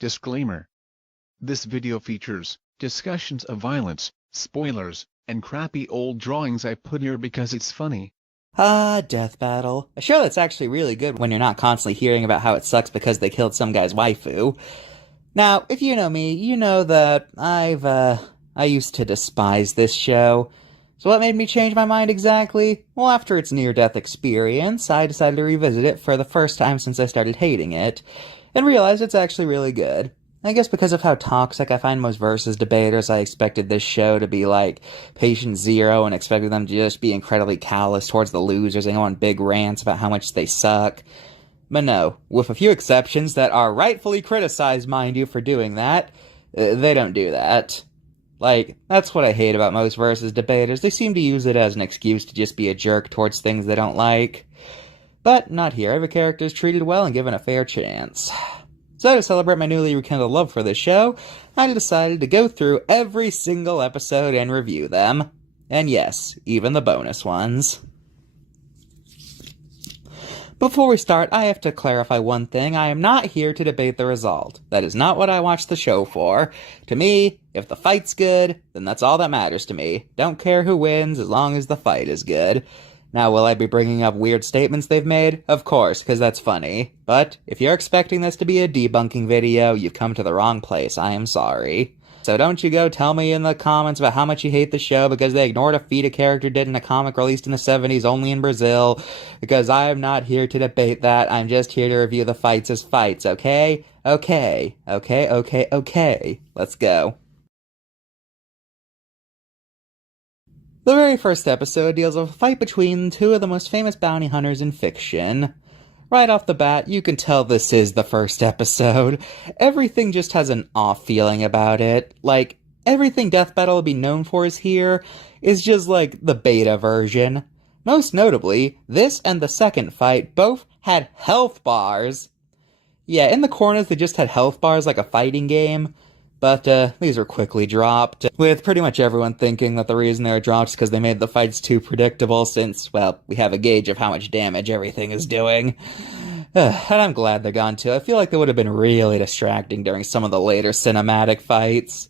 Disclaimer. This video features discussions of violence, spoilers, and crappy old drawings I put here because it's funny. Death Battle. A show that's actually really good when you're not constantly hearing about how it sucks because they killed some guy's waifu. Now, if you know me, you know that I used to despise this show. So what made me change my mind exactly? Well, after its near-death experience, I decided to revisit it for the first time since I started hating it, and realized it's actually really good. I guess because of how toxic I find most versus debaters, I expected this show to be like Patient Zero and expected them to just be incredibly callous towards the losers and go on big rants about how much they suck. But no, with a few exceptions that are rightfully criticized, mind you, for doing that, they don't do that. Like, that's what I hate about most versus debaters. They seem to use it as an excuse to just be a jerk towards things they don't like. But not here. Every character is treated well and given a fair chance. So to celebrate my newly rekindled love for this show, I decided to go through every single episode and review them. And yes, even the bonus ones. Before we start, I have to clarify one thing. I am not here to debate the result. That is not what I watched the show for. To me, if the fight's good, then that's all that matters to me. Don't care who wins as long as the fight is good. Now, will I be bringing up weird statements they've made? Of course, because that's funny. But if you're expecting this to be a debunking video, you've come to the wrong place. I am sorry. So don't you go tell me in the comments about how much you hate the show because they ignored a feat a character did in a comic released in the 70s only in Brazil, because I am not here to debate that. I'm just here to review the fights as fights, okay? Okay. Let's go. The very first episode deals with a fight between two of the most famous bounty hunters in fiction. Right off the bat, you can tell this is the first episode. Everything just has an off feeling about it. Like, everything Death Battle will be known for is here is just like the beta version. Most notably, this and the second fight both had health bars. Yeah, in the corners they just had health bars like a fighting game. But these were quickly dropped, with pretty much everyone thinking that the reason they were dropped is because they made the fights too predictable since, well, we have a gauge of how much damage everything is doing. And I'm glad they're gone too. I feel like they would have been really distracting during some of the later cinematic fights.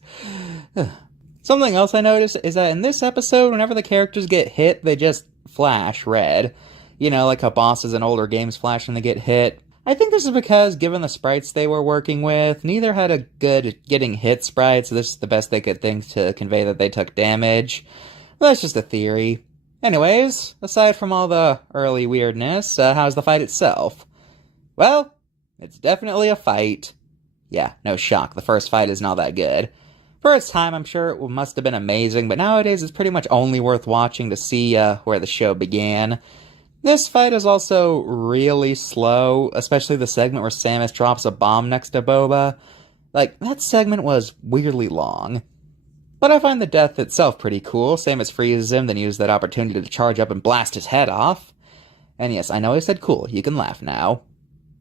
Something else I noticed is that in this episode, whenever the characters get hit, they just flash red. You know, like how bosses in older games flash when they get hit. I think this is because, given the sprites they were working with, neither had a good getting hit sprite, so this is the best they could think to convey that they took damage. Well, that's just a theory. Anyways, aside from all the early weirdness, how's the fight itself? Well, it's definitely a fight. Yeah, no shock, the first fight isn't all that good. For its time, I'm sure it must have been amazing, but nowadays it's pretty much only worth watching to see where the show began. This fight is also really slow, especially the segment where Samus drops a bomb next to Boba. Like, that segment was weirdly long. But I find the death itself pretty cool. Samus freezes him, then uses that opportunity to charge up and blast his head off. And yes, I know I said cool, you can laugh now.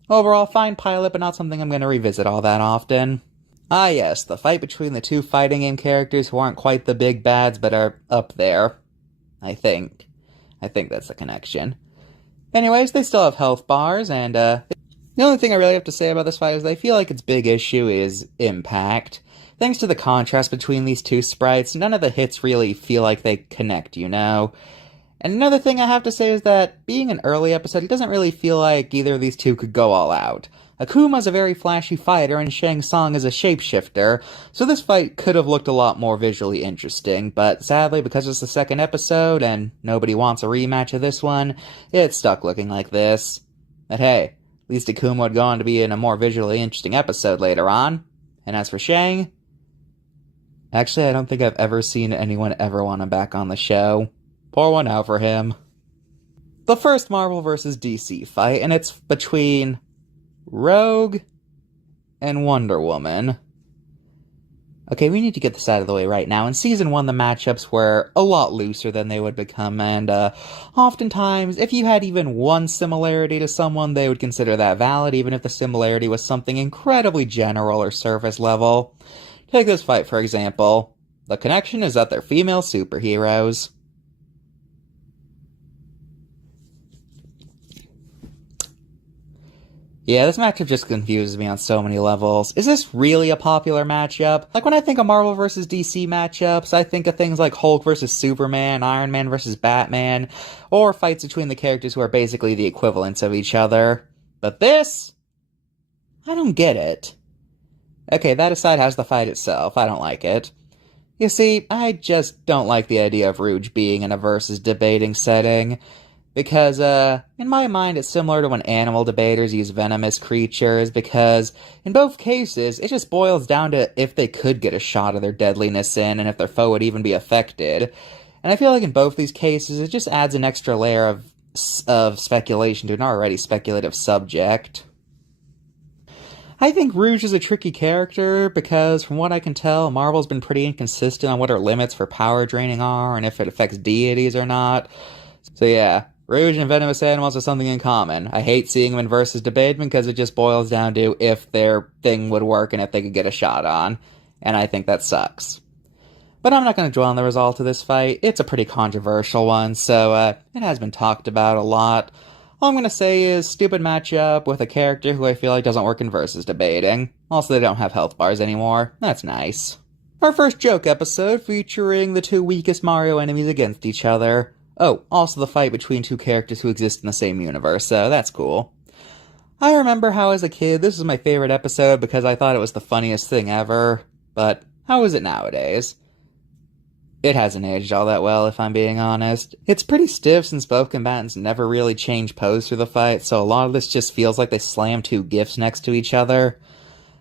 Overall, fine pilot, but not something I'm going to revisit all that often. Ah yes, the fight between the two fighting game characters who aren't quite the big bads, but are up there. I think that's the connection. Anyways, they still have health bars, and the only thing I really have to say about this fight is that I feel like its big issue is impact. Thanks to the contrast between these two sprites, none of the hits really feel like they connect, you know? And another thing I have to say is that, being an early episode, it doesn't really feel like either of these two could go all out. Akuma's a very flashy fighter, and Shang Tsung is a shapeshifter, so this fight could have looked a lot more visually interesting, but sadly, because it's the second episode, and nobody wants a rematch of this one, it's stuck looking like this. But hey, at least Akuma would go on to be in a more visually interesting episode later on. And as for Shang, actually, I don't think I've ever seen anyone ever want him back on the show. Pour one out for him. The first Marvel vs. DC fight, and it's between Rogue and Wonder Woman. Okay, we need to get this out of the way right now. In Season 1, the matchups were a lot looser than they would become, and oftentimes, if you had even one similarity to someone, they would consider that valid, even if the similarity was something incredibly general or surface level. Take this fight, for example. The connection is that they're female superheroes. Yeah, this matchup just confuses me on so many levels. Is this really a popular matchup? Like, when I think of Marvel vs. DC matchups, I think of things like Hulk vs. Superman, Iron Man vs. Batman, or fights between the characters who are basically the equivalents of each other. But this? I don't get it. Okay, that aside, how's the fight itself? I don't like it. You see, I just don't like the idea of Rouge being in a versus debating setting. Because, in my mind, it's similar to when animal debaters use venomous creatures, because in both cases, it just boils down to if they could get a shot of their deadliness in, and if their foe would even be affected. And I feel like in both these cases, it just adds an extra layer of speculation to an already speculative subject. I think Rouge is a tricky character because, from what I can tell, Marvel's been pretty inconsistent on what her limits for power draining are and if it affects deities or not. So yeah, Rouge and venomous animals have something in common. I hate seeing them in versus debate because it just boils down to if their thing would work and if they could get a shot on. And I think that sucks. But I'm not going to dwell on the result of this fight. It's a pretty controversial one, so it has been talked about a lot. All I'm going to say is stupid matchup with a character who I feel like doesn't work in versus debating. Also, they don't have health bars anymore. That's nice. Our first joke episode featuring the two weakest Mario enemies against each other. Oh, also the fight between two characters who exist in the same universe, so that's cool. I remember how as a kid this was my favorite episode because I thought it was the funniest thing ever, but how is it nowadays? It hasn't aged all that well, if I'm being honest. It's pretty stiff since both combatants never really change pose through the fight, so a lot of this just feels like they slam two GIFs next to each other.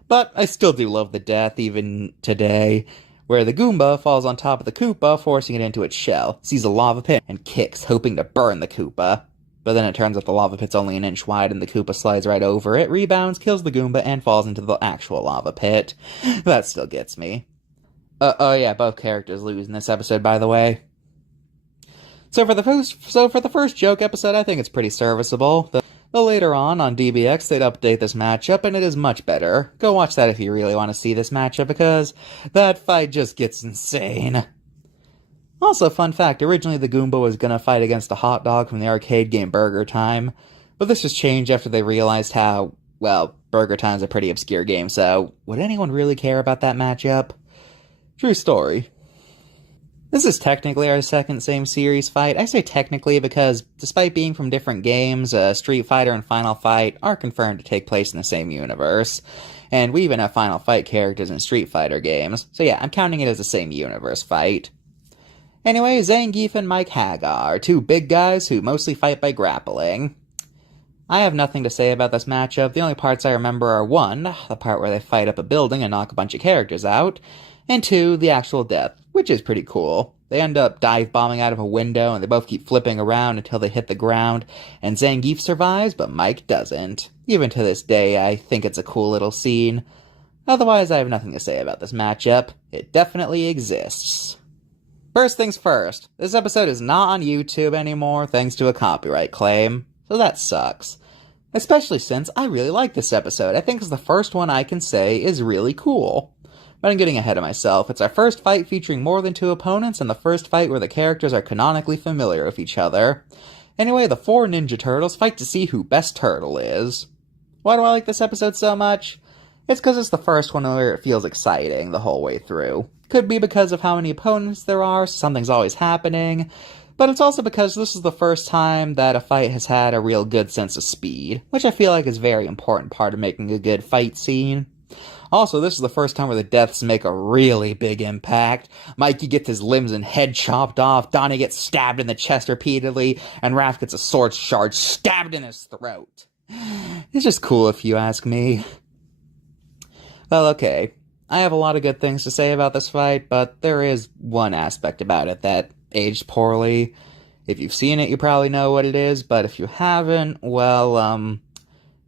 But I still do love the death, even today, where the Goomba falls on top of the Koopa, forcing it into its shell, sees a lava pit, and kicks, hoping to burn the Koopa. But then it turns out the lava pit's only an inch wide and the Koopa slides right over it, rebounds, kills the Goomba, and falls into the actual lava pit. That still gets me. Oh yeah, both characters lose in this episode, by the way. So for the first joke episode, I think it's pretty serviceable. Though later on DBX, they'd update this matchup, and it is much better. Go watch that if you really want to see this matchup, because that fight just gets insane. Also, fun fact, originally the Goomba was gonna fight against a hot dog from the arcade game Burger Time, but this was changed after they realized how, well, Burger Time's a pretty obscure game, so would anyone really care about that matchup? True story. This is technically our second same series fight. I say technically because, despite being from different games, Street Fighter and Final Fight are confirmed to take place in the same universe. And we even have Final Fight characters in Street Fighter games, so yeah, I'm counting it as the same universe fight. Anyway, Zangief and Mike Hagar, two big guys who mostly fight by grappling. I have nothing to say about this matchup. The only parts I remember are 1, the part where they fight up a building and knock a bunch of characters out, and 2, the actual death, which is pretty cool. They end up dive-bombing out of a window, and they both keep flipping around until they hit the ground, and Zangief survives, but Mike doesn't. Even to this day, I think it's a cool little scene. Otherwise, I have nothing to say about this matchup. It definitely exists. First things first, this episode is not on YouTube anymore thanks to a copyright claim, so that sucks. Especially since I really like this episode. I think it's the first one I can say is really cool. But I'm getting ahead of myself. It's our first fight featuring more than 2 opponents, and the first fight where the characters are canonically familiar with each other. Anyway, the 4 Ninja Turtles fight to see who best turtle is. Why do I like this episode so much? It's because it's the first one where it feels exciting the whole way through. Could be because of how many opponents there are, so something's always happening. But it's also because this is the first time that a fight has had a real good sense of speed, which I feel like is a very important part of making a good fight scene. Also, this is the first time where the deaths make a really big impact. Mikey gets his limbs and head chopped off, Donnie gets stabbed in the chest repeatedly, and Raph gets a sword shard stabbed in his throat. It's just cool if you ask me. Well, okay. I have a lot of good things to say about this fight, but there is one aspect about it that aged poorly. If you've seen it, you probably know what it is, but if you haven't, well,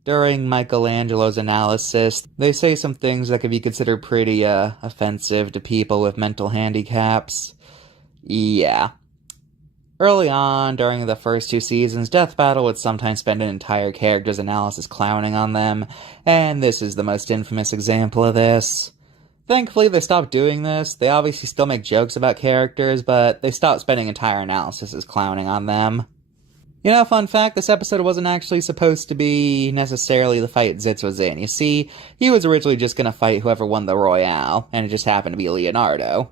during Michelangelo's analysis, they say some things that could be considered pretty, offensive to people with mental handicaps. Yeah. Early on, during the first 2 seasons, Death Battle would sometimes spend an entire character's analysis clowning on them, and this is the most infamous example of this. Thankfully, they stopped doing this. They obviously still make jokes about characters, but they stopped spending entire analyses clowning on them. You know, fun fact, this episode wasn't actually supposed to be necessarily the fight Zitz was in. You see, he was originally just gonna fight whoever won the Royale, and it just happened to be Leonardo.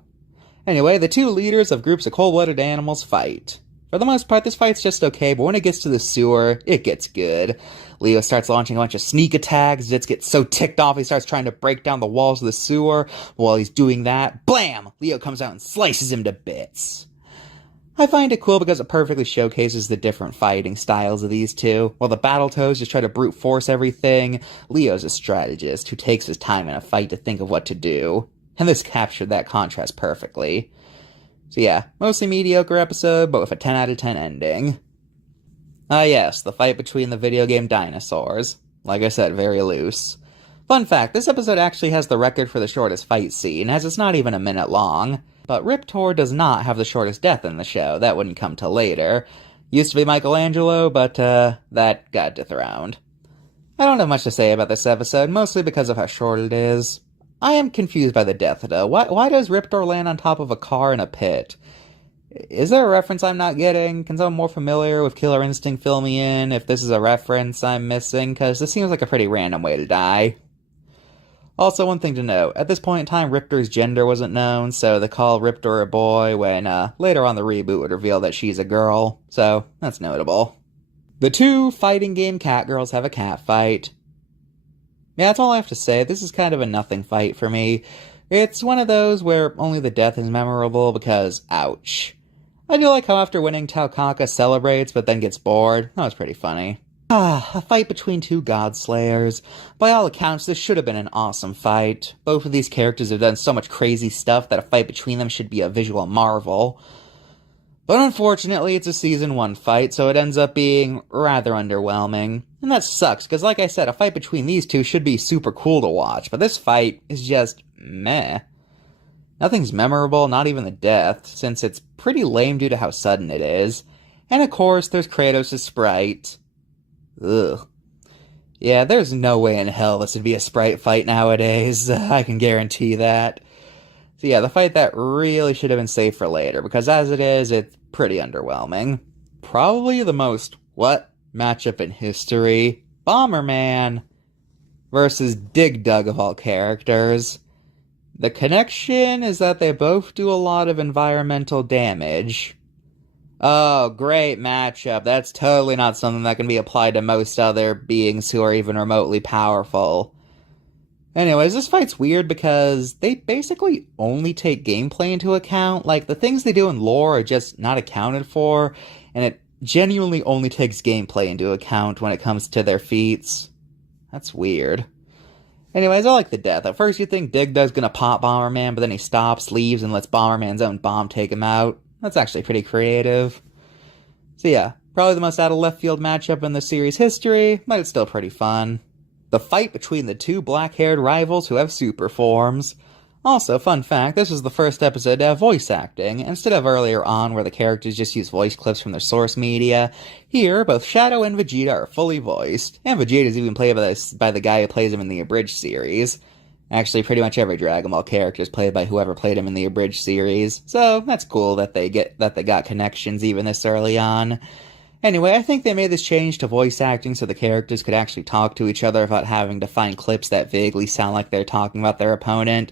Anyway, the two leaders of groups of cold-blooded animals fight. For the most part, this fight's just okay, but when it gets to the sewer, it gets good. Leo starts launching a bunch of sneak attacks. Zitz gets so ticked off he starts trying to break down the walls of the sewer. While he's doing that, blam! Leo comes out and slices him to bits. I find it cool because it perfectly showcases the different fighting styles of these two. While the Battletoads just try to brute force everything, Leo's a strategist who takes his time in a fight to think of what to do. And this captured that contrast perfectly. So yeah, mostly mediocre episode, but with a 10 out of 10 ending. Yes, the fight between the video game dinosaurs. Like I said, very loose. Fun fact, this episode actually has the record for the shortest fight scene, as it's not even a minute long. But Riptor does not have the shortest death in the show. That wouldn't come till later. Used to be Michelangelo, but that got dethroned. I don't have much to say about this episode, mostly because of how short it is. I am confused by the death, though. Why does Riptor land on top of a car in a pit? Is there a reference I'm not getting? Can someone more familiar with Killer Instinct fill me in if this is a reference I'm missing? Because this seems like a pretty random way to die. Also, one thing to note, at this point in time, Riptor's gender wasn't known, so they call Riptor a boy when later on the reboot would reveal that she's a girl, so that's notable. The two fighting game cat girls have a cat fight. Yeah, that's all I have to say. This is kind of a nothing fight for me. It's one of those where only the death is memorable because, ouch. I do like how after winning Taukaka celebrates but then gets bored. That was pretty funny. A fight between two Godslayers. By all accounts, this should have been an awesome fight. Both of these characters have done so much crazy stuff that a fight between them should be a visual marvel. But unfortunately, it's a Season 1 fight, so it ends up being rather underwhelming. And that sucks, because like I said, a fight between these two should be super cool to watch, but this fight is just meh. Nothing's memorable, not even the death, since it's pretty lame due to how sudden it is. And of course, there's Kratos' sprite. Ugh. Yeah, there's no way in hell this would be a sprite fight nowadays. I can guarantee that. So yeah, the fight that really should have been saved for later, because as it is, it's pretty underwhelming. Probably the most, matchup in history. Bomberman versus Dig Dug of all characters. The connection is that they both do a lot of environmental damage. Oh, great matchup. That's totally not something that can be applied to most other beings who are even remotely powerful. Anyways, this fight's weird because they basically only take gameplay into account. Like, the things they do in lore are just not accounted for, and it genuinely only takes gameplay into account when it comes to their feats. That's weird. Anyways, I like the death. At first you think Dig Dug's gonna pop Bomberman, but then he stops, leaves, and lets Bomberman's own bomb take him out. That's actually pretty creative. So yeah, probably the most out-of-left-field matchup in the series' history, but it's still pretty fun. The fight between the two black-haired rivals who have super forms. Also, fun fact, this was the first episode to have voice acting, instead of earlier on where the characters just use voice clips from their source media. Here, both Shadow and Vegeta are fully voiced, and Vegeta's even played by the guy who plays him in the Abridged series. Actually, pretty much every Dragon Ball character is played by whoever played him in the Abridged series, so that's cool that they got connections even this early on. Anyway, I think they made this change to voice acting so the characters could actually talk to each other without having to find clips that vaguely sound like they're talking about their opponent.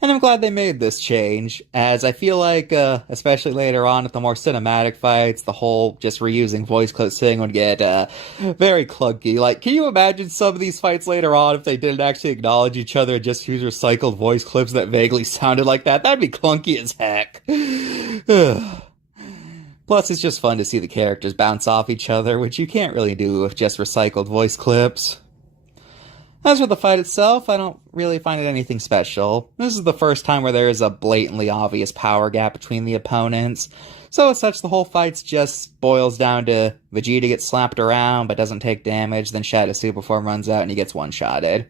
And I'm glad they made this change, as I feel like, especially later on at the more cinematic fights, the whole just reusing voice clips thing would get, very clunky. Like, can you imagine some of these fights later on if they didn't actually acknowledge each other and just use recycled voice clips that vaguely sounded like that? That'd be clunky as heck. Plus, it's just fun to see the characters bounce off each other, which you can't really do with just recycled voice clips. As for the fight itself, I don't really find it anything special. This is the first time where there is a blatantly obvious power gap between the opponents, so as such the whole fight just boils down to Vegeta gets slapped around but doesn't take damage, then Shadow's super form runs out and he gets one-shotted.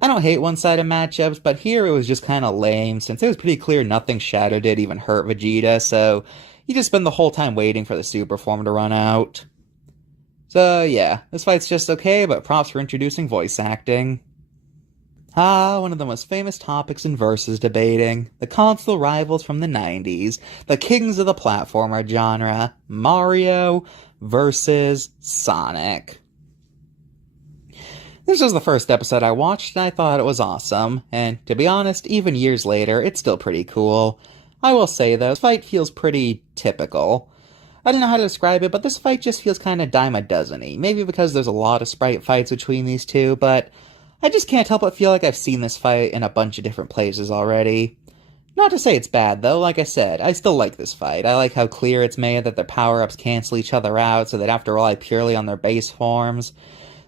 I don't hate one-sided matchups, but here it was just kinda lame, since it was pretty clear nothing Shadow did even hurt Vegeta, so you just spend the whole time waiting for the super form to run out. So yeah, this fight's just okay, but props for introducing voice acting. One of the most famous topics in versus debating. The console rivals from the 90s. The kings of the platformer genre. Mario versus Sonic. This was the first episode I watched, and I thought it was awesome. And to be honest, even years later, it's still pretty cool. I will say, though, this fight feels pretty typical. I don't know how to describe it, but this fight just feels kind of dime-a-dozen-y. Maybe because there's a lot of sprite fights between these two, but I just can't help but feel like I've seen this fight in a bunch of different places already. Not to say it's bad, though. Like I said, I still like this fight. I like how clear it's made that their power-ups cancel each other out, so that after all, I purely on their base forms.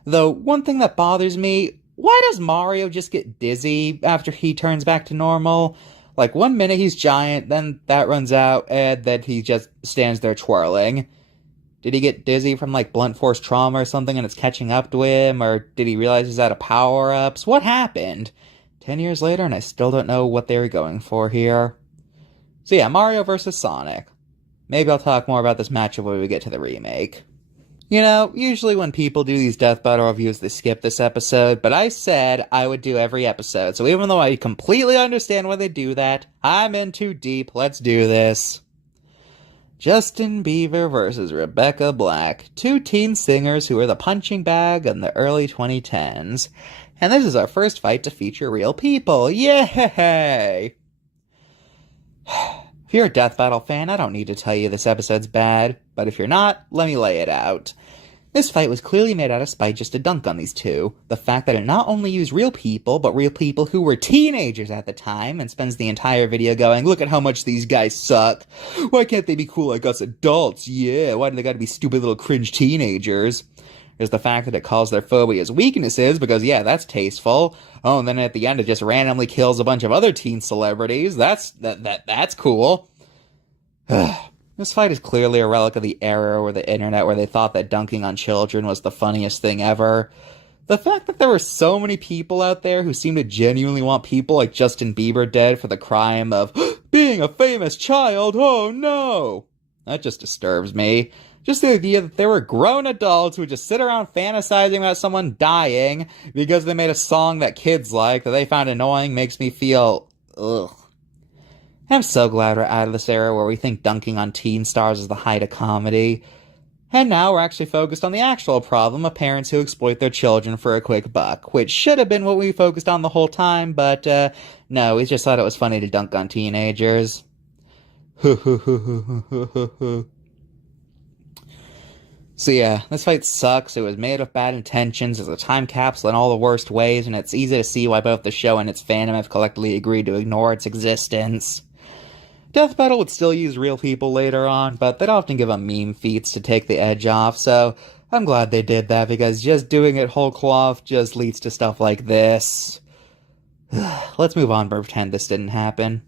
Though, one thing that bothers me, why does Mario just get dizzy after he turns back to normal? Like, 1 minute he's giant, then that runs out, and then he just stands there twirling. Did he get dizzy from, like, blunt force trauma or something and it's catching up to him? Or did he realize he's out of power-ups? What happened? 10 years later and I still don't know what they were going for here. So yeah, Mario vs. Sonic. Maybe I'll talk more about this matchup when we get to the remake. You know, usually when people do these death battle reviews, they skip this episode, but I said I would do every episode, so even though I completely understand why they do that, I'm in too deep, let's do this. Justin Bieber versus Rebecca Black, two teen singers who were the punching bag in the early 2010s. And this is our first fight to feature real people, yay! If you're a Death Battle fan, I don't need to tell you this episode's bad, but if you're not, let me lay it out. This fight was clearly made out of spite just to dunk on these two. The fact that it not only used real people, but real people who were teenagers at the time, and spends the entire video going, look at how much these guys suck. Why can't they be cool like us adults? Yeah, why do they gotta be stupid little cringe teenagers? There's the fact that it calls their phobias weaknesses, because yeah, that's tasteful. Oh, and then at the end it just randomly kills a bunch of other teen celebrities. That's cool. This fight is clearly a relic of the era where the internet where they thought that dunking on children was the funniest thing ever. The fact that there were so many people out there who seem to genuinely want people like Justin Bieber dead for the crime of being a famous child, oh no! That just disturbs me. Just the idea that there were grown adults who would just sit around fantasizing about someone dying because they made a song that kids like that they found annoying makes me feel, ugh. I'm so glad we're out of this era where we think dunking on teen stars is the height of comedy. And now we're actually focused on the actual problem of parents who exploit their children for a quick buck, which should have been what we focused on the whole time, but no, we just thought it was funny to dunk on teenagers. So yeah, this fight sucks. It was made with bad intentions. It's a time capsule in all the worst ways, and it's easy to see why both the show and its fandom have collectively agreed to ignore its existence. Death Battle would still use real people later on, but they'd often give them meme feats to take the edge off, so I'm glad they did that, because just doing it whole cloth just leads to stuff like this. Let's move on and pretend this didn't happen.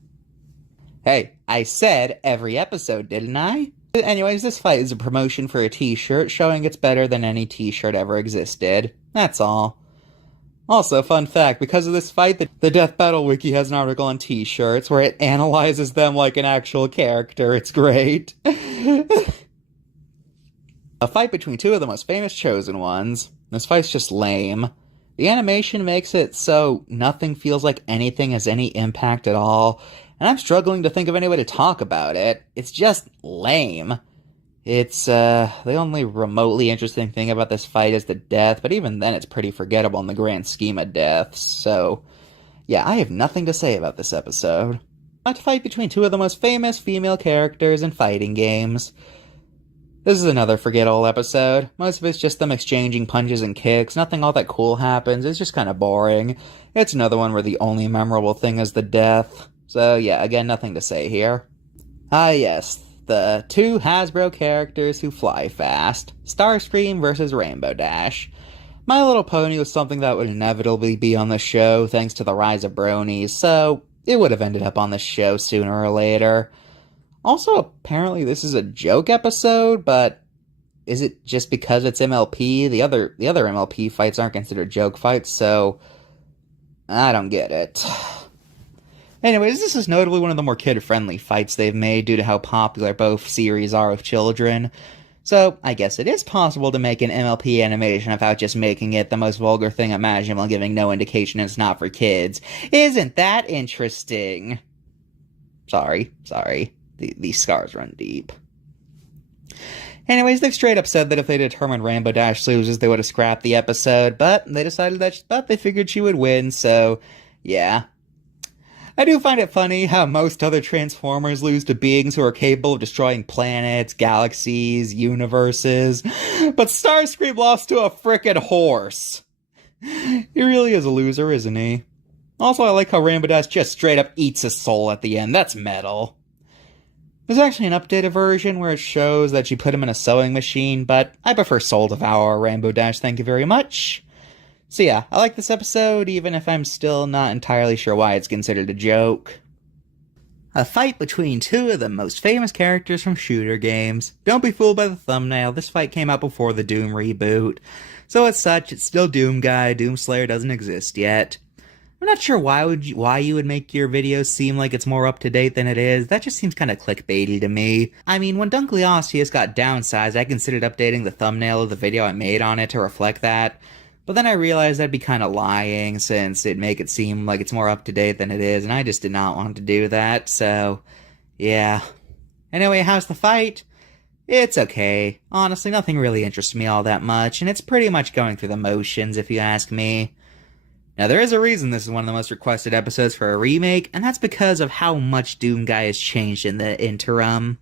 Hey, I said every episode, didn't I? Anyways, this fight is a promotion for a t-shirt showing it's better than any t-shirt ever existed. That's all. Also, fun fact, because of this fight, the Death Battle Wiki has an article on t-shirts where it analyzes them like an actual character. It's great. A fight between two of the most famous Chosen Ones. This fight's just lame. The animation makes it so nothing feels like anything has any impact at all, and I'm struggling to think of any way to talk about it. It's just lame. It's, the only remotely interesting thing about this fight is the death, but even then it's pretty forgettable in the grand scheme of deaths, so yeah, I have nothing to say about this episode. A fight between two of the most famous female characters in fighting games. This is another forgettable episode. Most of it's just them exchanging punches and kicks. Nothing all that cool happens. It's just kind of boring. It's another one where the only memorable thing is the death. So yeah, again, nothing to say here. Ah yes, the two Hasbro characters who fly fast. Starscream versus Rainbow Dash. My Little Pony was something that would inevitably be on the show thanks to the rise of bronies, so it would have ended up on the show sooner or later. Also, apparently this is a joke episode, but is it just because it's MLP? The other MLP fights aren't considered joke fights, so I don't get it. Anyways, this is notably one of the more kid-friendly fights they've made due to how popular both series are with children. So, I guess it is possible to make an MLP animation without just making it the most vulgar thing imaginable and giving no indication it's not for kids. Isn't that interesting? Sorry. These scars run deep. Anyways, they've straight up said that if they determined Rainbow Dash loses, they would have scrapped the episode, but they decided that they figured she would win, so yeah. I do find it funny how most other Transformers lose to beings who are capable of destroying planets, galaxies, universes, but Starscream lost to a frickin' horse. He really is a loser, isn't he? Also, I like how Rainbow Dash just straight up eats his soul at the end. That's metal. There's actually an updated version where it shows that she put him in a sewing machine, but I prefer Soul Devour or Rainbow Dash, thank you very much. So yeah, I like this episode, even if I'm still not entirely sure why it's considered a joke. A fight between two of the most famous characters from shooter games. Don't be fooled by the thumbnail, this fight came out before the Doom reboot. So as such, it's still Doom Guy, Doomslayer doesn't exist yet. I'm not sure why you would make your videos seem like it's more up-to-date than it is. That just seems kind of clickbaity to me. I mean, when Dunkleosteus got downsized, I considered updating the thumbnail of the video I made on it to reflect that. But then I realized that'd be kind of lying, since it'd make it seem like it's more up-to-date than it is, and I just did not want to do that, so yeah. Anyway, how's the fight? It's okay. Honestly, nothing really interests me all that much, and it's pretty much going through the motions, if you ask me. Now, there is a reason this is one of the most requested episodes for a remake, and that's because of how much Doom Guy has changed in the interim.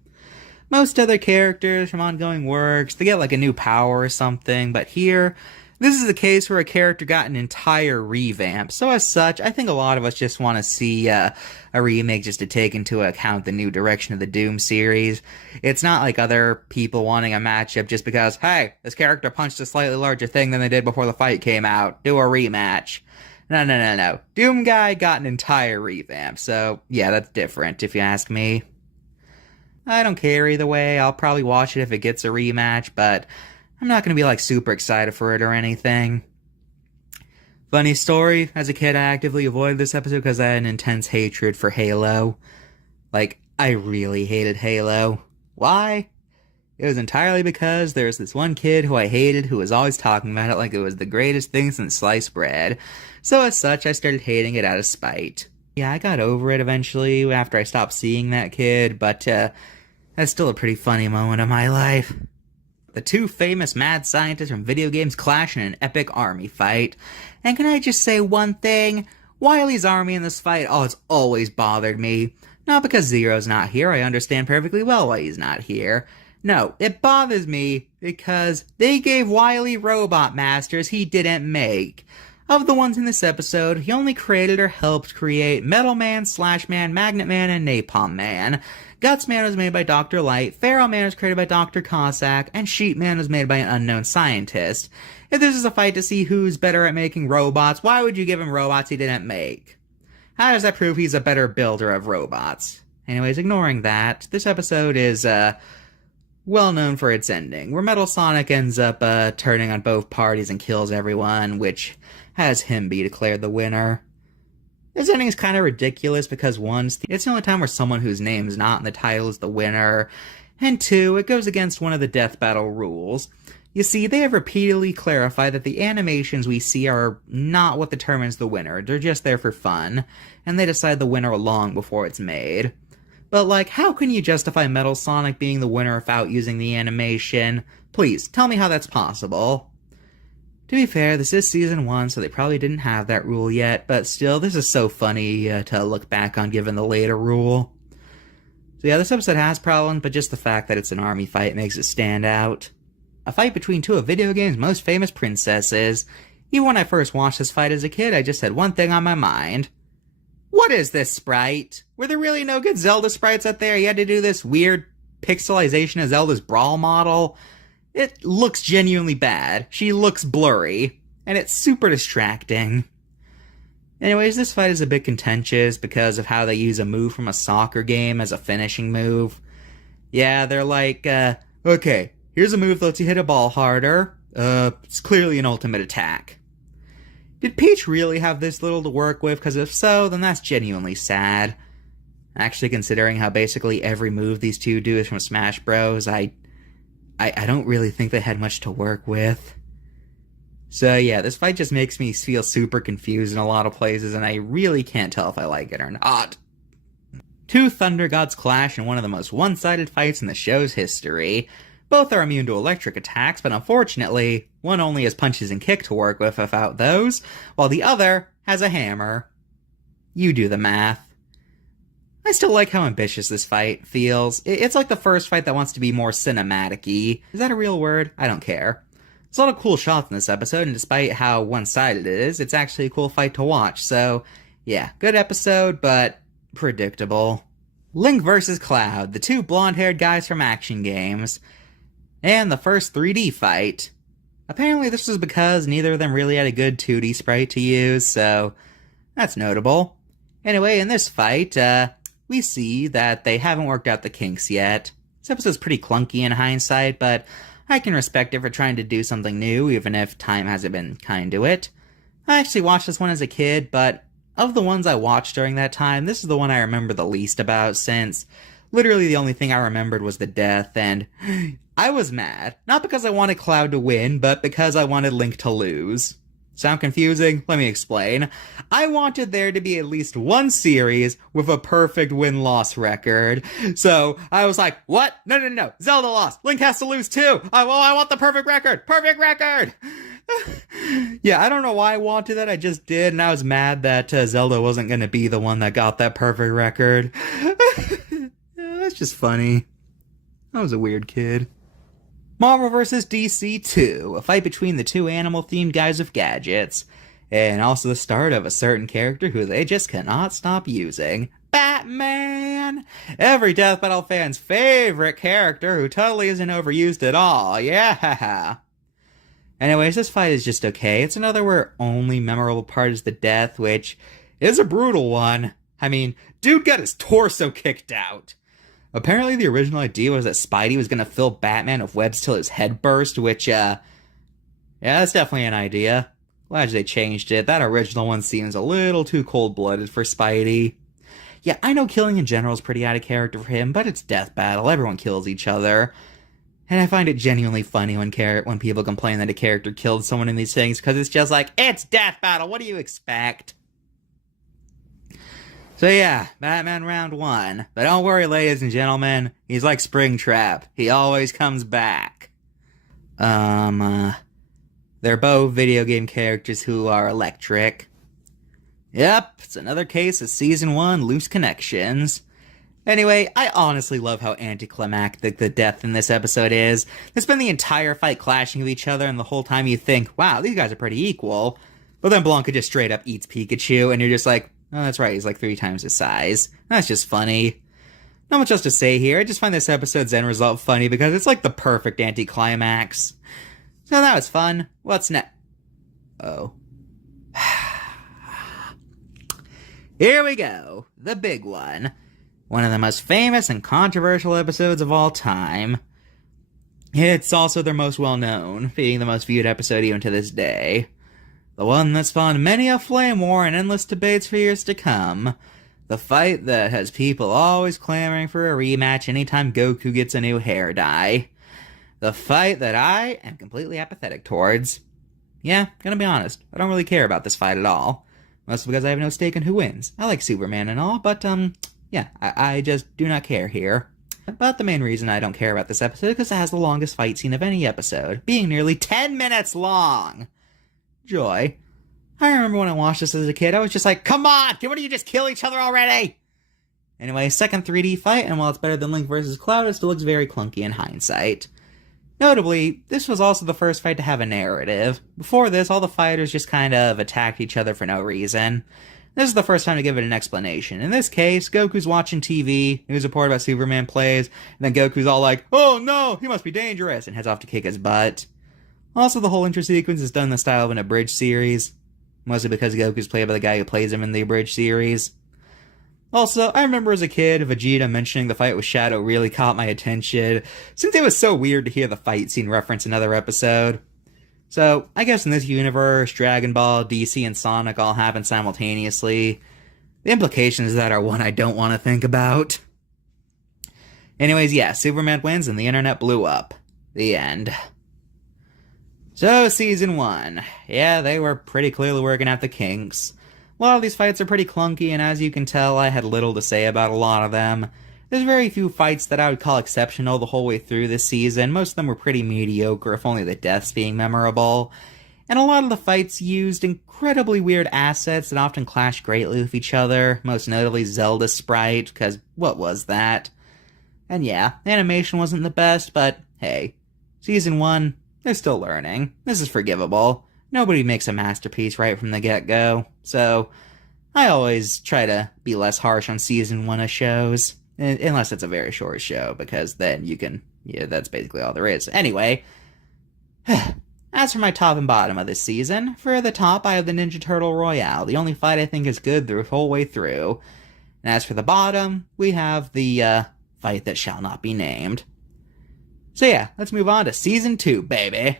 Most other characters from ongoing works, they get like a new power or something, but here, this is a case where a character got an entire revamp, so as such, I think a lot of us just want to see a remake just to take into account the new direction of the Doom series. It's not like other people wanting a matchup just because, hey, this character punched a slightly larger thing than they did before the fight came out. Do a rematch. No. Doom Guy got an entire revamp, so yeah, that's different if you ask me. I don't care either way, I'll probably watch it if it gets a rematch, but I'm not going to be like super excited for it or anything. Funny story, as a kid I actively avoided this episode because I had an intense hatred for Halo. Like, I really hated Halo. Why? It was entirely because there's this one kid who I hated who was always talking about it like it was the greatest thing since sliced bread. So as such, I started hating it out of spite. Yeah, I got over it eventually after I stopped seeing that kid, but that's still a pretty funny moment of my life. The two famous mad scientists from video games clash in an epic army fight. And can I just say one thing? Wily's army in this fight, it's always bothered me. Not because Zero's not here, I understand perfectly well why he's not here. No, it bothers me because they gave Wily robot masters he didn't make. Of the ones in this episode, he only created or helped create Metal Man, Slash Man, Magnet Man, and Napalm Man. Guts Man was made by Dr. Light, Pharaoh Man was created by Dr. Cossack, and Sheep Man was made by an unknown scientist. If this is a fight to see who's better at making robots, why would you give him robots he didn't make? How does that prove he's a better builder of robots? Anyways, ignoring that, this episode is, well known for its ending, where Metal Sonic ends up, turning on both parties and kills everyone, which has him be declared the winner. This ending is kind of ridiculous because one, it's the only time where someone whose name is not in the title is the winner, and two, it goes against one of the death battle rules. You see, they have repeatedly clarified that the animations we see are not what determines the winner, they're just there for fun, and they decide the winner long before it's made. But like, how can you justify Metal Sonic being the winner without using the animation? Please, tell me how that's possible. To be fair, this is Season 1, so they probably didn't have that rule yet, but still, this is so funny to look back on given the later rule. So yeah, this episode has problems, but just the fact that it's an army fight makes it stand out. A fight between two of video games' most famous princesses. Even when I first watched this fight as a kid, I just had one thing on my mind. What is this sprite? Were there really no good Zelda sprites out there? You had to do this weird pixelization of Zelda's Brawl model? It looks genuinely bad. She looks blurry. And it's super distracting. Anyways, this fight is a bit contentious because of how they use a move from a soccer game as a finishing move. Yeah, they're like, okay, here's a move that lets you hit a ball harder. It's clearly an ultimate attack. Did Peach really have this little to work with? Because if so, then that's genuinely sad. Actually, considering how basically every move these two do is from Smash Bros., I I don't really think they had much to work with. So yeah, this fight just makes me feel super confused in a lot of places, and I really can't tell if I like it or not. Two thunder gods clash in one of the most one-sided fights in the show's history. Both are immune to electric attacks, but unfortunately, one only has punches and kick to work with without those, while the other has a hammer. You do the math. I still like how ambitious this fight feels. It's like the first fight that wants to be more cinematic-y. Is that a real word? I don't care. There's a lot of cool shots in this episode, and despite how one-sided it is, it's actually a cool fight to watch, so yeah, good episode, but predictable. Link vs. Cloud, the two blonde-haired guys from action games, and the first 3D fight. Apparently this was because neither of them really had a good 2D sprite to use, so that's notable. Anyway, in this fight, we see that they haven't worked out the kinks yet. This episode's pretty clunky in hindsight, but I can respect it for trying to do something new, even if time hasn't been kind to it. I actually watched this one as a kid, but of the ones I watched during that time, this is the one I remember the least about, since literally the only thing I remembered was the death, and I was mad. Not because I wanted Cloud to win, but because I wanted Link to lose. Sound confusing? Let me explain. I wanted there to be at least one series with a perfect win-loss record. So I was like, what? No. Zelda lost. Link has to lose too. I want the perfect record. Perfect record. Yeah, I don't know why I wanted that. I just did. And I was mad that Zelda wasn't going to be the one that got that perfect record. That's just funny. I was a weird kid. Marvel vs. DC 2, a fight between the two animal-themed guys with gadgets, and also the start of a certain character who they just cannot stop using. Batman! Every Death Battle fan's favorite character who totally isn't overused at all, yeah! Anyways, this fight is just okay. It's another where only memorable part is the death, which is a brutal one. I mean, dude got his torso kicked out. Apparently the original idea was that Spidey was going to fill Batman with webs till his head burst, which, yeah, that's definitely an idea. Glad they changed it. That original one seems a little too cold-blooded for Spidey. Yeah, I know killing in general is pretty out of character for him, but it's Death Battle. Everyone kills each other. And I find it genuinely funny when people complain that a character killed someone in these things, because it's just like, it's Death Battle, what do you expect? So yeah, Batman round 1. But don't worry, ladies and gentlemen, he's like Springtrap. He always comes back. They're both video game characters who are electric. Yep, it's another case of Season 1 loose connections. Anyway, I honestly love how anticlimactic the death in this episode is. They spend the entire fight clashing with each other, and the whole time you think, wow, these guys are pretty equal. But then Blanca just straight up eats Pikachu, and you're just like, oh, that's right, he's like 3 times his size. That's just funny. Not much else to say here, I just find this episode's end result funny because it's like the perfect anticlimax. So that was fun. What's next? Oh. Here we go. The big one. One of the most famous and controversial episodes of all time. It's also their most well-known, being the most viewed episode even to this day. The one that spawned many a flame war and endless debates for years to come. The fight that has people always clamoring for a rematch anytime Goku gets a new hair dye. The fight that I am completely apathetic towards. Yeah, gonna be honest, I don't really care about this fight at all. Mostly because I have no stake in who wins. I like Superman and all, but, yeah, I just do not care here. But the main reason I don't care about this episode is because it has the longest fight scene of any episode, being nearly 10 minutes long! Joy. I remember when I watched this as a kid, I was just like, come on! Why don't you just kill each other already? Anyway, second 3D fight, and while it's better than Link vs. Cloud, it still looks very clunky in hindsight. Notably, this was also the first fight to have a narrative. Before this, all the fighters just kind of attacked each other for no reason. This is the first time to give it an explanation. In this case, Goku's watching TV, news report about Superman plays, and then Goku's all like, oh no, he must be dangerous, and heads off to kick his butt. Also, the whole intro sequence is done in the style of an abridged series, mostly because Goku's played by the guy who plays him in the abridged series. Also, I remember as a kid, Vegeta mentioning the fight with Shadow really caught my attention, since it was so weird to hear the fight scene reference another episode. So, I guess in this universe, Dragon Ball, DC, and Sonic all happen simultaneously. The implications of that are one I don't want to think about. Anyways, yeah, Superman wins and the internet blew up. The end. So, Season 1. Yeah, they were pretty clearly working out the kinks. A lot of these fights are pretty clunky, and as you can tell, I had little to say about a lot of them. There's very few fights that I would call exceptional the whole way through this season. Most of them were pretty mediocre, if only the deaths being memorable. And a lot of the fights used incredibly weird assets that often clash greatly with each other, most notably Zelda's sprite, because what was that? And yeah, animation wasn't the best, but hey, Season 1, they're still learning. This is forgivable. Nobody makes a masterpiece right from the get-go, so I always try to be less harsh on Season 1 of shows, unless it's a very short show, because then you can, yeah, that's basically all there is. Anyway, as for my top and bottom of this season, for the top I have the Ninja Turtle Royale, the only fight I think is good the whole way through. And as for the bottom, we have the, fight that shall not be named. So yeah, let's move on to Season 2, baby!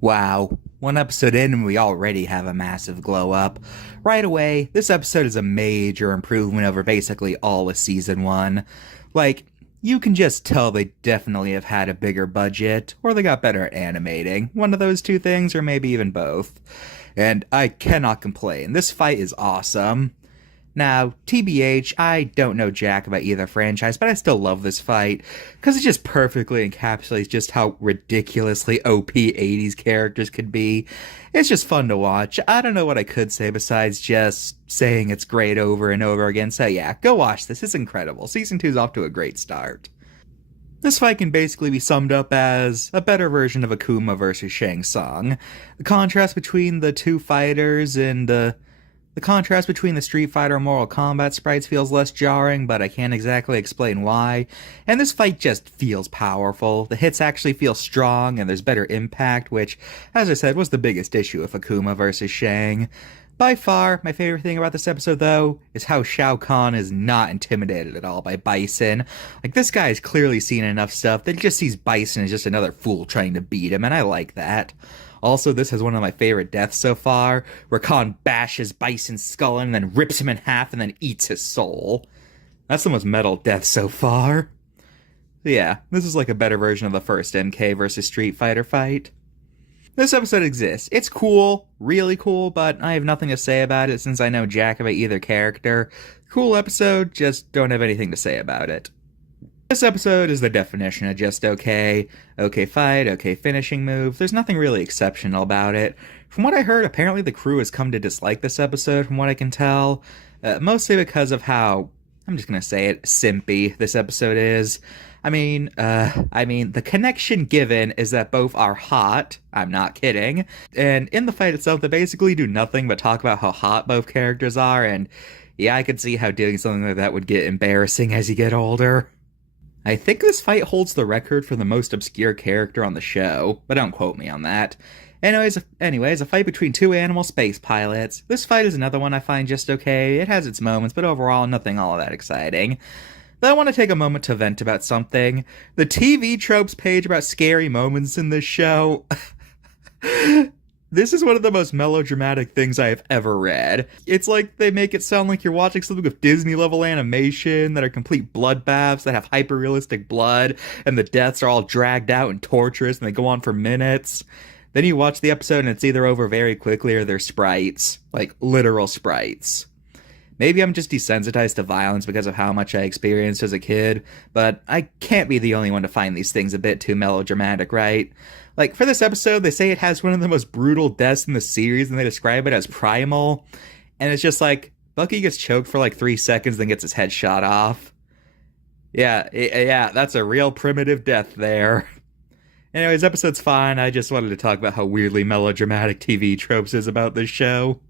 Wow, one episode in and we already have a massive glow up. Right away, this episode is a major improvement over basically all of Season 1. Like, you can just tell they definitely have had a bigger budget, or they got better at animating. One of those two things, or maybe even both. And I cannot complain. This fight is awesome. Now, TBH, I don't know jack about either franchise, but I still love this fight, because it just perfectly encapsulates just how ridiculously OP 80s characters could be. It's just fun to watch. I don't know what I could say besides just saying it's great over and over again, so yeah, go watch this, it's incredible. Season 2 is off to a great start. This fight can basically be summed up as a better version of Akuma versus Shang Tsung. The contrast between the two fighters and the contrast between the Street Fighter and Mortal Kombat sprites feels less jarring, but I can't exactly explain why. And this fight just feels powerful. The hits actually feel strong, and there's better impact, which, as I said, was the biggest issue with Akuma versus Shang. By far, my favorite thing about this episode, though, is how Shao Kahn is not intimidated at all by Bison. Like, this guy has clearly seen enough stuff that he just sees Bison as just another fool trying to beat him, and I like that. Also, this has one of my favorite deaths so far, where Khan bashes Bison's skull in and then rips him in half and then eats his soul. That's the most metal death so far. So yeah, this is like a better version of the first MK versus Street Fighter fight. This episode exists. It's cool, really cool, but I have nothing to say about it since I know jack about either character. Cool episode, just don't have anything to say about it. This episode is the definition of just okay. Okay fight, okay finishing move. There's nothing really exceptional about it. From what I heard, apparently the crew has come to dislike this episode, from what I can tell. Mostly because of how, I'm just gonna say it, simpy this episode is. I mean, the connection given is that both are hot, I'm not kidding, and in the fight itself they basically do nothing but talk about how hot both characters are, and yeah, I could see how doing something like that would get embarrassing as you get older. I think this fight holds the record for the most obscure character on the show, but don't quote me on that. Anyways, a fight between two animal space pilots. This fight is another one I find just okay. It has its moments, but overall nothing all that exciting. But I want to take a moment to vent about something. The TV tropes page about scary moments in this show. This is one of the most melodramatic things I have ever read. It's like they make it sound like you're watching something with Disney-level animation that are complete bloodbaths that have hyper-realistic blood, and the deaths are all dragged out and torturous, and they go on for minutes. Then you watch the episode and it's either over very quickly or they're sprites. Like, literal sprites. Maybe I'm just desensitized to violence because of how much I experienced as a kid, but I can't be the only one to find these things a bit too melodramatic, right? Like, for this episode, they say it has one of the most brutal deaths in the series, and they describe it as primal. And it's just like, Bucky gets choked for like 3 seconds, then gets his head shot off. Yeah, that's a real primitive death there. Anyways, episode's fine. I just wanted to talk about how weirdly melodramatic TV tropes is about this show.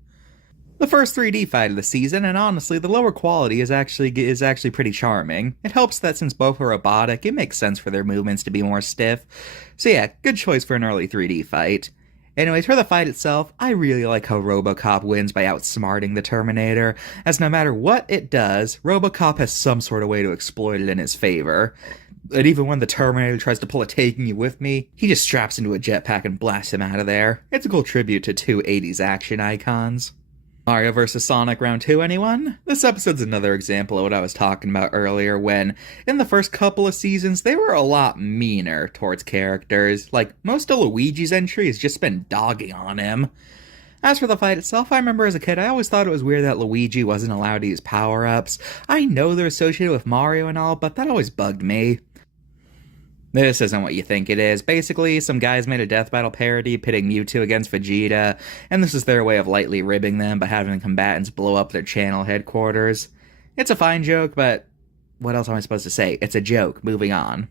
The first 3D fight of the season, and honestly, the lower quality is actually pretty charming. It helps that since both are robotic, it makes sense for their movements to be more stiff. So yeah, good choice for an early 3D fight. Anyways, for the fight itself, I really like how RoboCop wins by outsmarting the Terminator, as no matter what it does, RoboCop has some sort of way to exploit it in his favor. And even when the Terminator tries to pull a Taking You With Me, he just straps into a jetpack and blasts him out of there. It's a cool tribute to two 80s action icons. Mario vs. Sonic Round 2, anyone? This episode's another example of what I was talking about earlier when, in the first couple of seasons, they were a lot meaner towards characters. Like, most of Luigi's entry has just been dogging on him. As for the fight itself, I remember as a kid, I always thought it was weird that Luigi wasn't allowed to use power-ups. I know they're associated with Mario and all, but that always bugged me. This isn't what you think it is. Basically, some guys made a death battle parody pitting Mewtwo against Vegeta, and this is their way of lightly ribbing them by having the combatants blow up their channel headquarters. It's a fine joke, but what else am I supposed to say? It's a joke. Moving on.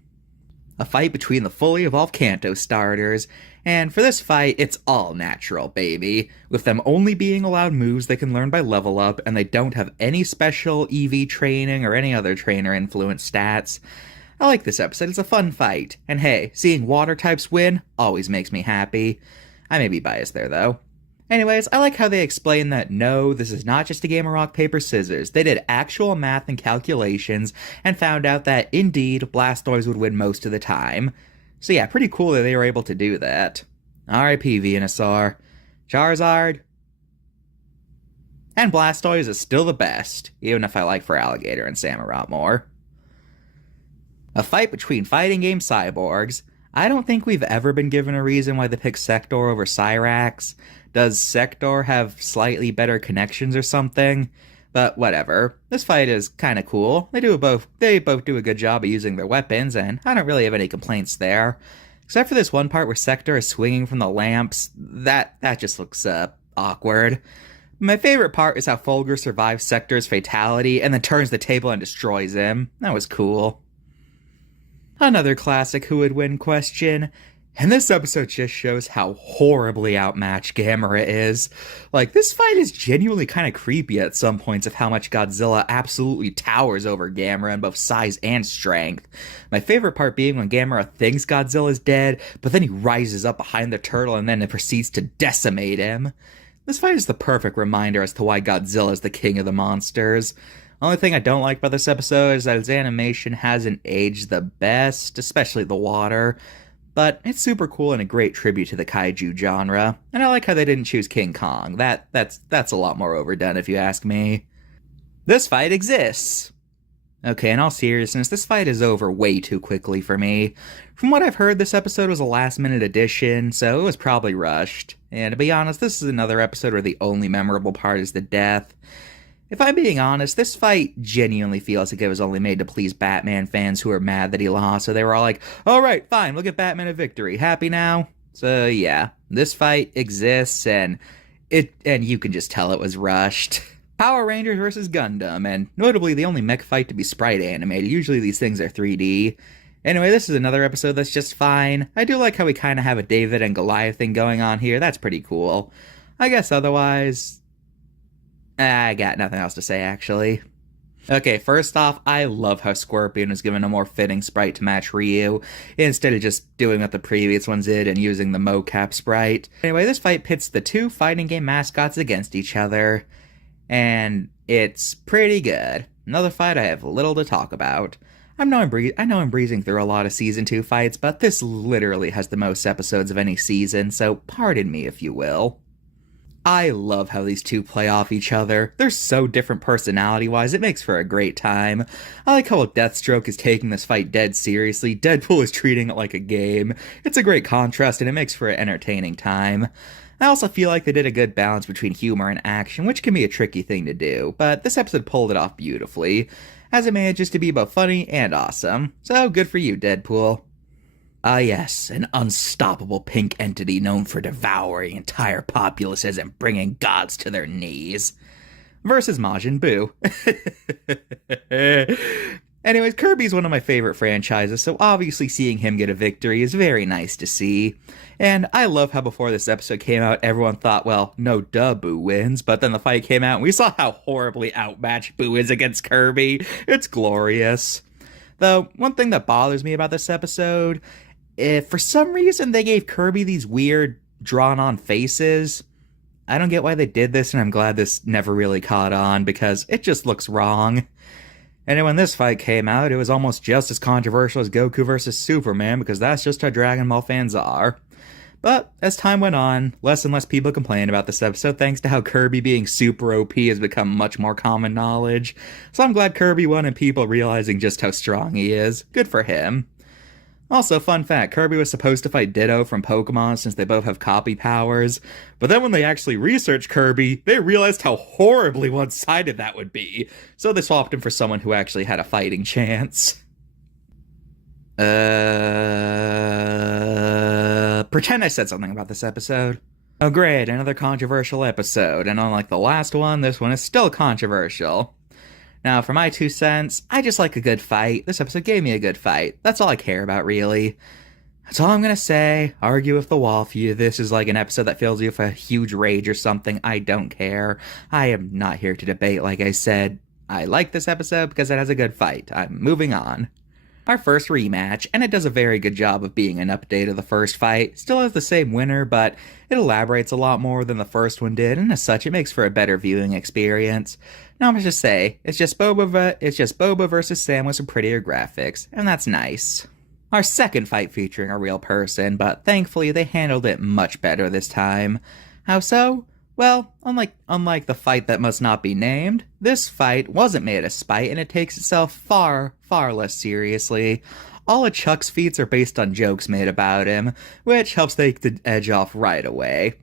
A fight between the fully evolved Kanto starters, and for this fight, it's all natural, baby. With them only being allowed moves they can learn by level up, and they don't have any special EV training or any other trainer-influenced stats. I like this episode, it's a fun fight, and hey, seeing water types win always makes me happy. I may be biased there, though. Anyways, I like how they explain that no, this is not just a game of rock, paper, scissors. They did actual math and calculations, and found out that, indeed, Blastoise would win most of the time. So yeah, pretty cool that they were able to do that. R.I.P. Venusaur. Charizard. And Blastoise is still the best, even if I like Feraligatr and Samurott more. A fight between fighting game cyborgs. I don't think we've ever been given a reason why they picked Sector over Cyrax. Does Sector have slightly better connections or something? But whatever. This fight is kinda cool. They both do a good job of using their weapons, and I don't really have any complaints there. Except for this one part where Sector is swinging from the lamps. That just looks, awkward. My favorite part is how Fulgur survives Sector's fatality and then turns the table and destroys him. That was cool. Another classic who would win question, and this episode just shows how horribly outmatched Gamera is. Like, this fight is genuinely kind of creepy at some points of how much Godzilla absolutely towers over Gamera in both size and strength. My favorite part being when Gamera thinks Godzilla's dead, but then he rises up behind the turtle and then it proceeds to decimate him. This fight is the perfect reminder as to why Godzilla is the king of the monsters. Only thing I don't like about this episode is that its animation hasn't aged the best, especially the water, but it's super cool and a great tribute to the kaiju genre, and I like how they didn't choose King Kong. That's a lot more overdone if you ask me. This fight exists! Okay, in all seriousness, this fight is over way too quickly for me. From what I've heard, this episode was a last-minute addition, so it was probably rushed. And to be honest, this is another episode where the only memorable part is the death. If I'm being honest, this fight genuinely feels like it was only made to please Batman fans who are mad that he lost, so they were all like, alright, fine, we'll get Batman a victory. Happy now? So yeah, this fight exists, and you can just tell it was rushed. Power Rangers versus Gundam, and notably the only mech fight to be sprite animated. Usually these things are 3D. Anyway, this is another episode that's just fine. I do like how we kind of have a David and Goliath thing going on here. That's pretty cool. I guess otherwise, I got nothing else to say, actually. Okay, first off, I love how Scorpion was given a more fitting sprite to match Ryu, instead of just doing what the previous ones did and using the mocap sprite. Anyway, this fight pits the two fighting game mascots against each other, and it's pretty good. Another fight I have little to talk about. I know I'm breezing through a lot of Season 2 fights, but this literally has the most episodes of any season, so pardon me if you will. I love how these two play off each other. They're so different personality-wise, it makes for a great time. I like how Deathstroke is taking this fight dead seriously, Deadpool is treating it like a game. It's a great contrast and it makes for an entertaining time. I also feel like they did a good balance between humor and action, which can be a tricky thing to do, but this episode pulled it off beautifully, as it manages to be both funny and awesome. So good for you, Deadpool. Ah yes, an unstoppable pink entity known for devouring entire populaces and bringing gods to their knees. Versus Majin Buu. Anyways, Kirby's one of my favorite franchises, so obviously seeing him get a victory is very nice to see. And I love how before this episode came out, everyone thought, well, no duh, Buu wins, but then the fight came out and we saw how horribly outmatched Buu is against Kirby. It's glorious. Though, one thing that bothers me about this episode, if for some reason they gave Kirby these weird drawn-on faces, I don't get why they did this, and I'm glad this never really caught on, because it just looks wrong. And when this fight came out, it was almost just as controversial as Goku vs. Superman, because that's just how Dragon Ball fans are. But as time went on, less and less people complained about this episode thanks to how Kirby being super OP has become much more common knowledge. So I'm glad Kirby won and people realizing just how strong he is. Good for him. Also, fun fact, Kirby was supposed to fight Ditto from Pokemon since they both have copy powers, but then when they actually researched Kirby, they realized how horribly one-sided that would be, so they swapped him for someone who actually had a fighting chance. Pretend I said something about this episode. Oh great, another controversial episode, and unlike the last one, this one is still controversial. Now, for my 2 cents, I just like a good fight. This episode gave me a good fight. That's all I care about, really. That's all I'm gonna say. Argue with the wall for you. This is like an episode that fills you with a huge rage or something. I don't care. I am not here to debate, like I said. I like this episode because it has a good fight. I'm moving on. Our first rematch, and it does a very good job of being an update of the first fight. Still has the same winner, but it elaborates a lot more than the first one did, and as such, it makes for a better viewing experience. Now I'm gonna just say, it's just Boba versus Sam with some prettier graphics, and that's nice. Our second fight featuring a real person, but thankfully they handled it much better this time. How so? Well, unlike the fight that must not be named, this fight wasn't made of spite and it takes itself far, far less seriously. All of Chuck's feats are based on jokes made about him, which helps take the edge off right away.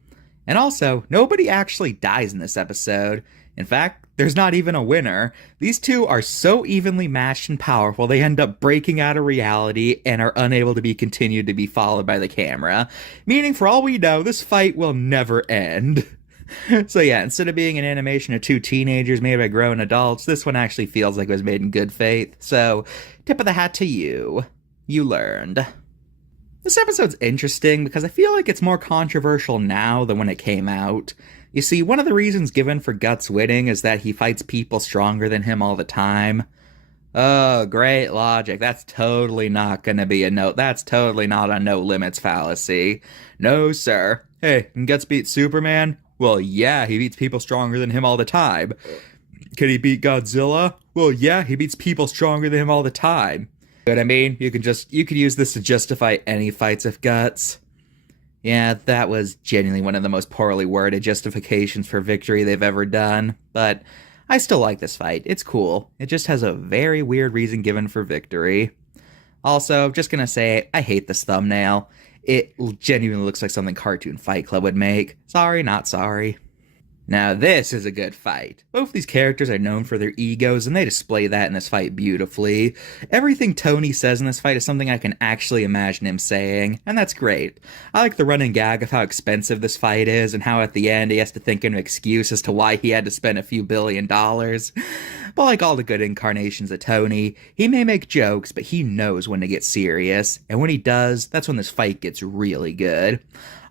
And also, nobody actually dies in this episode. In fact, there's not even a winner. These two are so evenly matched and powerful they end up breaking out of reality and are unable to be continued to be followed by the camera. Meaning, for all we know, this fight will never end. So yeah, instead of being an animation of two teenagers made by grown adults, this one actually feels like it was made in good faith. So, tip of the hat to you. You learned. This episode's interesting because I feel like it's more controversial now than when it came out. You see, one of the reasons given for Guts winning is that he fights people stronger than him all the time. Oh, great logic. That's totally not gonna be a no. That's totally not a no limits fallacy. No, sir. Hey, can Guts beat Superman? Well, yeah, he beats people stronger than him all the time. Can he beat Godzilla? Well, yeah, he beats people stronger than him all the time. You know what I mean? You could use this to justify any fights of Guts. Yeah, that was genuinely one of the most poorly worded justifications for victory they've ever done. But I still like this fight. It's cool. It just has a very weird reason given for victory. Also, just gonna say, I hate this thumbnail. It genuinely looks like something Cartoon Fight Club would make. Sorry, not sorry. Now this is a good fight. Both these characters are known for their egos, and they display that in this fight beautifully. Everything Tony says in this fight is something I can actually imagine him saying, and that's great. I like the running gag of how expensive this fight is, and how at the end he has to think of an excuse as to why he had to spend a few $1 billion. But like all the good incarnations of Tony, he may make jokes, but he knows when to get serious, and when he does, that's when this fight gets really good.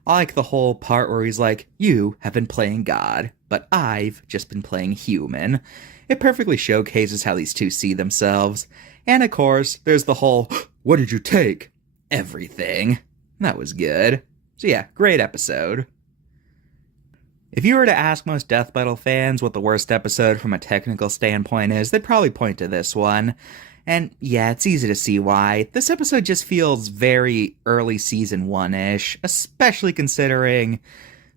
I like the whole part where he's like, you have been playing God, but I've just been playing human. It perfectly showcases how these two see themselves. And of course, there's the whole, what did you take? Everything. That was good. So yeah, great episode. If you were to ask most Death Battle fans what the worst episode from a technical standpoint is, they'd probably point to this one. And yeah, it's easy to see why. This episode just feels very early season 1-ish, especially considering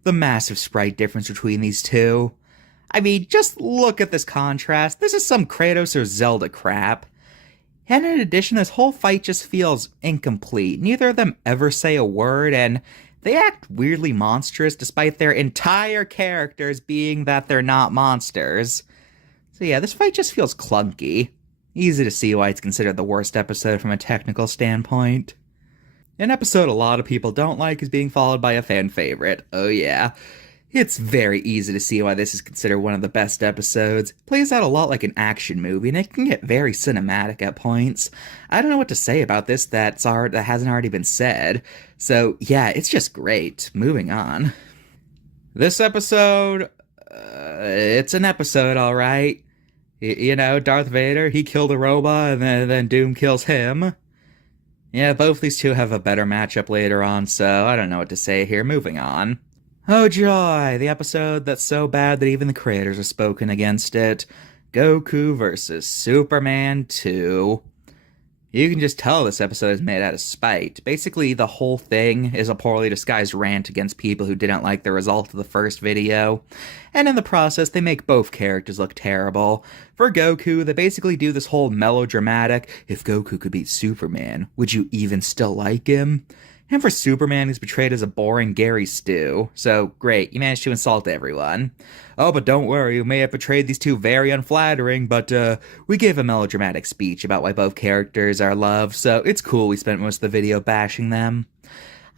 the massive sprite difference between these two. I mean, just look at this contrast. This is some Kratos or Zelda crap. And in addition, this whole fight just feels incomplete. Neither of them ever say a word, and they act weirdly monstrous despite their entire characters being that they're not monsters. So yeah, this fight just feels clunky. Easy to see why it's considered the worst episode from a technical standpoint. An episode a lot of people don't like is being followed by a fan favorite. Oh yeah. It's very easy to see why this is considered one of the best episodes. It plays out a lot like an action movie, and it can get very cinematic at points. I don't know what to say about this that hasn't already been said. So yeah, it's just great. Moving on. This episode, it's an episode, alright. You know, Darth Vader, he killed a robot, and then Doom kills him. Yeah, both these two have a better matchup later on, so I don't know what to say here. Moving on. Oh joy, the episode that's so bad that even the creators have spoken against it. Goku vs. Superman 2. You can just tell this episode is made out of spite. Basically, the whole thing is a poorly disguised rant against people who didn't like the result of the first video. And in the process, they make both characters look terrible. For Goku, they basically do this whole melodramatic, if Goku could beat Superman, would you even still like him? And for Superman, he's portrayed as a boring Gary Stew. So, great, you managed to insult everyone. Oh, but don't worry, you may have portrayed these two very unflattering, but, we gave a melodramatic speech about why both characters are loved, so it's cool we spent most of the video bashing them.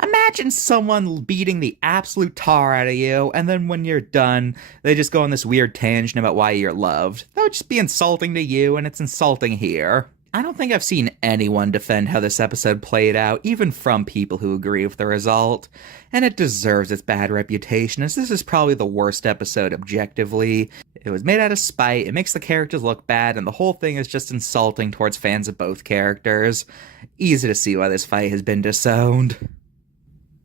Imagine someone beating the absolute tar out of you, and then when you're done, they just go on this weird tangent about why you're loved. That would just be insulting to you, and it's insulting here. I don't think I've seen anyone defend how this episode played out, even from people who agree with the result. And it deserves its bad reputation, as this is probably the worst episode objectively. It was made out of spite, it makes the characters look bad, and the whole thing is just insulting towards fans of both characters. Easy to see why this fight has been disowned.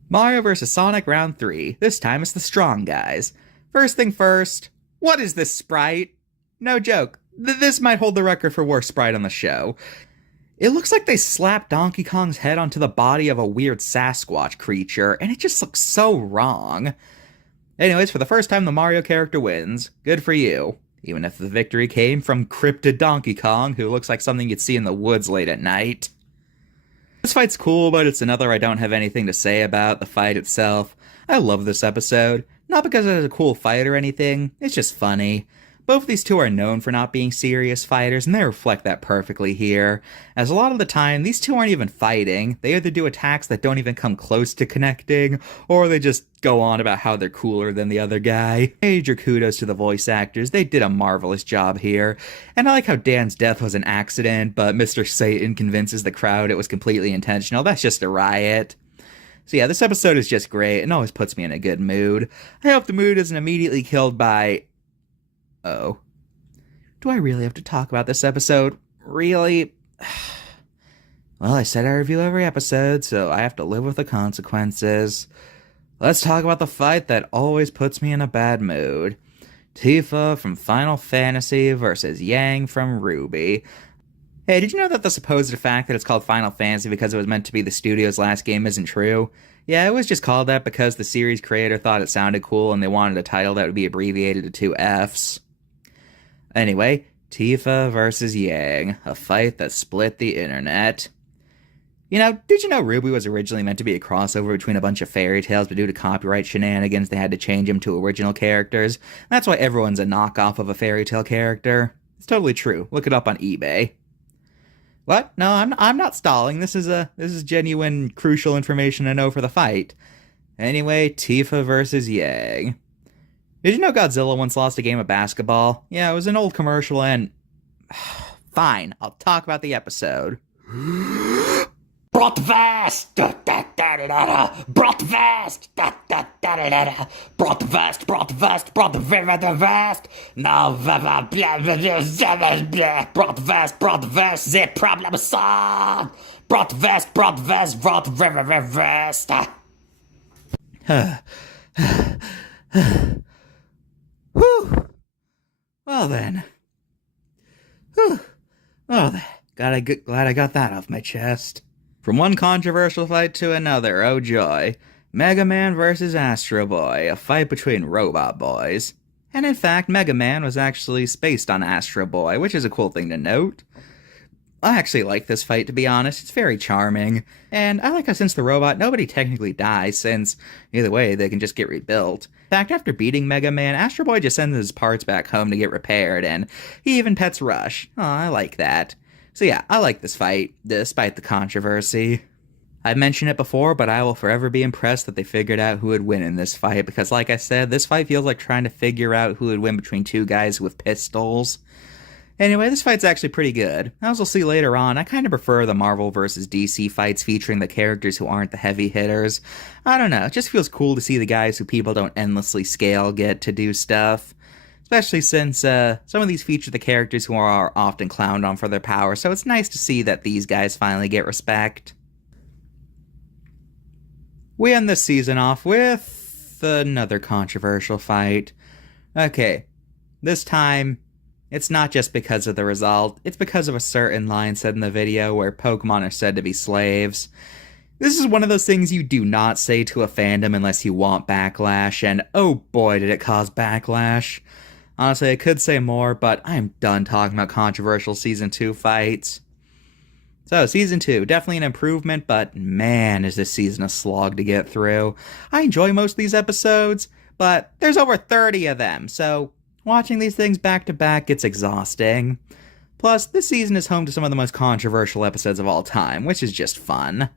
Mario vs. Sonic Round 3. This time it's the strong guys. First thing first, what is this sprite? No joke. This might hold the record for worst sprite on the show. It looks like they slapped Donkey Kong's head onto the body of a weird Sasquatch creature, and it just looks so wrong. Anyways, for the first time the Mario character wins. Good for you. Even if the victory came from cryptid Donkey Kong, who looks like something you'd see in the woods late at night. This fight's cool, but it's another I don't have anything to say about. The fight itself. I love this episode. Not because it's a cool fight or anything, it's just funny. Both of these two are known for not being serious fighters, and they reflect that perfectly here, as a lot of the time, these two aren't even fighting. They either do attacks that don't even come close to connecting, or they just go on about how they're cooler than the other guy. Major kudos to the voice actors, they did a marvelous job here, and I like how Dan's death was an accident, but Mr. Satan convinces the crowd it was completely intentional. That's just a riot. So yeah, this episode is just great, and always puts me in a good mood. I hope the mood isn't immediately killed by... Oh. Do I really have to talk about this episode? Really? Well, I said I review every episode, so I have to live with the consequences. Let's talk about the fight that always puts me in a bad mood. Tifa from Final Fantasy versus Yang from Ruby. Hey, did you know that the supposed fact that it's called Final Fantasy because it was meant to be the studio's last game isn't true? Yeah, it was just called that because the series creator thought it sounded cool and they wanted a title that would be abbreviated to 2 Fs. Anyway, Tifa versus Yang, a fight that split the internet. You know, did you know Ruby was originally meant to be a crossover between a bunch of fairy tales, but due to copyright shenanigans, they had to change them to original characters? That's why everyone's a knockoff of a fairy tale character. It's totally true. Look it up on eBay. What? No, I'm not stalling. This is genuine, crucial information to know for the fight. Anyway, Tifa versus Yang. Did you know Godzilla once lost a game of basketball? Yeah, it was an old commercial and... Fine, I'll talk about the episode. Broadcast! Broadcast! Broadcast! Broadcast! Now, broadcast! The problem solved! Broadcast! Whew. Well then. Whew. Well then. Glad I got that off my chest. From one controversial fight to another, oh joy. Mega Man vs. Astro Boy, a fight between robot boys. And in fact, Mega Man was actually based on Astro Boy, which is a cool thing to note. I actually like this fight, to be honest. It's very charming. And I like how since the robot, nobody technically dies, since either way, they can just get rebuilt. In fact, after beating Mega Man, Astro Boy just sends his parts back home to get repaired, and he even pets Rush. Oh, I like that. So yeah, I like this fight, despite the controversy. I've mentioned it before, but I will forever be impressed that they figured out who would win in this fight, because like I said, this fight feels like trying to figure out who would win between two guys with pistols. Anyway, this fight's actually pretty good. As we'll see later on, I kind of prefer the Marvel vs. DC fights featuring the characters who aren't the heavy hitters. I don't know, it just feels cool to see the guys who people don't endlessly scale get to do stuff. Especially since some of these feature the characters who are often clowned on for their power, so it's nice to see that these guys finally get respect. We end this season off with another controversial fight. Okay, this time It's not just because of the result, it's because of a certain line said in the video where Pokemon are said to be slaves. This is one of those things you do not say to a fandom unless you want backlash, and oh boy did it cause backlash. Honestly, I could say more, but I'm done talking about controversial Season 2 fights. So, Season 2, definitely an improvement, but man, is this season a slog to get through. I enjoy most of these episodes, but there's over 30 of them, so watching these things back to back gets exhausting. Plus, this season is home to some of the most controversial episodes of all time, which is just fun.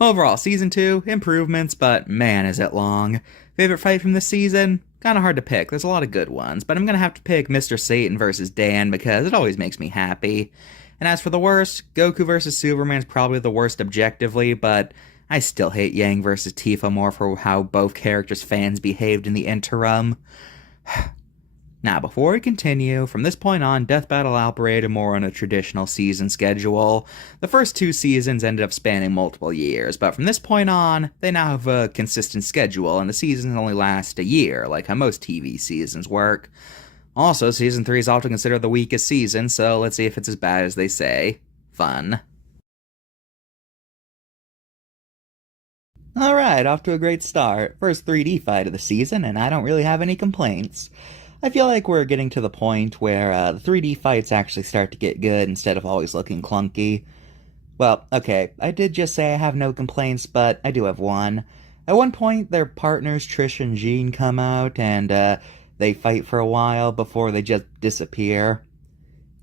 Overall, Season 2, improvements, but man is it long. Favorite fight from this season? Kinda hard to pick, there's a lot of good ones, but I'm gonna have to pick Mr. Satan versus Dan because it always makes me happy. And as for the worst, Goku vs. Superman's probably the worst objectively, but I still hate Yang vs. Tifa more for how both characters' fans behaved in the interim. Now, before we continue, from this point on, Death Battle operated more on a traditional season schedule. The first 2 seasons ended up spanning multiple years, but from this point on, they now have a consistent schedule, and the seasons only last a year, like how most TV seasons work. Also, Season 3 is often considered the weakest season, so let's see if it's as bad as they say. Fun. Alright, off to a great start. First 3D fight of the season, and I don't really have any complaints. I feel like we're getting to the point where the 3D fights actually start to get good instead of always looking clunky. Well, okay, I did just say I have no complaints, but I do have one. At one point, their partners Trish and Jean come out, and they fight for a while before they just disappear.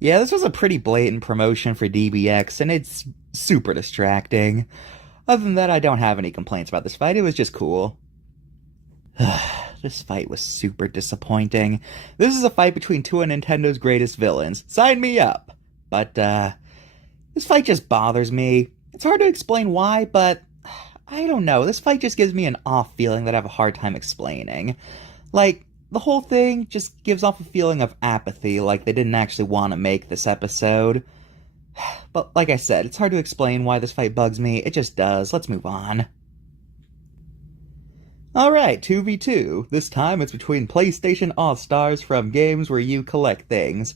Yeah, this was a pretty blatant promotion for DBX, and it's super distracting. Other than that, I don't have any complaints about this fight, it was just cool. This fight was super disappointing. This is a fight between 2 of Nintendo's greatest villains. Sign me up! But, this fight just bothers me. It's hard to explain why, but I don't know. This fight just gives me an off feeling that I have a hard time explaining. Like, the whole thing just gives off a feeling of apathy, like they didn't actually want to make this episode. But like I said, it's hard to explain why this fight bugs me. It just does. Let's move on. Alright, 2v2. This time it's between PlayStation All-Stars from games where you collect things.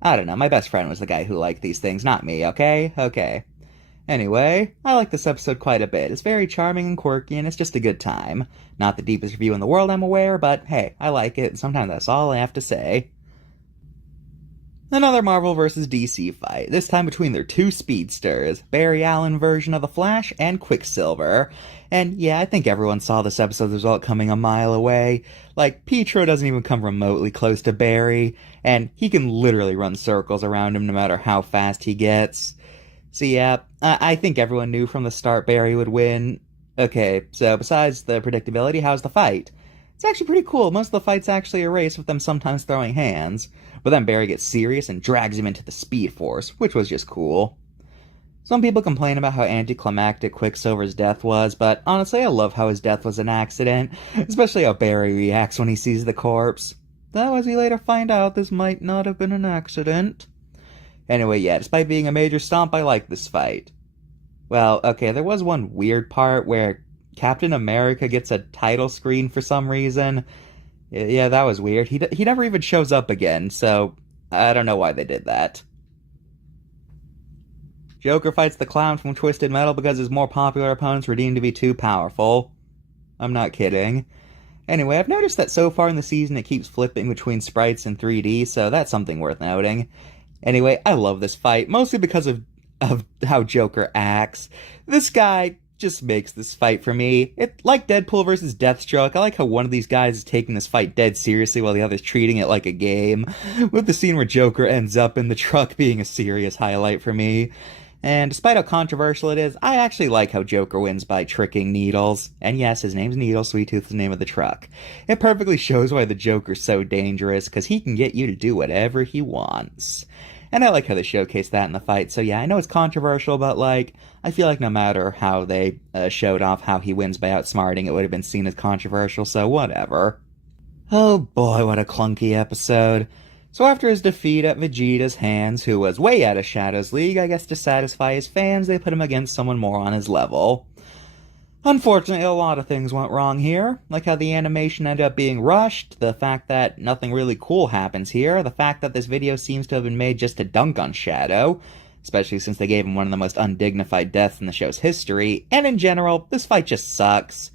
I don't know, my best friend was the guy who liked these things, not me, okay? Okay. Anyway, I like this episode quite a bit. It's very charming and quirky, and it's just a good time. Not the deepest review in the world, I'm aware, but hey, I like it, and sometimes that's all I have to say. Another Marvel vs. DC fight, this time between their 2 speedsters, Barry Allen version of The Flash and Quicksilver. And yeah, I think everyone saw this episode's result coming a mile away. Like, Pietro doesn't even come remotely close to Barry, and he can literally run circles around him no matter how fast he gets. So yeah, I think everyone knew from the start Barry would win. Okay, so besides the predictability, how's the fight? It's actually pretty cool. Most of the fight's actually a race with them sometimes throwing hands. But then Barry gets serious and drags him into the Speed Force, which was just cool. Some people complain about how anticlimactic Quicksilver's death was, but honestly I love how his death was an accident, especially how Barry reacts when he sees the corpse. Though as we later find out, this might not have been an accident. Anyway, yeah, despite being a major stomp, I like this fight. Well, okay, there was one weird part where Captain America gets a title screen for some reason. Yeah, that was weird. He never even shows up again, so I don't know why they did that. Joker fights the clown from Twisted Metal because his more popular opponents were deemed to be too powerful. I'm not kidding. Anyway, I've noticed that so far in the season it keeps flipping between sprites and 3D, so that's something worth noting. Anyway, I love this fight, mostly because of how Joker acts. This guy just makes this fight for me. It like Deadpool versus Deathstroke. I like how one of these guys is taking this fight dead seriously while the other's treating it like a game, with the scene where Joker ends up in the truck being a serious highlight for me. And despite how controversial it is, I actually like how Joker wins by tricking Needles. And yes, his name's Needles, Sweet Tooth is the name of the truck. It perfectly shows why the Joker's so dangerous, because he can get you to do whatever he wants. And I like how they showcase that in the fight, so yeah, I know it's controversial, but like, I feel like no matter how they showed off how he wins by outsmarting, it would have been seen as controversial, so whatever. Oh boy, what a clunky episode. So after his defeat at Vegeta's hands, who was way out of Shadow's league, I guess to satisfy his fans, they put him against someone more on his level. Unfortunately, a lot of things went wrong here, like how the animation ended up being rushed, the fact that nothing really cool happens here, the fact that this video seems to have been made just to dunk on Shadow, especially since they gave him one of the most undignified deaths in the show's history, and in general, this fight just sucks.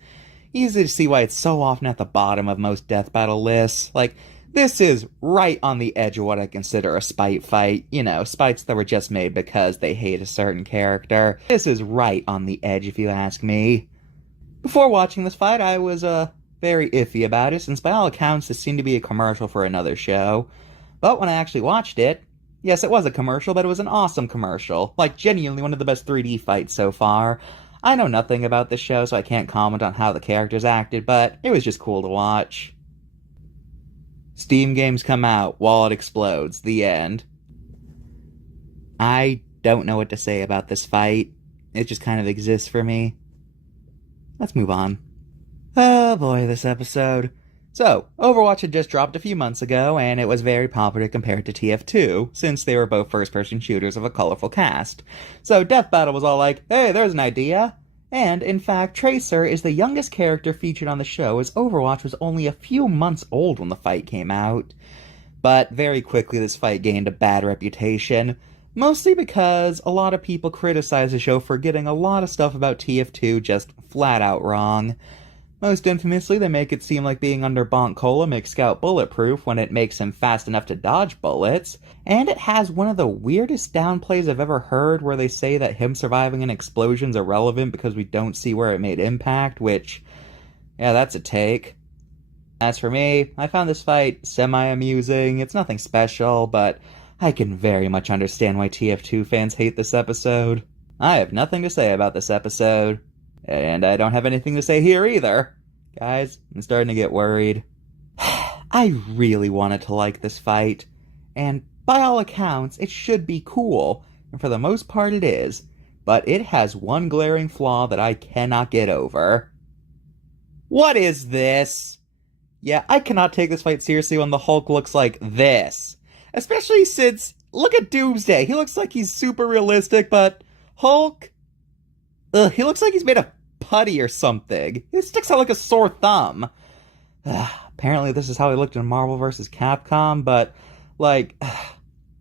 Easy to see why it's so often at the bottom of most death battle lists. Like, this is right on the edge of what I consider a spite fight. You know, spites that were just made because they hate a certain character. This is right on the edge, if you ask me. Before watching this fight, I was, very iffy about it, since by all accounts this seemed to be a commercial for another show. But when I actually watched it, yes, it was a commercial, but it was an awesome commercial. Like, genuinely one of the best 3D fights so far. I know nothing about this show, so I can't comment on how the characters acted, but it was just cool to watch. Steam games come out, wallet explodes, the end. I don't know what to say about this fight. It just kind of exists for me. Let's move on. Oh boy, this episode. So, Overwatch had just dropped a few months ago, and it was very popular compared to TF2, since they were both first-person shooters of a colorful cast. So Death Battle was all like, hey, there's an idea! And, in fact, Tracer is the youngest character featured on the show, as Overwatch was only a few months old when the fight came out. But very quickly this fight gained a bad reputation, mostly because a lot of people criticize the show for getting a lot of stuff about TF2 just flat out wrong. Most infamously, they make it seem like being under Bonk Cola makes Scout bulletproof when it makes him fast enough to dodge bullets, and it has one of the weirdest downplays I've ever heard where they say that him surviving an explosion's irrelevant because we don't see where it made impact, which, yeah, that's a take. As for me, I found this fight semi-amusing. It's nothing special, but I can very much understand why TF2 fans hate this episode. I have nothing to say about this episode. And I don't have anything to say here either. Guys, I'm starting to get worried. I really wanted to like this fight. And by all accounts, it should be cool. And for the most part it is. But it has one glaring flaw that I cannot get over. What is this? Yeah, I cannot take this fight seriously when the Hulk looks like this. Especially since, look at Doomsday. He looks like he's super realistic, but Hulk... Ugh, he looks like he's made of putty or something. He sticks out like a sore thumb. Apparently this is how he looked in Marvel vs. Capcom, but, like,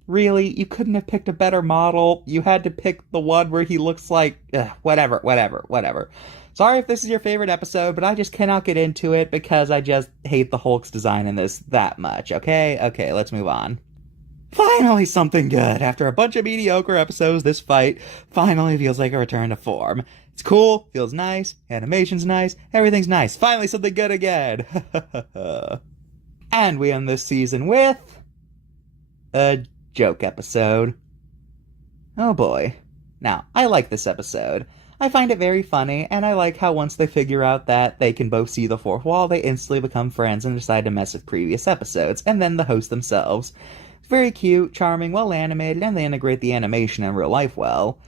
really? You couldn't have picked a better model? You had to pick the one where he looks like... whatever. Sorry if this is your favorite episode, but I just cannot get into it because I just hate the Hulk's design in this that much, okay? Okay, let's move on. Finally something good. After a bunch of mediocre episodes, this fight finally feels like a return to form. It's cool, feels nice, animation's nice, everything's nice. Finally something good again. And we end this season with... a joke episode. Oh boy. Now, I like this episode. I find it very funny, and I like how once they figure out that they can both see the fourth wall, they instantly become friends and decide to mess with previous episodes, and then the hosts themselves. It's very cute, charming, well animated, and they integrate the animation in real life well.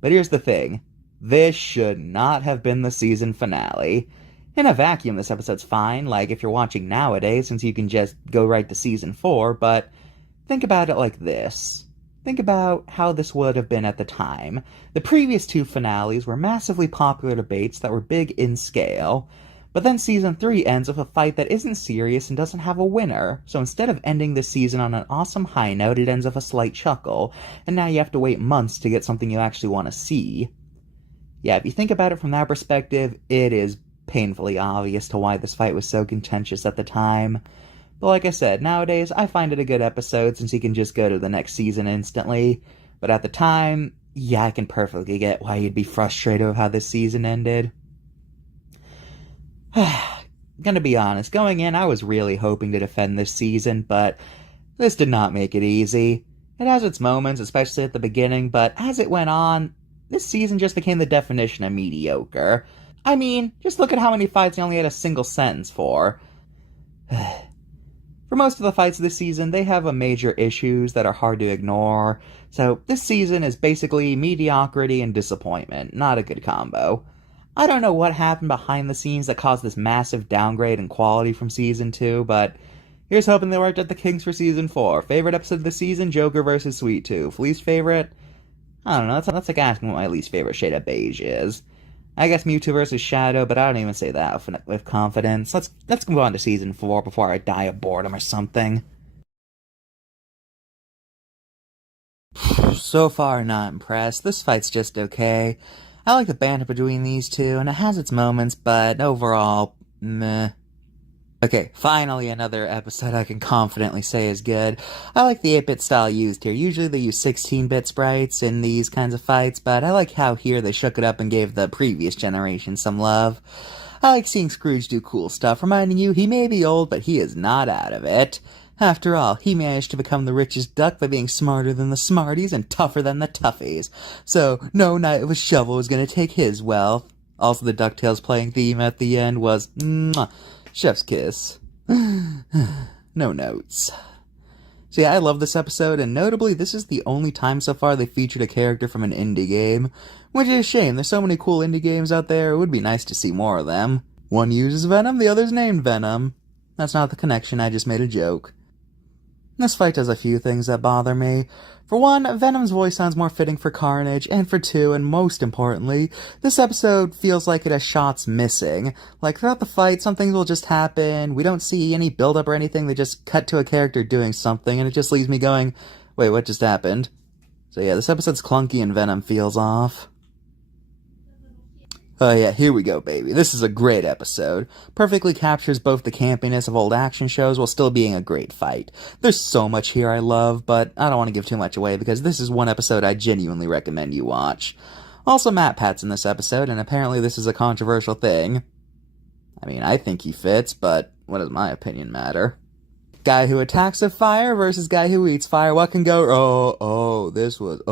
But here's the thing. This should not have been the season finale. In a vacuum, this episode's fine, like if you're watching nowadays, since you can just go right to season 4, but think about it like this. Think about how this would have been at the time. The previous two finales were massively popular debates that were big in scale, but then season 3 ends with a fight that isn't serious and doesn't have a winner, so instead of ending this season on an awesome high note, it ends with a slight chuckle, and now you have to wait months to get something you actually want to see. Yeah, if you think about it from that perspective, it is painfully obvious to why this fight was so contentious at the time. But like I said, nowadays, I find it a good episode since you can just go to the next season instantly. But at the time, yeah, I can perfectly get why you'd be frustrated with how this season ended. Gonna be honest, going in, I was really hoping to defend this season, but this did not make it easy. It has its moments, especially at the beginning, but as it went on, this season just became the definition of mediocre. I mean, just look at how many fights I only had a single sentence for. For most of the fights this season, they have major issues that are hard to ignore, so this season is basically mediocrity and disappointment, not a good combo. I don't know what happened behind the scenes that caused this massive downgrade in quality from Season 2, but here's hoping they worked at the kinks for Season 4. Favorite episode of the season, Joker vs. Sweet Tooth. Least favorite? I don't know, that's like asking what my least favorite shade of beige is. I guess Mewtwo versus Shadow, but I don't even say that with confidence. Let's move on to Season 4 before I die of boredom or something. So far, not impressed. This fight's just okay. I like the banter between these two, and it has its moments, but overall, meh. Okay, finally another episode I can confidently say is good. I like the 8-bit style used here. Usually they use 16-bit sprites in these kinds of fights, but I like how here they shook it up and gave the previous generation some love. I like seeing Scrooge do cool stuff, reminding you he may be old, but he is not out of it. After all, he managed to become the richest duck by being smarter than the smarties and tougher than the toughies. So, no knight with a shovel was gonna take his wealth. Also, the DuckTales playing theme at the end was, mwah, chef's kiss. No notes. So yeah, I love this episode, and notably, this is the only time so far they featured a character from an indie game. Which is a shame, there's so many cool indie games out there, it would be nice to see more of them. One uses Venom, the other's named Venom. That's not the connection, I just made a joke. This fight does a few things that bother me. For one, Venom's voice sounds more fitting for Carnage, and for two, and most importantly, this episode feels like it has shots missing. Like, throughout the fight, some things will just happen, we don't see any build-up or anything, they just cut to a character doing something, and it just leaves me going, wait, what just happened? So yeah, this episode's clunky and Venom feels off. Oh yeah, here we go, baby. This is a great episode. Perfectly captures both the campiness of old action shows while still being a great fight. There's so much here I love, but I don't want to give too much away because this is one episode I genuinely recommend you watch. Also, Matt Pat's in this episode, and apparently this is a controversial thing. I mean, I think he fits, but what does my opinion matter? Guy who attacks with fire versus guy who eats fire. What can go? This was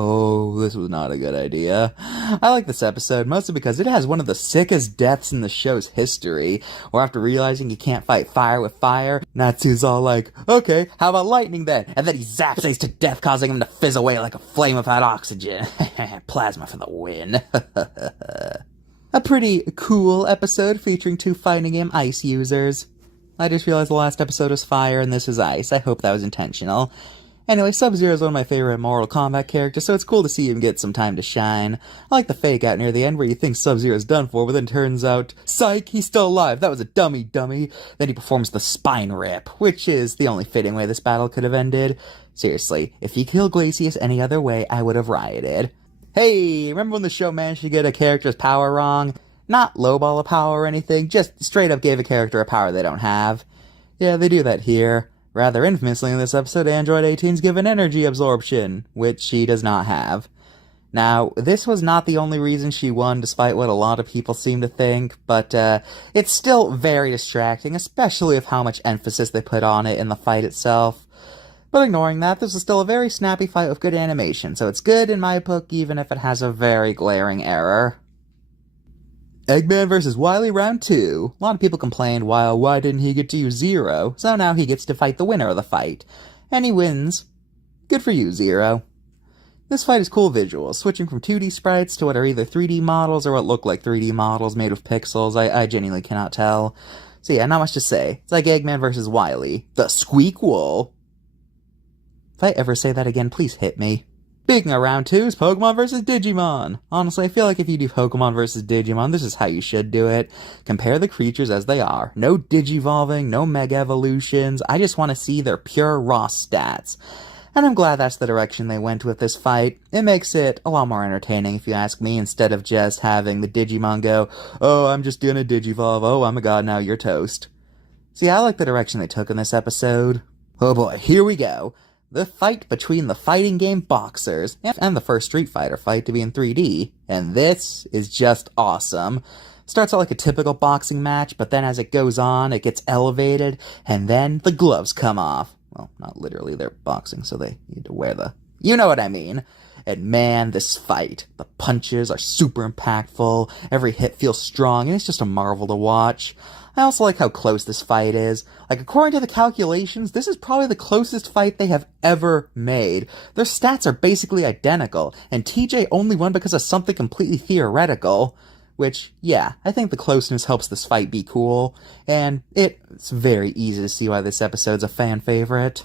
not a good idea. I like this episode mostly because it has one of the sickest deaths in the show's history, where after realizing he can't fight fire with fire, Natsu's all like, okay, how about lightning then? And then he zaps Ace to death, causing him to fizz away like a flame without oxygen. Plasma for the win. A pretty cool episode featuring two fighting game ice users. I just realized the last episode was fire and this is ice. I hope that was intentional. Anyway, Sub-Zero is one of my favorite Mortal Kombat characters, so it's cool to see him get some time to shine. I like the fake out near the end where you think Sub-Zero's done for, but then turns out, psych, he's still alive. That was a dummy. Then he performs the spine rip, which is the only fitting way this battle could have ended. Seriously, if he killed Glacius any other way, I would have rioted. Hey, remember when the show managed to get a character's power wrong? Not lowball a power or anything, just straight up gave a character a power they don't have. Yeah, they do that here. Rather infamously in this episode, Android 18's given energy absorption, which she does not have. Now, this was not the only reason she won, despite what a lot of people seem to think, but it's still very distracting, especially with how much emphasis they put on it in the fight itself. But ignoring that, this is still a very snappy fight with good animation, so it's good in my book even if it has a very glaring error. Eggman vs. Wily Round 2. A lot of people complained, why didn't he get to use Zero? So now he gets to fight the winner of the fight. And he wins. Good for you, Zero. This fight is cool visuals, switching from 2D sprites to what are either 3D models or what look like 3D models made of pixels. I genuinely cannot tell. So yeah, not much to say. It's like Eggman vs. Wily. The Squeakquel. If I ever say that again, please hit me. Speaking of round 2's Pokemon vs. Digimon. Honestly, I feel like if you do Pokemon vs. Digimon, this is how you should do it. Compare the creatures as they are. No Digivolving, no Mega Evolutions. I just want to see their pure raw stats. And I'm glad that's the direction they went with this fight. It makes it a lot more entertaining if you ask me, instead of just having the Digimon go, oh, I'm just gonna Digivolve, oh, I'm a god now, you're toast. See, I like the direction they took in this episode. Oh boy, here we go. The fight between the fighting game boxers and the first Street Fighter fight to be in 3D, and this is just awesome. Starts out like a typical boxing match, but then as it goes on, it gets elevated, and then the gloves come off. Well, not literally, they're boxing, so they need to wear the... You know what I mean. And man, this fight. The punches are super impactful, every hit feels strong, and it's just a marvel to watch. I also like how close this fight is. Like, according to the calculations, this is probably the closest fight they have ever made. Their stats are basically identical, and TJ only won because of something completely theoretical. Which, yeah, I think the closeness helps this fight be cool, and it's very easy to see why this episode's a fan favorite.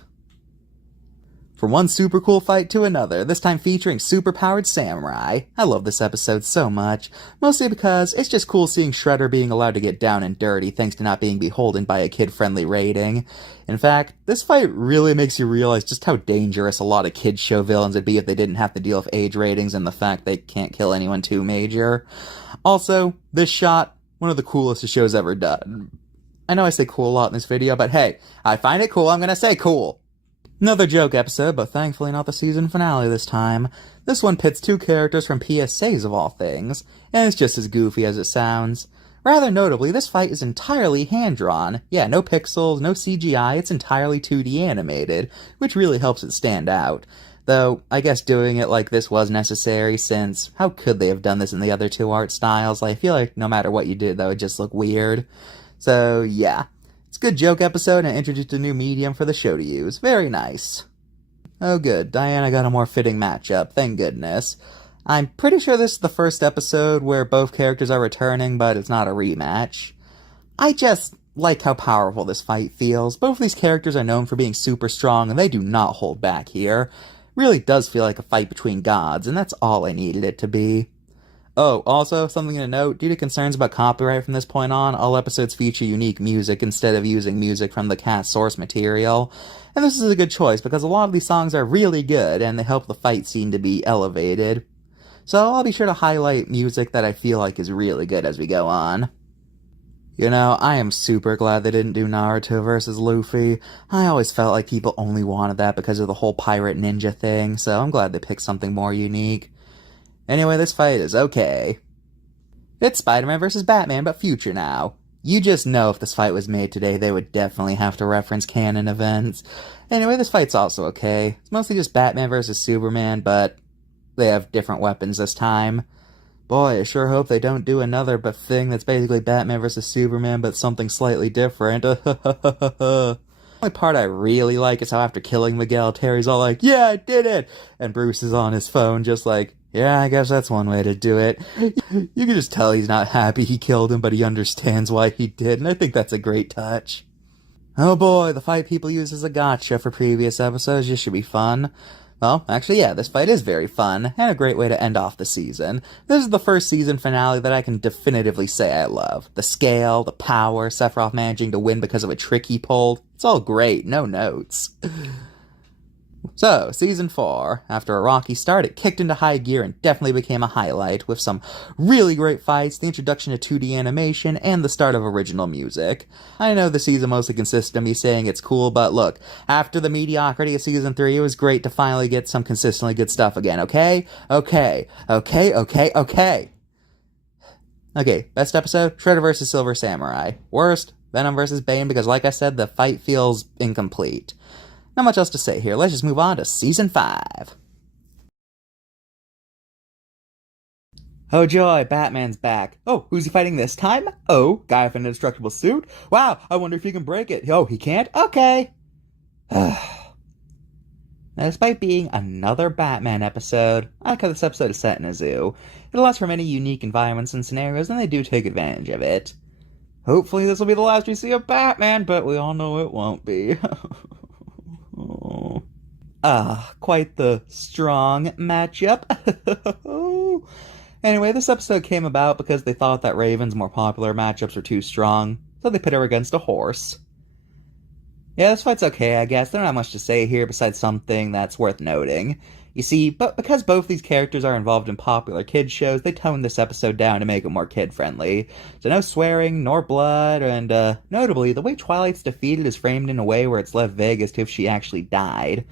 From one super cool fight to another, this time featuring superpowered samurai. I love this episode so much, mostly because it's just cool seeing Shredder being allowed to get down and dirty thanks to not being beholden by a kid-friendly rating. In fact, this fight really makes you realize just how dangerous a lot of kids show villains would be if they didn't have to deal with age ratings and the fact they can't kill anyone too major. Also, this shot, one of the coolest the show's ever done. I know I say cool a lot in this video, but hey, I find it cool, I'm gonna say cool. Another joke episode, but thankfully not the season finale this time. This one pits two characters from PSAs of all things, and it's just as goofy as it sounds. Rather notably, this fight is entirely hand-drawn. Yeah, no pixels, no CGI, it's entirely 2D animated, which really helps it stand out. Though, I guess doing it like this was necessary, since how could they have done this in the other two art styles? I feel like no matter what you did, that would just look weird. So, yeah. It's a good joke episode and introduced a new medium for the show to use. Very nice. Oh good, Diana got a more fitting matchup, thank goodness. I'm pretty sure this is the first episode where both characters are returning, but it's not a rematch. I just like how powerful this fight feels. Both of these characters are known for being super strong, and they do not hold back here. Really does feel like a fight between gods, and that's all I needed it to be. Oh, also, something to note, due to concerns about copyright from this point on, all episodes feature unique music instead of using music from the cast source material. And this is a good choice, because a lot of these songs are really good, and they help the fight scene to be elevated. So I'll be sure to highlight music that I feel like is really good as we go on. You know, I am super glad they didn't do Naruto versus Luffy. I always felt like people only wanted that because of the whole pirate ninja thing, so I'm glad they picked something more unique. Anyway, this fight is okay. It's Spider-Man vs. Batman, but future now. You just know if this fight was made today, they would definitely have to reference canon events. Anyway, this fight's also okay. It's mostly just Batman vs. Superman, but they have different weapons this time. Boy, I sure hope they don't do another thing that's basically Batman vs. Superman, but something slightly different. The only part I really like is how after killing Miguel, Terry's all like, yeah, I did it! And Bruce is on his phone just like, yeah, I guess that's one way to do it. You can just tell he's not happy he killed him, but he understands why he did, and I think that's a great touch. Oh boy, the fight people use as a gotcha for previous episodes just should be fun. Well, actually, yeah, this fight is very fun, and a great way to end off the season. This is the first season finale that I can definitively say I love. The scale, the power, Sephiroth managing to win because of a trick he pulled. It's all great, no notes. So, Season 4. After a rocky start, it kicked into high gear and definitely became a highlight, with some really great fights, the introduction to 2D animation, and the start of original music. I know the season mostly consisted of me saying it's cool, but look, after the mediocrity of Season 3, it was great to finally get some consistently good stuff again, okay? Okay, best episode? Shredder vs. Silver Samurai. Worst? Venom vs. Bane, because like I said, the fight feels incomplete. Not much else to say here, let's just move on to Season 5. Oh joy, Batman's back. Oh, who's he fighting this time? Oh, guy with an indestructible suit? Wow, I wonder if he can break it. Oh, he can't? Okay. Now, despite being another Batman episode, I like how this episode is set in a zoo. It allows for many unique environments and scenarios, and they do take advantage of it. Hopefully this will be the last we see of Batman, but we all know it won't be. Quite the strong matchup. Anyway, this episode came about because they thought that Raven's more popular matchups were too strong, so they put her against a horse. Yeah, this fight's okay, I guess. There's not much to say here besides something that's worth noting. You see, but because both these characters are involved in popular kids shows, they toned this episode down to make it more kid-friendly. So no swearing, nor blood, and notably, the way Twilight's defeated is framed in a way where it's left vague as to if she actually died.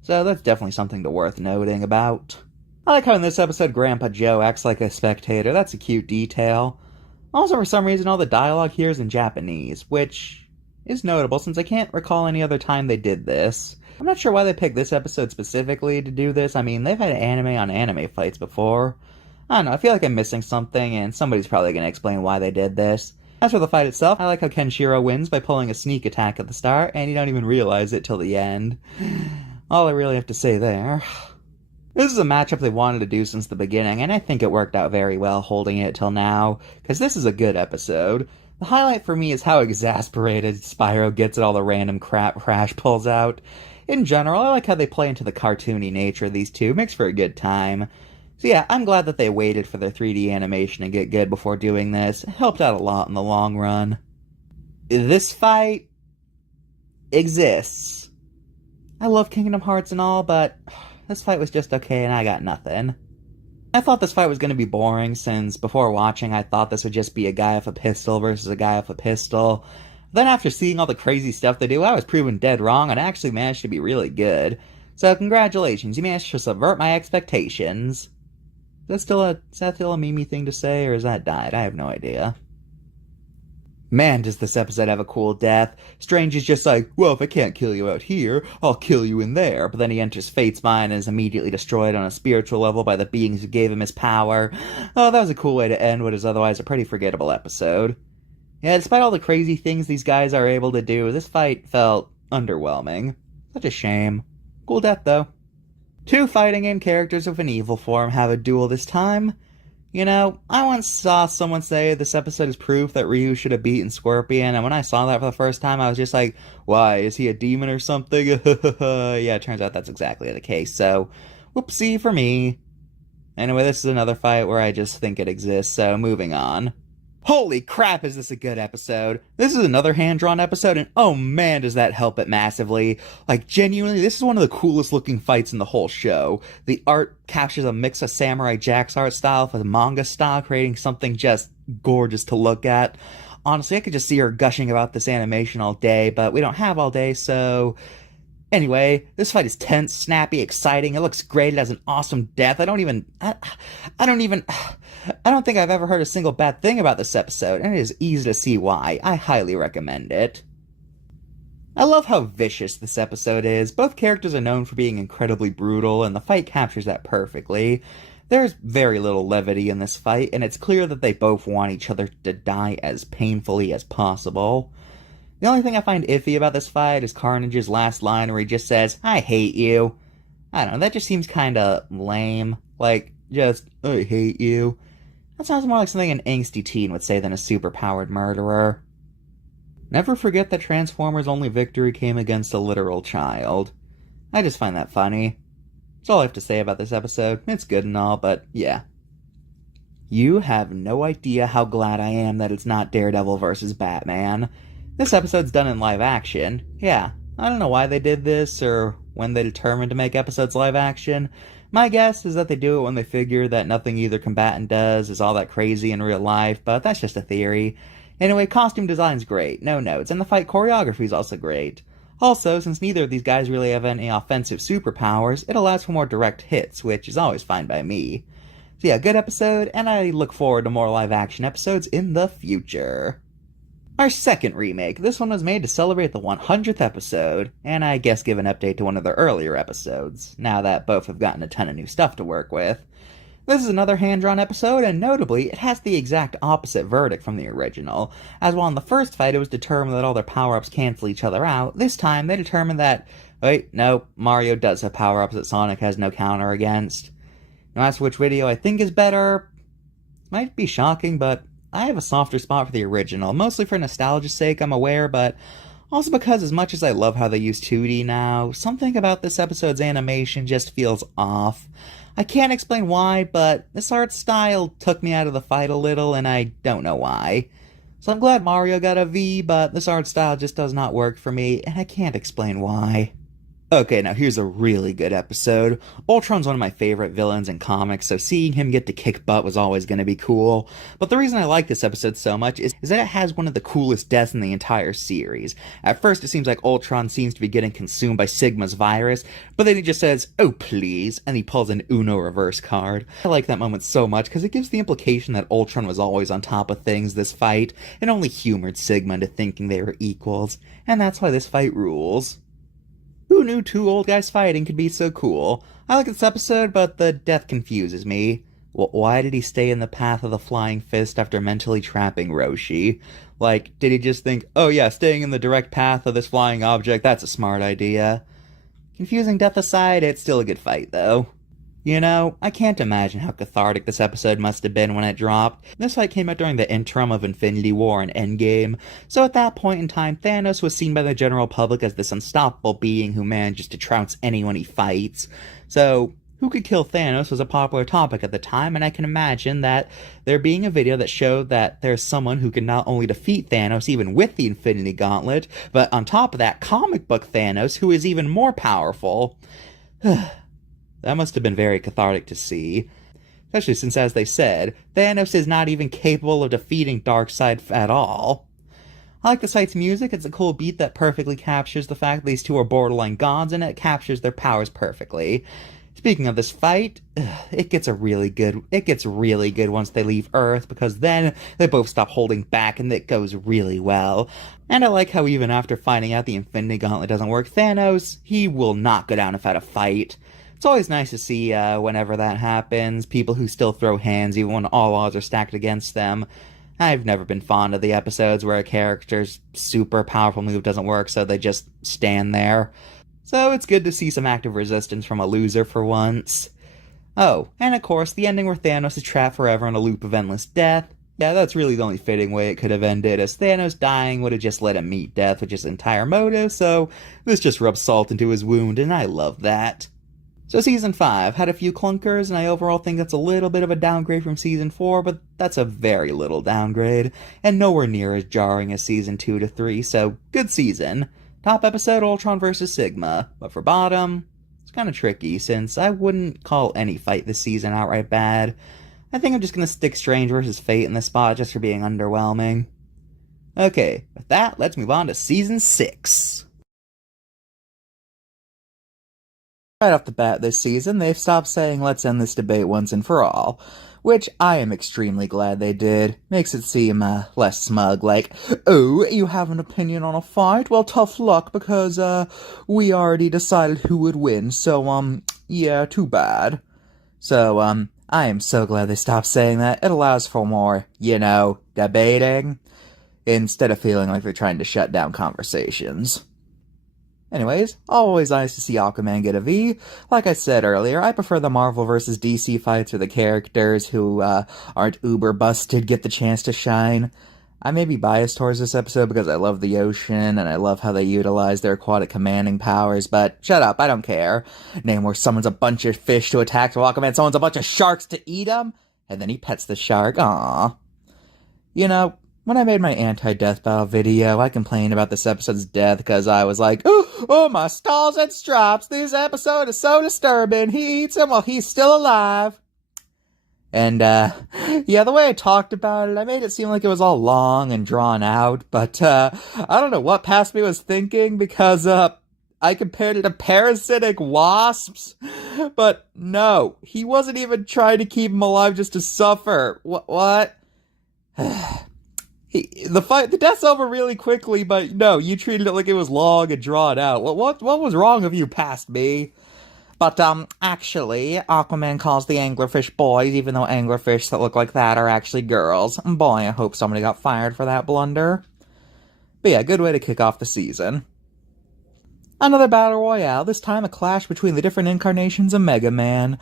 So that's definitely something worth noting about. I like how in this episode Grandpa Joe acts like a spectator. That's a cute detail. Also, for some reason, all the dialogue here is in Japanese, which is notable since I can't recall any other time they did this. I'm not sure why they picked this episode specifically to do this. I mean, they've had anime on anime fights before. I don't know, I feel like I'm missing something, and somebody's probably going to explain why they did this. As for the fight itself, I like how Kenshiro wins by pulling a sneak attack at the start, and you don't even realize it till the end. All I really have to say there. This is a matchup they wanted to do since the beginning, and I think it worked out very well holding it till now, because this is a good episode. The highlight for me is how exasperated Spyro gets at all the random crap Crash pulls out. in general, I like how they play into the cartoony nature of these two. Makes for a good time. So yeah, I'm glad that they waited for their 3D animation to get good before doing this. It helped out a lot in the long run. This fight exists. I love Kingdom Hearts and all, but this fight was just okay and I got nothing. I thought this fight was going to be boring since before watching I thought this would just be a guy with a pistol versus a guy with a pistol. Then after seeing all the crazy stuff they do, I was proven dead wrong and actually managed to be really good. So congratulations, you managed to subvert my expectations. Is that still a Mimi thing to say, or has that died? I have no idea. Man, does this episode have a cool death. Strange is just like, well, if I can't kill you out here, I'll kill you in there. But then he enters Fate's mind and is immediately destroyed on a spiritual level by the beings who gave him his power. Oh, that was a cool way to end what is otherwise a pretty forgettable episode. Yeah, despite all the crazy things these guys are able to do, this fight felt underwhelming. Such a shame. Cool death, though. Two fighting game characters with an evil form have a duel this time. You know, I once saw someone say this episode is proof that Ryu should have beaten Scorpion, and when I saw that for the first time, I was just like, why, is he a demon or something? Yeah, it turns out that's exactly the case, so whoopsie for me. Anyway, this is another fight where I just think it exists, so moving on. Holy crap, is this a good episode. This is another hand-drawn episode, and oh man, does that help it massively. Like, genuinely, this is one of the coolest looking fights in the whole show. The art captures a mix of Samurai Jack's art style with manga style, creating something just gorgeous to look at. Honestly, I could just see her gushing about this animation all day, but we don't have all day, so... Anyway, this fight is tense, snappy, exciting. It looks great. It has an awesome death. I don't think I've ever heard a single bad thing about this episode, and it is easy to see why. I highly recommend it. I love how vicious this episode is. Both characters are known for being incredibly brutal, and the fight captures that perfectly. There's very little levity in this fight, and it's clear that they both want each other to die as painfully as possible. The only thing I find iffy about this fight is Carnage's last line where he just says, I hate you. I don't know, that just seems kinda lame. Like, just, I hate you. That sounds more like something an angsty teen would say than a superpowered murderer. Never forget that Transformers' only victory came against a literal child. I just find that funny. That's all I have to say about this episode. It's good and all, but yeah. You have no idea how glad I am that it's not Daredevil versus Batman. This episode's done in live action. Yeah, I don't know why they did this, or when they determined to make episodes live action. My guess is that they do it when they figure that nothing either combatant does is all that crazy in real life, but that's just a theory. Anyway, costume design's great, no notes, and the fight choreography's also great. Also, since neither of these guys really have any offensive superpowers, it allows for more direct hits, which is always fine by me. So yeah, good episode, and I look forward to more live action episodes in the future. Our second remake. This one was made to celebrate the 100th episode, and I guess give an update to one of their earlier episodes, now that both have gotten a ton of new stuff to work with. This is another hand-drawn episode, and notably, it has the exact opposite verdict from the original, as while in the first fight it was determined that all their power-ups cancel each other out, this time they determined that, wait, no, Mario does have power-ups that Sonic has no counter against. Now as to which video I think is better, might be shocking, but I have a softer spot for the original, mostly for nostalgia's sake, I'm aware, but also because as much as I love how they use 2D now, something about this episode's animation just feels off. I can't explain why, but this art style took me out of the fight a little, and I don't know why. So I'm glad Mario got a V, but this art style just does not work for me, and I can't explain why. Okay, now here's a really good episode. Ultron's one of my favorite villains in comics, so seeing him get to kick butt was always going to be cool. But the reason I like this episode so much is that it has one of the coolest deaths in the entire series. At first it seems like Ultron seems to be getting consumed by Sigma's virus, but then he just says, oh please, and he pulls an Uno reverse card. I like that moment so much because it gives the implication that Ultron was always on top of things this fight, and only humored Sigma into thinking they were equals, and that's why this fight rules. Who knew two old guys fighting could be so cool? I like this episode, but the death confuses me. Why did he stay in the path of the flying fist after mentally trapping Roshi? Like, did he just think, oh yeah, staying in the direct path of this flying object, that's a smart idea? Confusing death aside, it's still a good fight, though. You know, I can't imagine how cathartic this episode must have been when it dropped. This fight came out during the interim of Infinity War and Endgame, so at that point in time, Thanos was seen by the general public as this unstoppable being who manages to trounce anyone he fights. So, who could kill Thanos was a popular topic at the time, and I can imagine that there being a video that showed that there's someone who can not only defeat Thanos even with the Infinity Gauntlet, but on top of that, comic book Thanos, who is even more powerful. That must have been very cathartic to see. Especially since, as they said, Thanos is not even capable of defeating Darkseid at all. I like the fight's music. It's a cool beat that perfectly captures the fact that these two are borderline gods, and it captures their powers perfectly. Speaking of this fight, it gets really good once they leave Earth, because then they both stop holding back and it goes really well. And I like how even after finding out the Infinity Gauntlet doesn't work, Thanos, he will not go down without a fight. It's always nice to see whenever that happens, people who still throw hands even when all odds are stacked against them. I've never been fond of the episodes where a character's super powerful move doesn't work, so they just stand there. So it's good to see some active resistance from a loser for once. Oh, and of course, the ending where Thanos is trapped forever in a loop of endless death. Yeah, that's really the only fitting way it could have ended, as Thanos dying would have just let him meet death with his entire motive, so this just rubs salt into his wound, and I love that. So Season 5 had a few clunkers, and I overall think that's a little bit of a downgrade from Season 4, but that's a very little downgrade, and nowhere near as jarring as Season 2 to 3, so good season. Top episode, Ultron vs. Sigma, but for bottom, it's kind of tricky, since I wouldn't call any fight this season outright bad. I think I'm just going to stick Strange vs. Fate in this spot just for being underwhelming. Okay, with that, let's move on to Season 6. Right off the bat this season, they've stopped saying let's end this debate once and for all, which I am extremely glad they did. Makes it seem less smug, like, oh, you have an opinion on a fight? Well, tough luck, because we already decided who would win, so yeah, too bad. So I am so glad they stopped saying that. It allows for more, debating, instead of feeling like they're trying to shut down conversations. Anyways, always nice to see Aquaman get a V. Like I said earlier, I prefer the Marvel vs. DC fights where the characters who aren't uber busted get the chance to shine. I may be biased towards this episode because I love the ocean and I love how they utilize their aquatic commanding powers, but shut up, I don't care. Namor summons a bunch of fish to attack, so Aquaman summons a bunch of sharks to eat them, and then he pets the shark. Aww. When I made my anti-death battle video, I complained about this episode's death because I was like, oh, my stalls and straps, this episode is so disturbing. He eats him while he's still alive. And, yeah, the way I talked about it, I made it seem like it was all long and drawn out, but, I don't know what past me was thinking because, I compared it to parasitic wasps, but no, he wasn't even trying to keep him alive just to suffer. What? The death's over really quickly, but no, you treated it like it was long and drawn out. What was wrong with you past me? But, actually, Aquaman calls the anglerfish boys, even though anglerfish that look like that are actually girls. Boy, I hope somebody got fired for that blunder. But yeah, good way to kick off the season. Another battle royale, this time a clash between the different incarnations of Mega Man.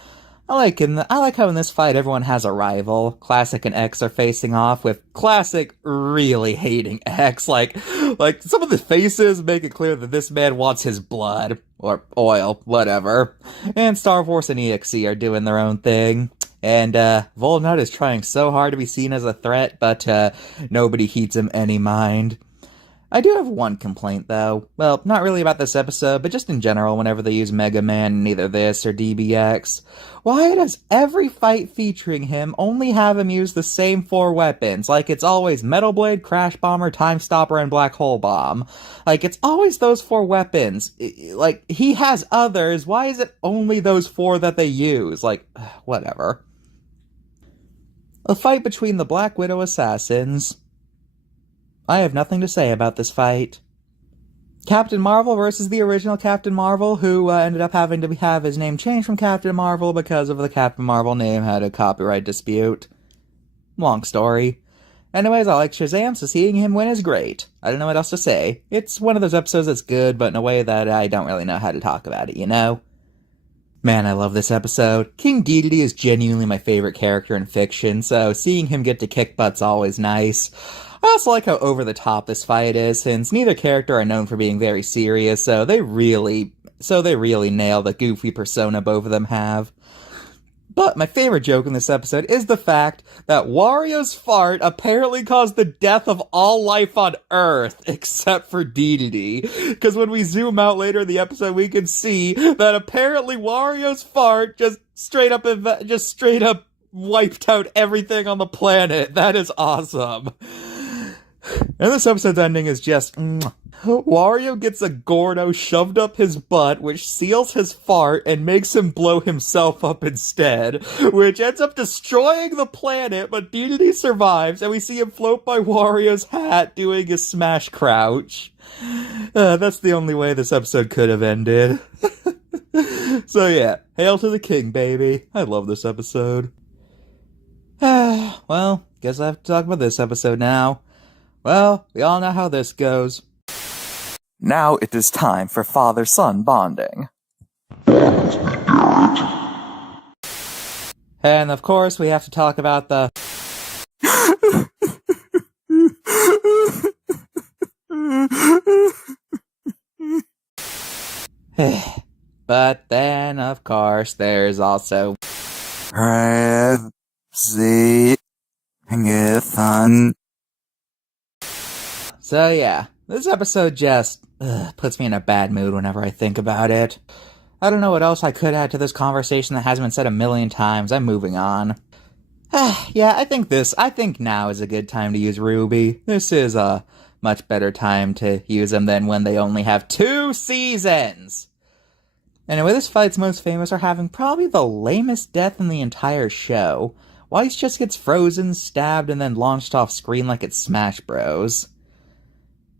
I like how in this fight everyone has a rival. Classic and X are facing off, with Classic really hating X. Like some of the faces make it clear that this man wants his blood. Or oil, whatever. And Star Force and EXE are doing their own thing. And, Volnut is trying so hard to be seen as a threat, but, nobody heeds him any mind. I do have one complaint, though. Well, not really about this episode, but just in general whenever they use Mega Man in either this or DBX. Why does every fight featuring him only have him use the same 4 weapons? Like, it's always Metal Blade, Crash Bomber, Time Stopper, and Black Hole Bomb. Like, it's always those 4 weapons. Like, he has others. Why is it only those 4 that they use? Like, whatever. A fight between the Black Widow assassins. I have nothing to say about this fight. Captain Marvel versus the original Captain Marvel, who ended up having to have his name changed from Captain Marvel because of the Captain Marvel name had a copyright dispute. Long story. Anyways, I like Shazam, so seeing him win is great. I don't know what else to say. It's one of those episodes that's good, but in a way that I don't really know how to talk about it, Man, I love this episode. King Dedede is genuinely my favorite character in fiction, so seeing him get to kick butt's always nice. I also like how over the top this fight is, since neither character are known for being very serious, so they really nail the goofy persona both of them have. But my favorite joke in this episode is the fact that Wario's fart apparently caused the death of all life on Earth, except for Dedede. Because when we zoom out later in the episode, we can see that apparently Wario's fart just straight up wiped out everything on the planet. That is awesome. And this episode's ending is just... Wario gets a Gordo shoved up his butt, which seals his fart and makes him blow himself up instead, which ends up destroying the planet, but Dedede survives, and we see him float by Wario's hat doing his smash crouch. That's the only way this episode could have ended. So yeah, hail to the king, baby. I love this episode. Well, guess I have to talk about this episode now. Well, we all know how this goes. Now it is time for father-son bonding. And of course, we have to talk about the... But then, of course, there's also... So yeah, this episode just puts me in a bad mood whenever I think about it. I don't know what else I could add to this conversation that hasn't been said a million times. I'm moving on. Yeah, I think now is a good time to use Ruby. This is a much better time to use them than when they only have 2 seasons. Anyway, this fight's most famous for having probably the lamest death in the entire show. Weiss just gets frozen, stabbed, and then launched off screen like it's Smash Bros.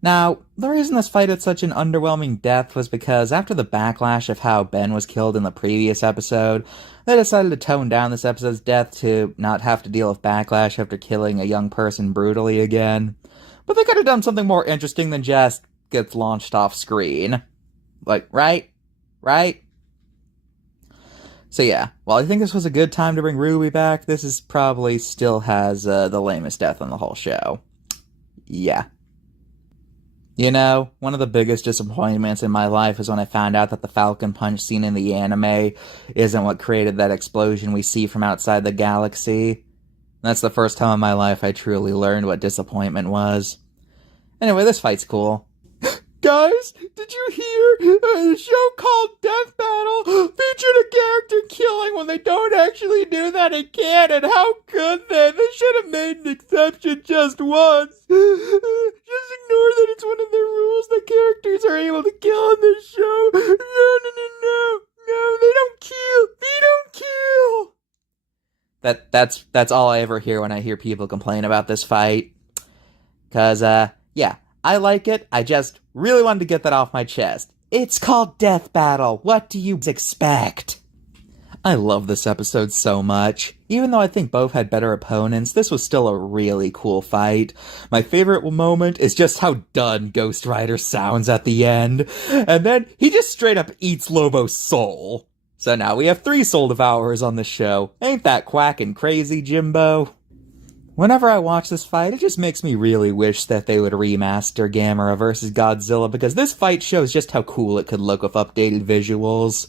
Now, the reason this fight had such an underwhelming death was because after the backlash of how Ben was killed in the previous episode, they decided to tone down this episode's death to not have to deal with backlash after killing a young person brutally again. But they could have done something more interesting than just gets launched off screen. Like, right? So yeah, while I think this was a good time to bring Ruby back, this is probably still has the lamest death on the whole show. Yeah. You know, one of the biggest disappointments in my life is when I found out that the Falcon Punch scene in the anime isn't what created that explosion we see from outside the galaxy. That's the first time in my life I truly learned what disappointment was. Anyway, this fight's cool. Guys, did you hear a show called Death Battle featured a character killing when they don't actually do that in canon? How could they? They should have made an exception just once. Just ignore that it's one of their rules that characters are able to kill in this show. No, they don't kill. That's all I ever hear when I hear people complain about this fight. 'Cause, yeah, I like it. I just really wanted to get that off my chest. It's called Death Battle. What do you expect? I love this episode so much. Even though I think both had better opponents, this was still a really cool fight. My favorite moment is just how done Ghost Rider sounds at the end. And then he just straight up eats Lobo's soul. So now we have 3 soul devourers on the show. Ain't that quackin' crazy, Jimbo? Whenever I watch this fight, it just makes me really wish that they would remaster Gamera vs. Godzilla, because this fight shows just how cool it could look with updated visuals.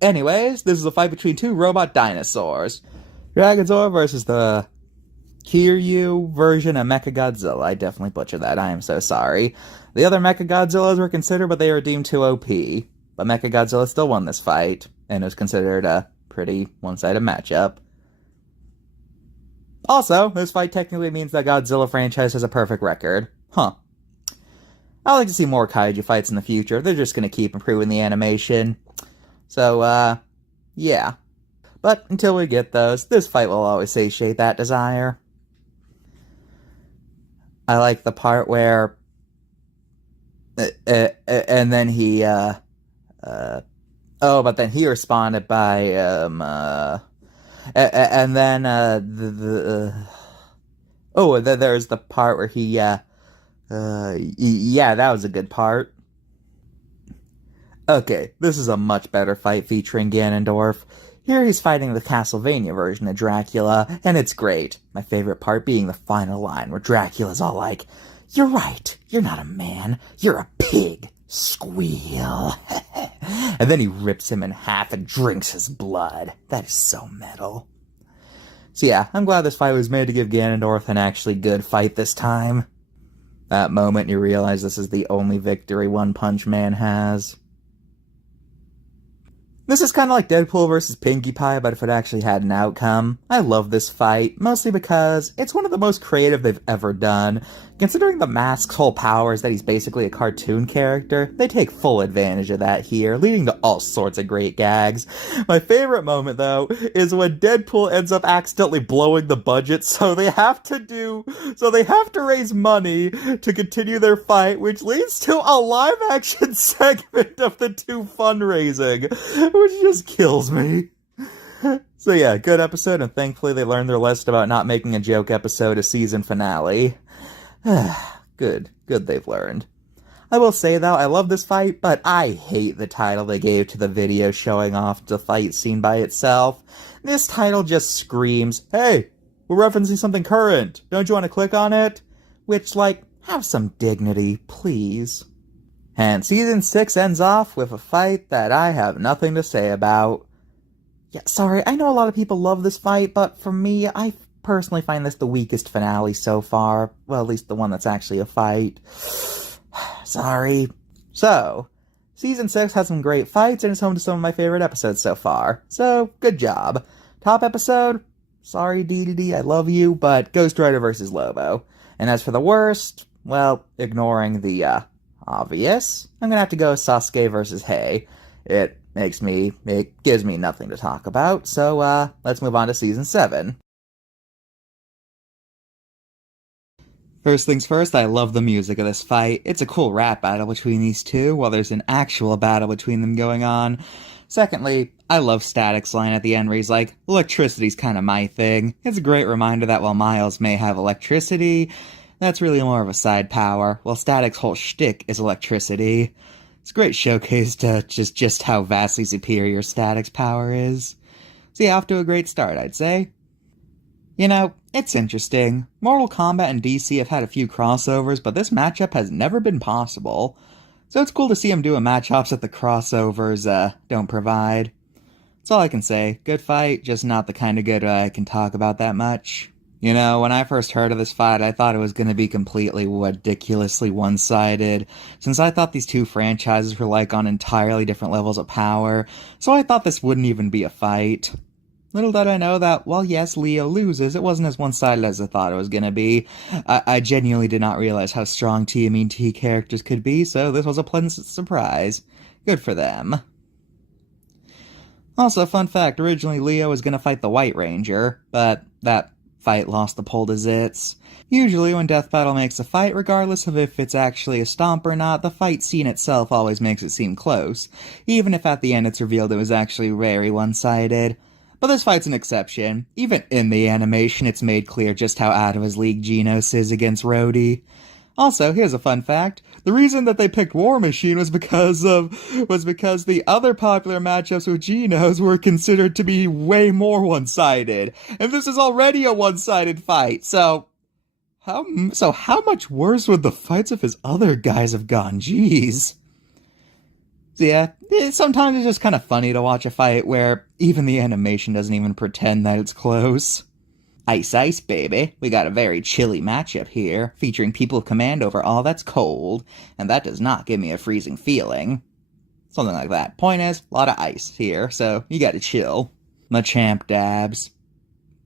Anyways, this is a fight between 2 robot dinosaurs. Dragonzor versus the Kiryu version of Mechagodzilla. I definitely butchered that, I am so sorry. The other Mechagodzillas were considered, but they were deemed too OP. But Mechagodzilla still won this fight, and it was considered a pretty one-sided matchup. Also, this fight technically means that Godzilla franchise has a perfect record. Huh. I'd like to see more kaiju fights in the future. They're just gonna keep improving the animation. So, yeah. But until we get those, this fight will always satiate that desire. I like the part where... and then he, oh, but then he responded by, and then, there's the part where he, yeah, that was a good part. Okay, this is a much better fight featuring Ganondorf. Here he's fighting the Castlevania version of Dracula, and it's great. My favorite part being the final line where Dracula's all like, "You're right, you're not a man, you're a pig. Squeal." And then he rips him in half and drinks his blood. That is so metal. So yeah, I'm glad this fight was made to give Ganondorf an actually good fight this time. That moment you realize this is the only victory One Punch Man has. This is kind of like Deadpool versus Pinkie Pie, but if it actually had an outcome. I love this fight, mostly because it's one of the most creative they've ever done. Considering the mask's whole power is that he's basically a cartoon character, they take full advantage of that here, leading to all sorts of great gags. My favorite moment, though, is when Deadpool ends up accidentally blowing the budget, so they have to raise money to continue their fight, which leads to a live-action segment of the two fundraising, which just kills me. So yeah, good episode, and thankfully they learned their lesson about not making a joke episode a season finale. Good they've learned. I will say though, I love this fight, but I hate the title they gave to the video showing off the fight scene by itself. This title just screams, "Hey, we're referencing something current. Don't you want to click on it?" Which, like, have some dignity, please. And Season 6 ends off with a fight that I have nothing to say about. Yeah, sorry, I know a lot of people love this fight, but for me, I personally find this the weakest finale so far. Well, at least the one that's actually a fight. Sorry. So, Season 6 has some great fights and is home to some of my favorite episodes so far. So, good job. Top episode? Sorry, DDD, I love you, but Ghost Rider vs. Lobo. And as for the worst, well, ignoring the, obvious, I'm gonna have to go Sasuke vs. Hei. It gives me nothing to talk about, so, let's move on to Season 7. First things first, I love the music of this fight. It's a cool rap battle between these two, while there's an actual battle between them going on. Secondly, I love Static's line at the end where he's like, "Electricity's kinda my thing." It's a great reminder that while Miles may have electricity, that's really more of a side power, while Static's whole shtick is electricity. It's a great showcase to just how vastly superior Static's power is. So yeah, off to a great start, I'd say. You know, it's interesting. Mortal Kombat and DC have had a few crossovers, but this matchup has never been possible. So it's cool to see them doing matchups that the crossovers, don't provide. That's all I can say. Good fight, just not the kind of good I can talk about that much. You know, when I first heard of this fight, I thought it was going to be completely ridiculously one-sided, since I thought these two franchises were like on entirely different levels of power, so I thought this wouldn't even be a fight. Little did I know that, while yes, Leo loses, it wasn't as one-sided as I thought it was gonna be. I genuinely did not realize how strong TMNT characters could be, so this was a pleasant surprise. Good for them. Also, fun fact, originally Leo was gonna fight the White Ranger, but that fight lost the pole to Zitz. Usually when Death Battle makes a fight, regardless of if it's actually a stomp or not, the fight scene itself always makes it seem close, even if at the end it's revealed it was actually very one-sided. But this fight's an exception. Even in the animation, it's made clear just how out of his league Genos is against Rhodey. Also, here's a fun fact. The reason that they picked War Machine was because the other popular matchups with Genos were considered to be way more one-sided. And this is already a one-sided fight, so how much worse would the fights of his other guys have gone? Jeez. So yeah, sometimes it's just kind of funny to watch a fight where even the animation doesn't even pretend that it's close. Ice ice, baby. We got a very chilly matchup here, featuring people of command over all that's cold, and that does not give me a freezing feeling. Something like that. Point is, a lot of ice here, so you gotta chill. Machamp dabs.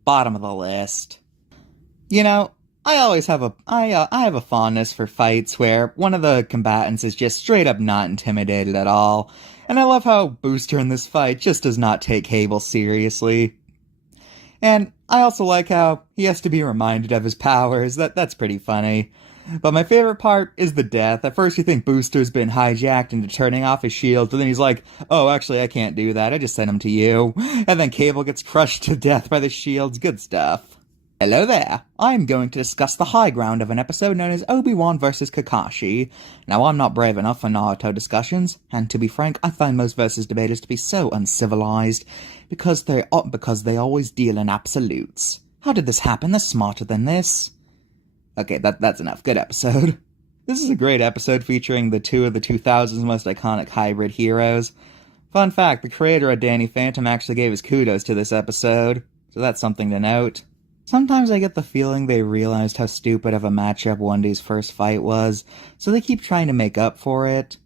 Bottom of the list. You know, I have a fondness for fights where one of the combatants is just straight up not intimidated at all, and I love how Booster in this fight just does not take Cable seriously. And I also like how he has to be reminded of his powers. That's pretty funny. But my favorite part is the death. At first you think Booster's been hijacked into turning off his shield, and then he's like, "Oh, actually I can't do that, I just sent him to you." And then Cable gets crushed to death by the shields. Good stuff. Hello there! I'm going to discuss the high ground of an episode known as Obi-Wan vs. Kakashi. Now, I'm not brave enough for Naruto discussions, and to be frank, I find most versus debaters to be so uncivilized, because they always deal in absolutes. How did this happen? They're smarter than this. Okay, that's enough. Good episode. This is a great episode featuring the two of the 2000's most iconic hybrid heroes. Fun fact, the creator of Danny Phantom actually gave his kudos to this episode, so that's something to note. Sometimes I get the feeling they realized how stupid of a matchup Wendy's first fight was, so they keep trying to make up for it.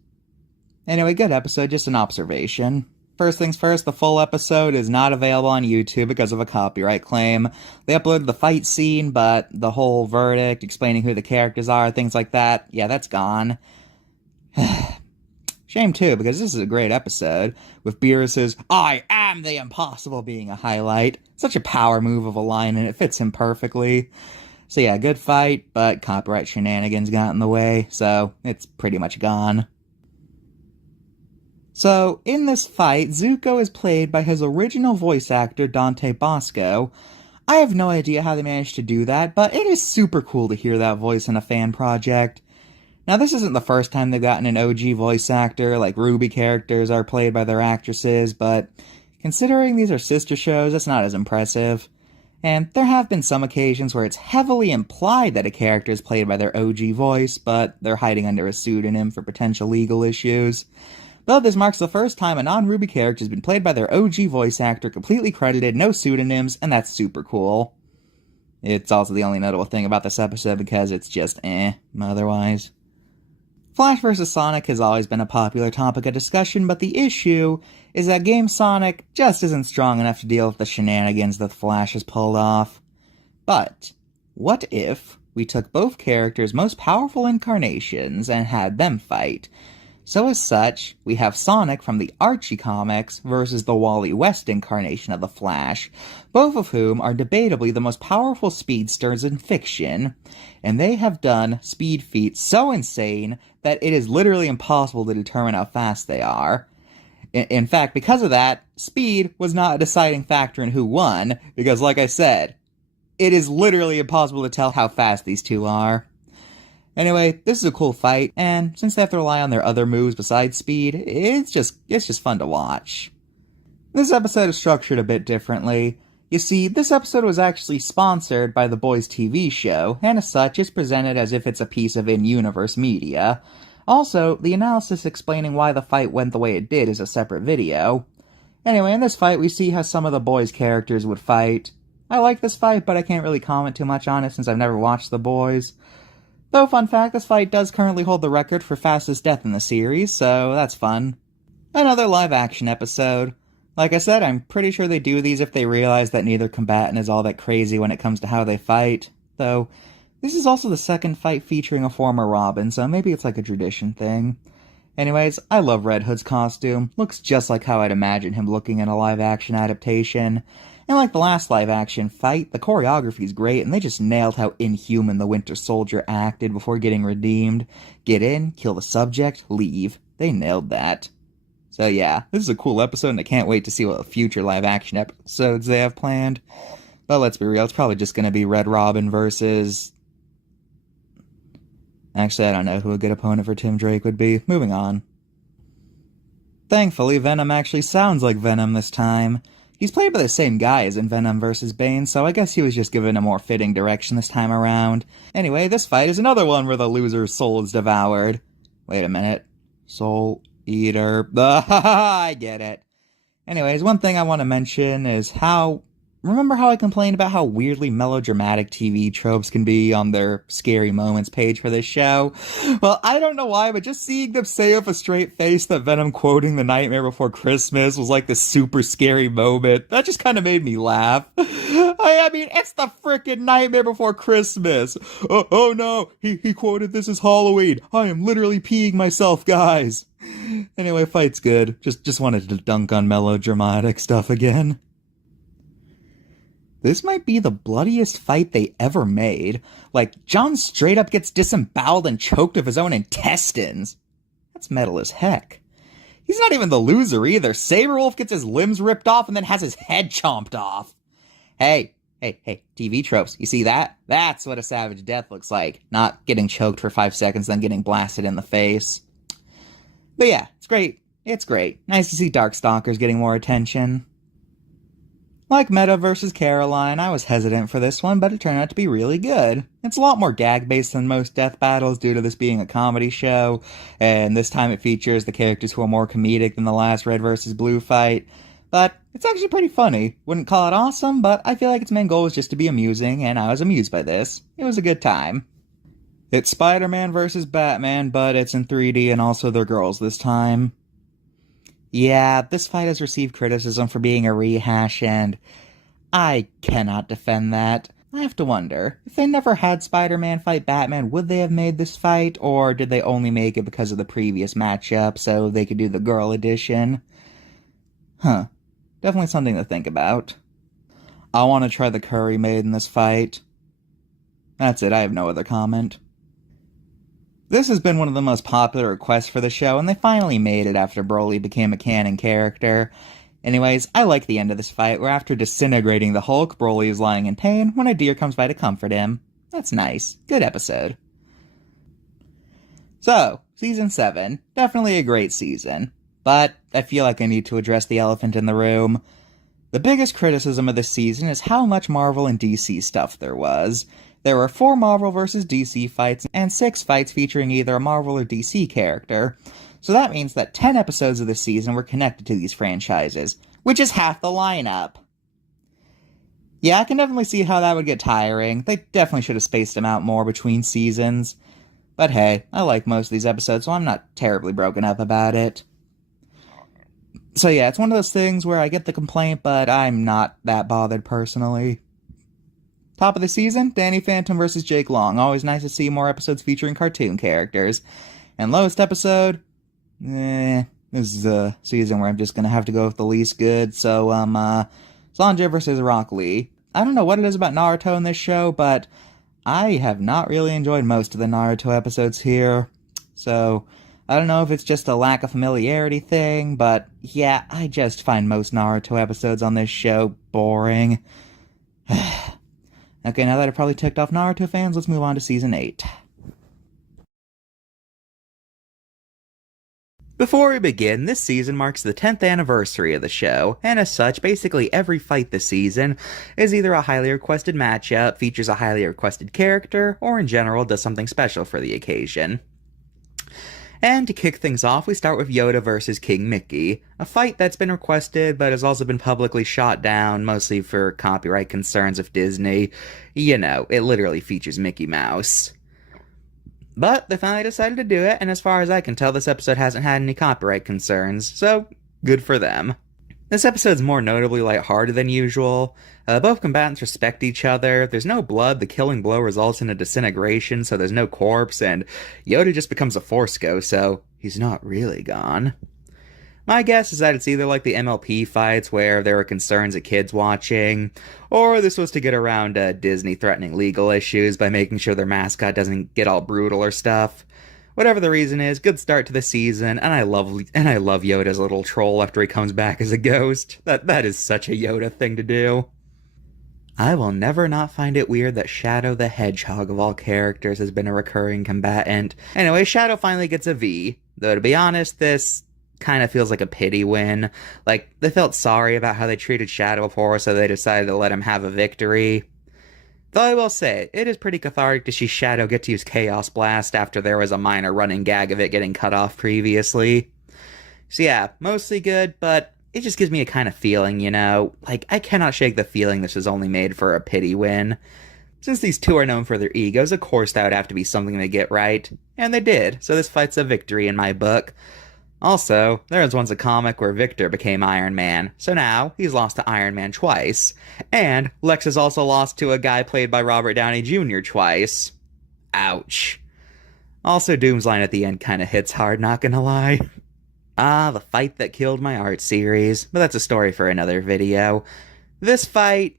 Anyway, good episode, just an observation. First things first, the full episode is not available on YouTube because of a copyright claim. They uploaded the fight scene, but the whole verdict, explaining who the characters are, things like that, yeah, that's gone. Shame too, because this is a great episode, with Beerus's "I am the impossible" being a highlight. Such a power move of a line, and it fits him perfectly. So yeah, good fight, but copyright shenanigans got in the way, so it's pretty much gone. So, in this fight, Zuko is played by his original voice actor, Dante Bosco. I have no idea how they managed to do that, but it is super cool to hear that voice in a fan project. Now, this isn't the first time they've gotten an OG voice actor, like Ruby characters are played by their actresses, but considering these are sister shows, that's not as impressive. And there have been some occasions where it's heavily implied that a character is played by their OG voice, but they're hiding under a pseudonym for potential legal issues. Though this marks the first time a non-Ruby character has been played by their OG voice actor, completely credited, no pseudonyms, and that's super cool. It's also the only notable thing about this episode because it's just otherwise. Flash vs. Sonic has always been a popular topic of discussion, but the issue is that Game Sonic just isn't strong enough to deal with the shenanigans that Flash has pulled off. But what if we took both characters' most powerful incarnations and had them fight? So as such, we have Sonic from the Archie comics versus the Wally West incarnation of the Flash, both of whom are debatably the most powerful speedsters in fiction, and they have done speed feats so insane that it is literally impossible to determine how fast they are. In fact, because of that, speed was not a deciding factor in who won, because like I said, it is literally impossible to tell how fast these two are. Anyway, this is a cool fight, and since they have to rely on their other moves besides speed, it's just fun to watch. This episode is structured a bit differently. You see, this episode was actually sponsored by The Boys TV show, and as such, it's presented as if it's a piece of in-universe media. Also, the analysis explaining why the fight went the way it did is a separate video. Anyway, in this fight, we see how some of the Boys characters would fight. I like this fight, but I can't really comment too much on it since I've never watched The Boys. Though, fun fact, this fight does currently hold the record for fastest death in the series, so that's fun. Another live-action episode. Like I said, I'm pretty sure they do these if they realize that neither combatant is all that crazy when it comes to how they fight. Though, this is also the second fight featuring a former Robin, so maybe it's like a tradition thing. Anyways, I love Red Hood's costume. Looks just like how I'd imagine him looking in a live-action adaptation. And like the last live-action fight, the choreography's great, and they just nailed how inhuman the Winter Soldier acted before getting redeemed. Get in, kill the subject, leave. They nailed that. So yeah, this is a cool episode, and I can't wait to see what future live-action episodes they have planned. But let's be real, it's probably just gonna be Red Robin versus... Actually, I don't know who a good opponent for Tim Drake would be. Moving on. Thankfully, Venom actually sounds like Venom this time. He's played by the same guy as in Venom vs. Bane, so I guess he was just given a more fitting direction this time around. Anyway, this fight is another one where the loser's soul is devoured. Wait a minute. Soul Eater. I get it. Anyways, one thing I want to mention is how... Remember how I complained about how weirdly melodramatic TV tropes can be on their Scary Moments page for this show? Well, I don't know why, but just seeing them say with a straight face that Venom quoting The Nightmare Before Christmas was like this super scary moment, that just kind of made me laugh. I mean, it's the frickin' Nightmare Before Christmas! Oh no, he quoted This Is Halloween! I am literally peeing myself, guys! Anyway, fight's good. Just wanted to dunk on melodramatic stuff again. This might be the bloodiest fight they ever made. Like, John straight up gets disemboweled and choked of his own intestines. That's metal as heck. He's not even the loser either. Saberwolf gets his limbs ripped off and then has his head chomped off. Hey, Hey, TV tropes. You see that? That's what a savage death looks like. Not getting choked for 5 seconds, then getting blasted in the face. But yeah, it's great. It's great. Nice to see Darkstalkers getting more attention. Like Meta vs. Caroline, I was hesitant for this one, but it turned out to be really good. It's a lot more gag-based than most death battles due to this being a comedy show, and this time it features the characters who are more comedic than the last Red vs. Blue fight. But it's actually pretty funny. Wouldn't call it awesome, but I feel like its main goal was just to be amusing, and I was amused by this. It was a good time. It's Spider-Man vs. Batman, but it's in 3D and also they're girls this time. Yeah, this fight has received criticism for being a rehash, and I cannot defend that. I have to wonder, if they never had Spider-Man fight Batman, would they have made this fight, or did they only make it because of the previous matchup so they could do the girl edition? Huh. Definitely something to think about. I want to try the curry made in this fight. That's it, I have no other comment. This has been one of the most popular requests for the show, and they finally made it after Broly became a canon character. Anyways, I like the end of this fight, where after disintegrating the Hulk, Broly is lying in pain when a deer comes by to comfort him. That's nice. Good episode. So, Season 7. Definitely a great season. But I feel like I need to address the elephant in the room. The biggest criticism of this season is how much Marvel and DC stuff there was. There were 4 Marvel vs. DC fights, and 6 fights featuring either a Marvel or DC character. So that means that 10 episodes of this season were connected to these franchises, which is half the lineup. Yeah, I can definitely see how that would get tiring. They definitely should have spaced them out more between seasons. But hey, I like most of these episodes, so I'm not terribly broken up about it. So yeah, it's one of those things where I get the complaint, but I'm not that bothered personally. Top of the season, Danny Phantom vs. Jake Long. Always nice to see more episodes featuring cartoon characters. And lowest episode, this is a season where I'm just gonna have to go with the least good, so, Sanjay vs. Rock Lee. I don't know what it is about Naruto in this show, but I have not really enjoyed most of the Naruto episodes here. So, I don't know if it's just a lack of familiarity thing, but yeah, I just find most Naruto episodes on this show boring. Okay, now that I've probably ticked off Naruto fans, let's move on to Season 8. Before we begin, this season marks the 10th anniversary of the show, and as such, basically every fight this season is either a highly requested matchup, features a highly requested character, or in general does something special for the occasion. And to kick things off, we start with Yoda vs. King Mickey, a fight that's been requested but has also been publicly shot down, mostly for copyright concerns of Disney. You know, it literally features Mickey Mouse. But they finally decided to do it, and as far as I can tell, this episode hasn't had any copyright concerns, so good for them. This episode's more notably lighthearted than usual. Both combatants respect each other, there's no blood, the killing blow results in a disintegration, so there's no corpse, and Yoda just becomes a Force ghost, so he's not really gone. My guess is that it's either like the MLP fights where there were concerns of kids watching, or this was to get around Disney threatening legal issues by making sure their mascot doesn't get all brutal or stuff. Whatever the reason is, good start to the season, and I love Yoda's little troll after he comes back as a ghost. That is such a Yoda thing to do. I will never not find it weird that Shadow the Hedgehog of all characters has been a recurring combatant. Anyway, Shadow finally gets a V, though to be honest, this kind of feels like a pity win. Like, they felt sorry about how they treated Shadow before, so they decided to let him have a victory. Though I will say, it is pretty cathartic to see Shadow get to use Chaos Blast after there was a minor running gag of it getting cut off previously. So yeah, mostly good, but it just gives me a kind of feeling, you know? Like, I cannot shake the feeling this was only made for a pity win. Since these two are known for their egos, of course that would have to be something to get right. And they did, so this fight's a victory in my book. Also, there was once a comic where Victor became Iron Man, so now he's lost to Iron Man twice. And Lex has also lost to a guy played by Robert Downey Jr. twice. Ouch. Also, Doom's line at the end kinda hits hard, not gonna lie. The fight that killed my art series, but that's a story for another video. This fight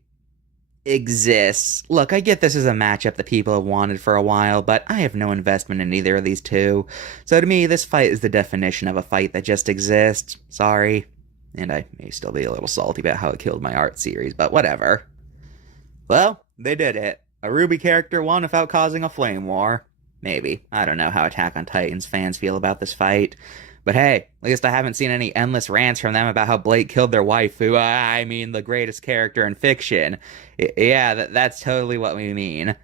exists. Look, I get this is a matchup that people have wanted for a while, but I have no investment in either of these two. So to me, this fight is the definition of a fight that just exists. Sorry. And I may still be a little salty about how it killed my art series, but whatever. Well, they did it. A Ruby character won without causing a flame war. Maybe. I don't know how Attack on Titan's fans feel about this fight. But hey, at least I haven't seen any endless rants from them about how Blake killed their waifu. I mean, the greatest character in fiction. Yeah, that's totally what we mean.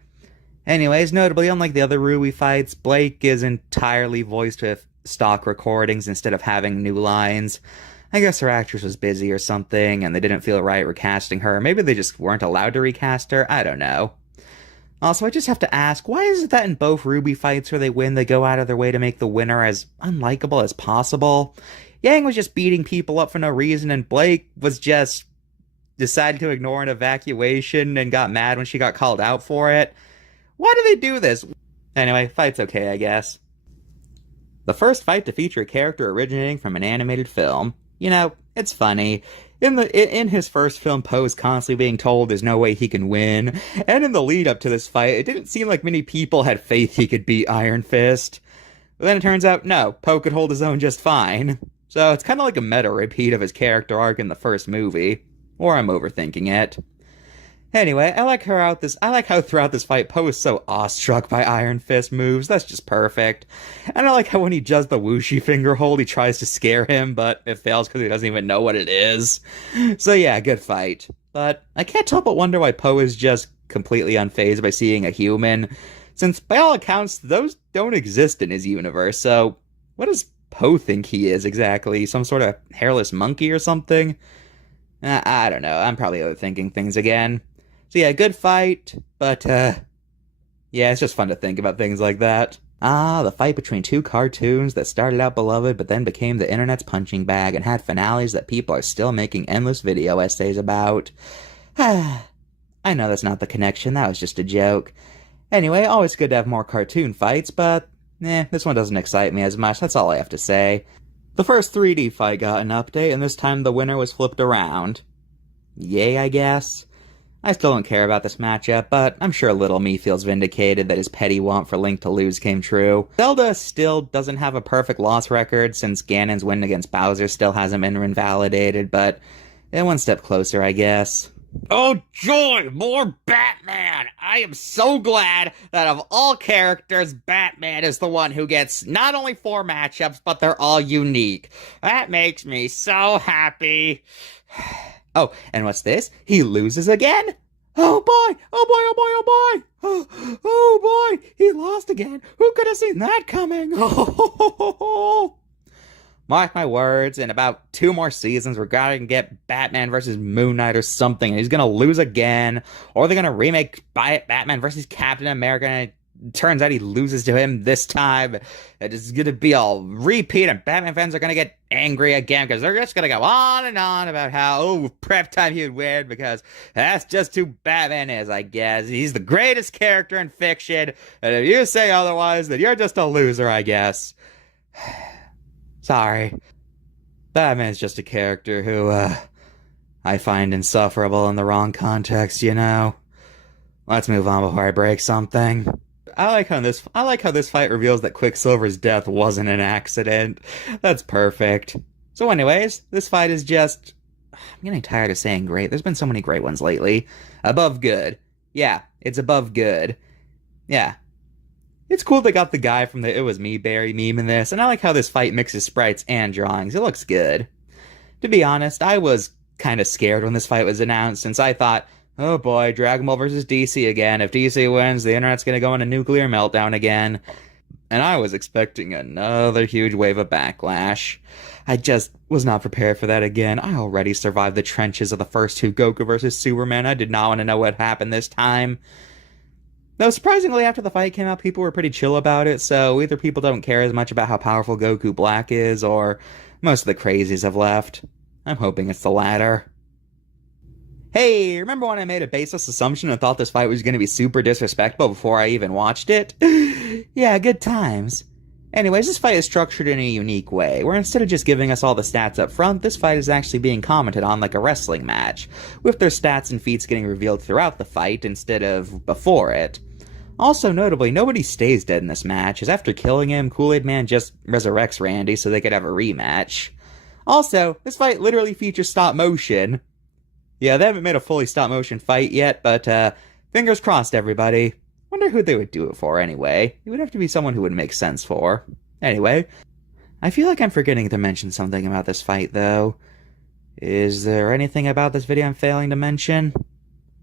Anyways, notably, unlike the other Ruby fights, Blake is entirely voiced with stock recordings instead of having new lines. I guess her actress was busy or something, and they didn't feel right recasting her. Maybe they just weren't allowed to recast her. I don't know. Also, I just have to ask, why is it that in both Ruby fights where they win, they go out of their way to make the winner as unlikable as possible? Yang was just beating people up for no reason, and Blake was just decided to ignore an evacuation and got mad when she got called out for it. Why do they do this? Anyway, fight's okay, I guess. The first fight to feature a character originating from an animated film. You know, it's funny. In his first film, Poe is constantly being told there's no way he can win, and in the lead up to this fight, it didn't seem like many people had faith he could beat Iron Fist. But then it turns out, no, Poe could hold his own just fine. So it's kind of like a meta repeat of his character arc in the first movie. Or I'm overthinking it. Anyway, I like how throughout this fight, Poe is so awestruck by Iron Fist moves. That's just perfect. And I like how when he does the whooshy finger hold, he tries to scare him, but it fails because he doesn't even know what it is. So yeah, good fight. But I can't help but wonder why Poe is just completely unfazed by seeing a human, since by all accounts, those don't exist in his universe. So what does Poe think he is exactly? Some sort of hairless monkey or something? I don't know. I'm probably overthinking things again. So yeah, good fight, but yeah, it's just fun to think about things like that. Ah, the fight between two cartoons that started out beloved but then became the internet's punching bag and had finales that people are still making endless video essays about. I know that's not the connection, that was just a joke. Anyway, always good to have more cartoon fights, but this one doesn't excite me as much, that's all I have to say. The first 3D fight got an update, and this time the winner was flipped around. Yay, I guess. I still don't care about this matchup, but I'm sure little me feels vindicated that his petty want for Link to lose came true. Zelda still doesn't have a perfect loss record since Ganon's win against Bowser still hasn't been invalidated, but one step closer, I guess. Oh joy, more Batman! I am so glad that of all characters, Batman is the one who gets not only 4 matchups, but they're all unique. That makes me so happy. Oh, and what's this? He loses again? Oh boy! Oh boy, oh boy, oh boy! Oh boy! He lost again! Who could have seen that coming? Mark my words, in about 2 more seasons, we're gonna get Batman versus Moon Knight or something, and he's gonna lose again. Or they're gonna remake Batman versus Captain America, and it turns out he loses to him this time. It's gonna be a repeat, and Batman fans are gonna get angry again, because they're just gonna go on and on about how, prep time he would win, because that's just who Batman is, I guess. He's the greatest character in fiction, and if you say otherwise, then you're just a loser, I guess. Sorry. Batman's just a character who, I find insufferable in the wrong context, you know? Let's move on before I break something. I like how this fight reveals that Quicksilver's death wasn't an accident. That's perfect. So anyways, this fight is just... I'm getting tired of saying great. There's been so many great ones lately. Above good. Yeah, it's above good. Yeah. It's cool they got the guy from the It Was Me Barry meme in this, and I like how this fight mixes sprites and drawings. It looks good. To be honest, I was kind of scared when this fight was announced, since I thought, oh boy, Dragon Ball versus DC again. If DC wins, the internet's gonna go on a nuclear meltdown again. And I was expecting another huge wave of backlash. I just was not prepared for that again. I already survived the trenches of the first 2 Goku versus Superman. I did not want to know what happened this time. Though surprisingly, after the fight came out, people were pretty chill about it, so either people don't care as much about how powerful Goku Black is, or most of the crazies have left. I'm hoping it's the latter. Hey, remember when I made a baseless assumption and thought this fight was going to be super disrespectful before I even watched it? Yeah, good times. Anyways, this fight is structured in a unique way, where instead of just giving us all the stats up front, this fight is actually being commented on like a wrestling match, with their stats and feats getting revealed throughout the fight instead of before it. Also notably, nobody stays dead in this match, as after killing him, Kool-Aid Man just resurrects Randy so they could have a rematch. Also, this fight literally features stop motion. Yeah, they haven't made a fully stop-motion fight yet, but fingers crossed, everybody. Wonder who they would do it for anyway. It would have to be someone who would make sense for. Anyway, I feel like I'm forgetting to mention something about this fight, though. Is there anything about this video I'm failing to mention?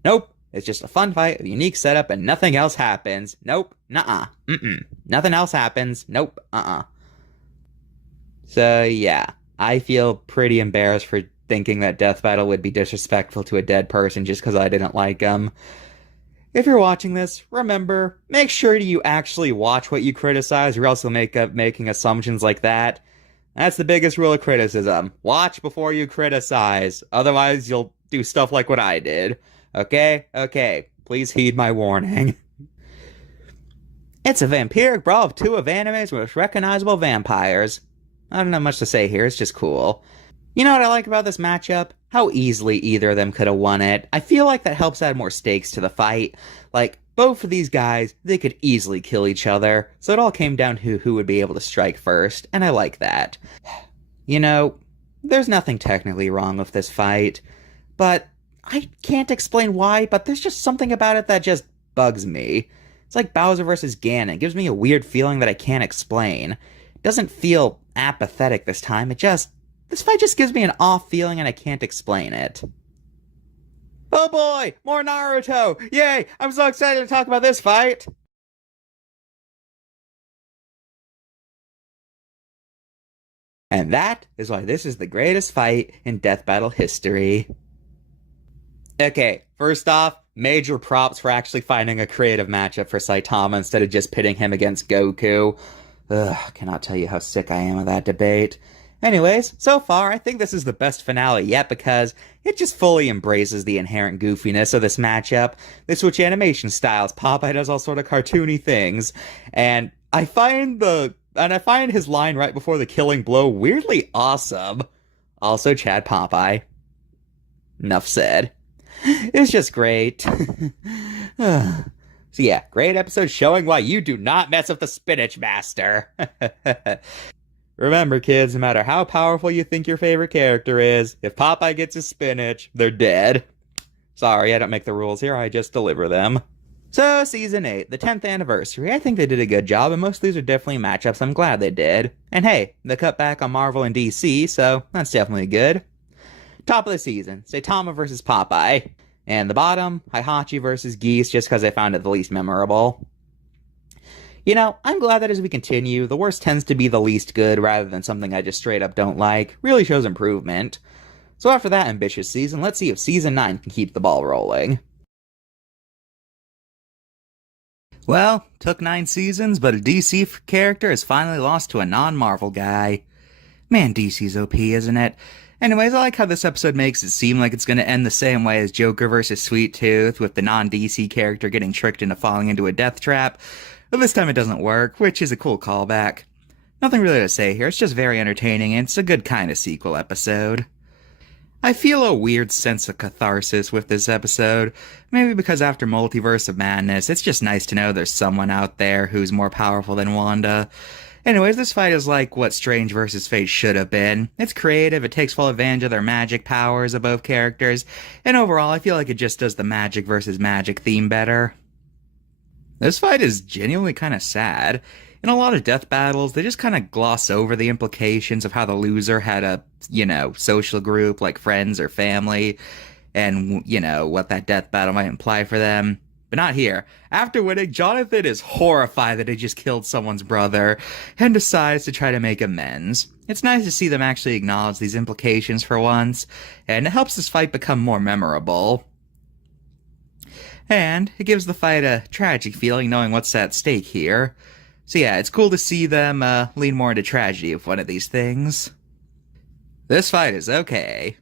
Nope. It's just a fun fight, a unique setup, and nothing else happens. Nope. Nuh-uh. Nothing else happens. Nope. So, yeah. I feel pretty embarrassed for thinking that Death Battle would be disrespectful to a dead person just because I didn't like them. If you're watching this, remember, make sure you actually watch what you criticize, or else you'll make up making assumptions like that. That's the biggest rule of criticism. Watch before you criticize. Otherwise, you'll do stuff like what I did. Okay? Okay. Please heed my warning. It's a vampiric brawl of two of anime's most recognizable vampires. I don't have much to say here, it's just cool. You know what I like about this matchup? How easily either of them could have won it. I feel like that helps add more stakes to the fight. Like, both of these guys, they could easily kill each other, so it all came down to who would be able to strike first, and I like that. You know, there's nothing technically wrong with this fight, but I can't explain why, but there's just something about it that just bugs me. It's like Bowser versus Ganon. It gives me a weird feeling that I can't explain. It doesn't feel apathetic this time, this fight just gives me an off feeling and I can't explain it. Oh boy! More Naruto! Yay! I'm so excited to talk about this fight! And that is why this is the greatest fight in Death Battle history. Okay, first off, major props for actually finding a creative matchup for Saitama instead of just pitting him against Goku. Ugh, cannot tell you how sick I am of that debate. Anyways, so far, I think this is the best finale yet because it just fully embraces the inherent goofiness of this matchup. They switch animation styles, Popeye does all sort of cartoony things, and I find his line right before the killing blow weirdly awesome. Also, Chad Popeye. Enough said. It's just great. So yeah, great episode showing why you do not mess with the Spinach Master. Remember, kids, no matter how powerful you think your favorite character is, if Popeye gets his spinach, they're dead. Sorry, I don't make the rules here, I just deliver them. So, Season 8, the 10th anniversary. I think they did a good job, and most of these are definitely matchups I'm glad they did. And hey, they cut back on Marvel and DC, so that's definitely good. Top of the season, Saitama versus Popeye. And the bottom, Heihachi versus Geese, just because I found it the least memorable. You know, I'm glad that as we continue, the worst tends to be the least good rather than something I just straight up don't like. Really shows improvement. So after that ambitious season, let's see if Season 9 can keep the ball rolling. Well, took 9 seasons, but a DC character is finally lost to a non-Marvel guy. Man, DC's OP, isn't it? Anyways, I like how this episode makes it seem like it's going to end the same way as Joker vs. Sweet Tooth, with the non-DC character getting tricked into falling into a death trap. But this time it doesn't work, which is a cool callback. Nothing really to say here, it's just very entertaining, and it's a good kind of sequel episode. I feel a weird sense of catharsis with this episode, maybe because after Multiverse of Madness, it's just nice to know there's someone out there who's more powerful than Wanda. Anyways, this fight is like what Strange vs. Fate should have been. It's creative, it takes full advantage of their magic powers of both characters, and overall I feel like it just does the magic versus magic theme better. This fight is genuinely kind of sad. In a lot of death battles, they just kind of gloss over the implications of how the loser had a, social group like friends or family, and, what that death battle might imply for them. But not here. After winning, Jonathan is horrified that he just killed someone's brother, and decides to try to make amends. It's nice to see them actually acknowledge these implications for once, and it helps this fight become more memorable. And it gives the fight a tragic feeling knowing what's at stake here. So yeah, it's cool to see them lean more into tragedy of one of these things. This fight is okay.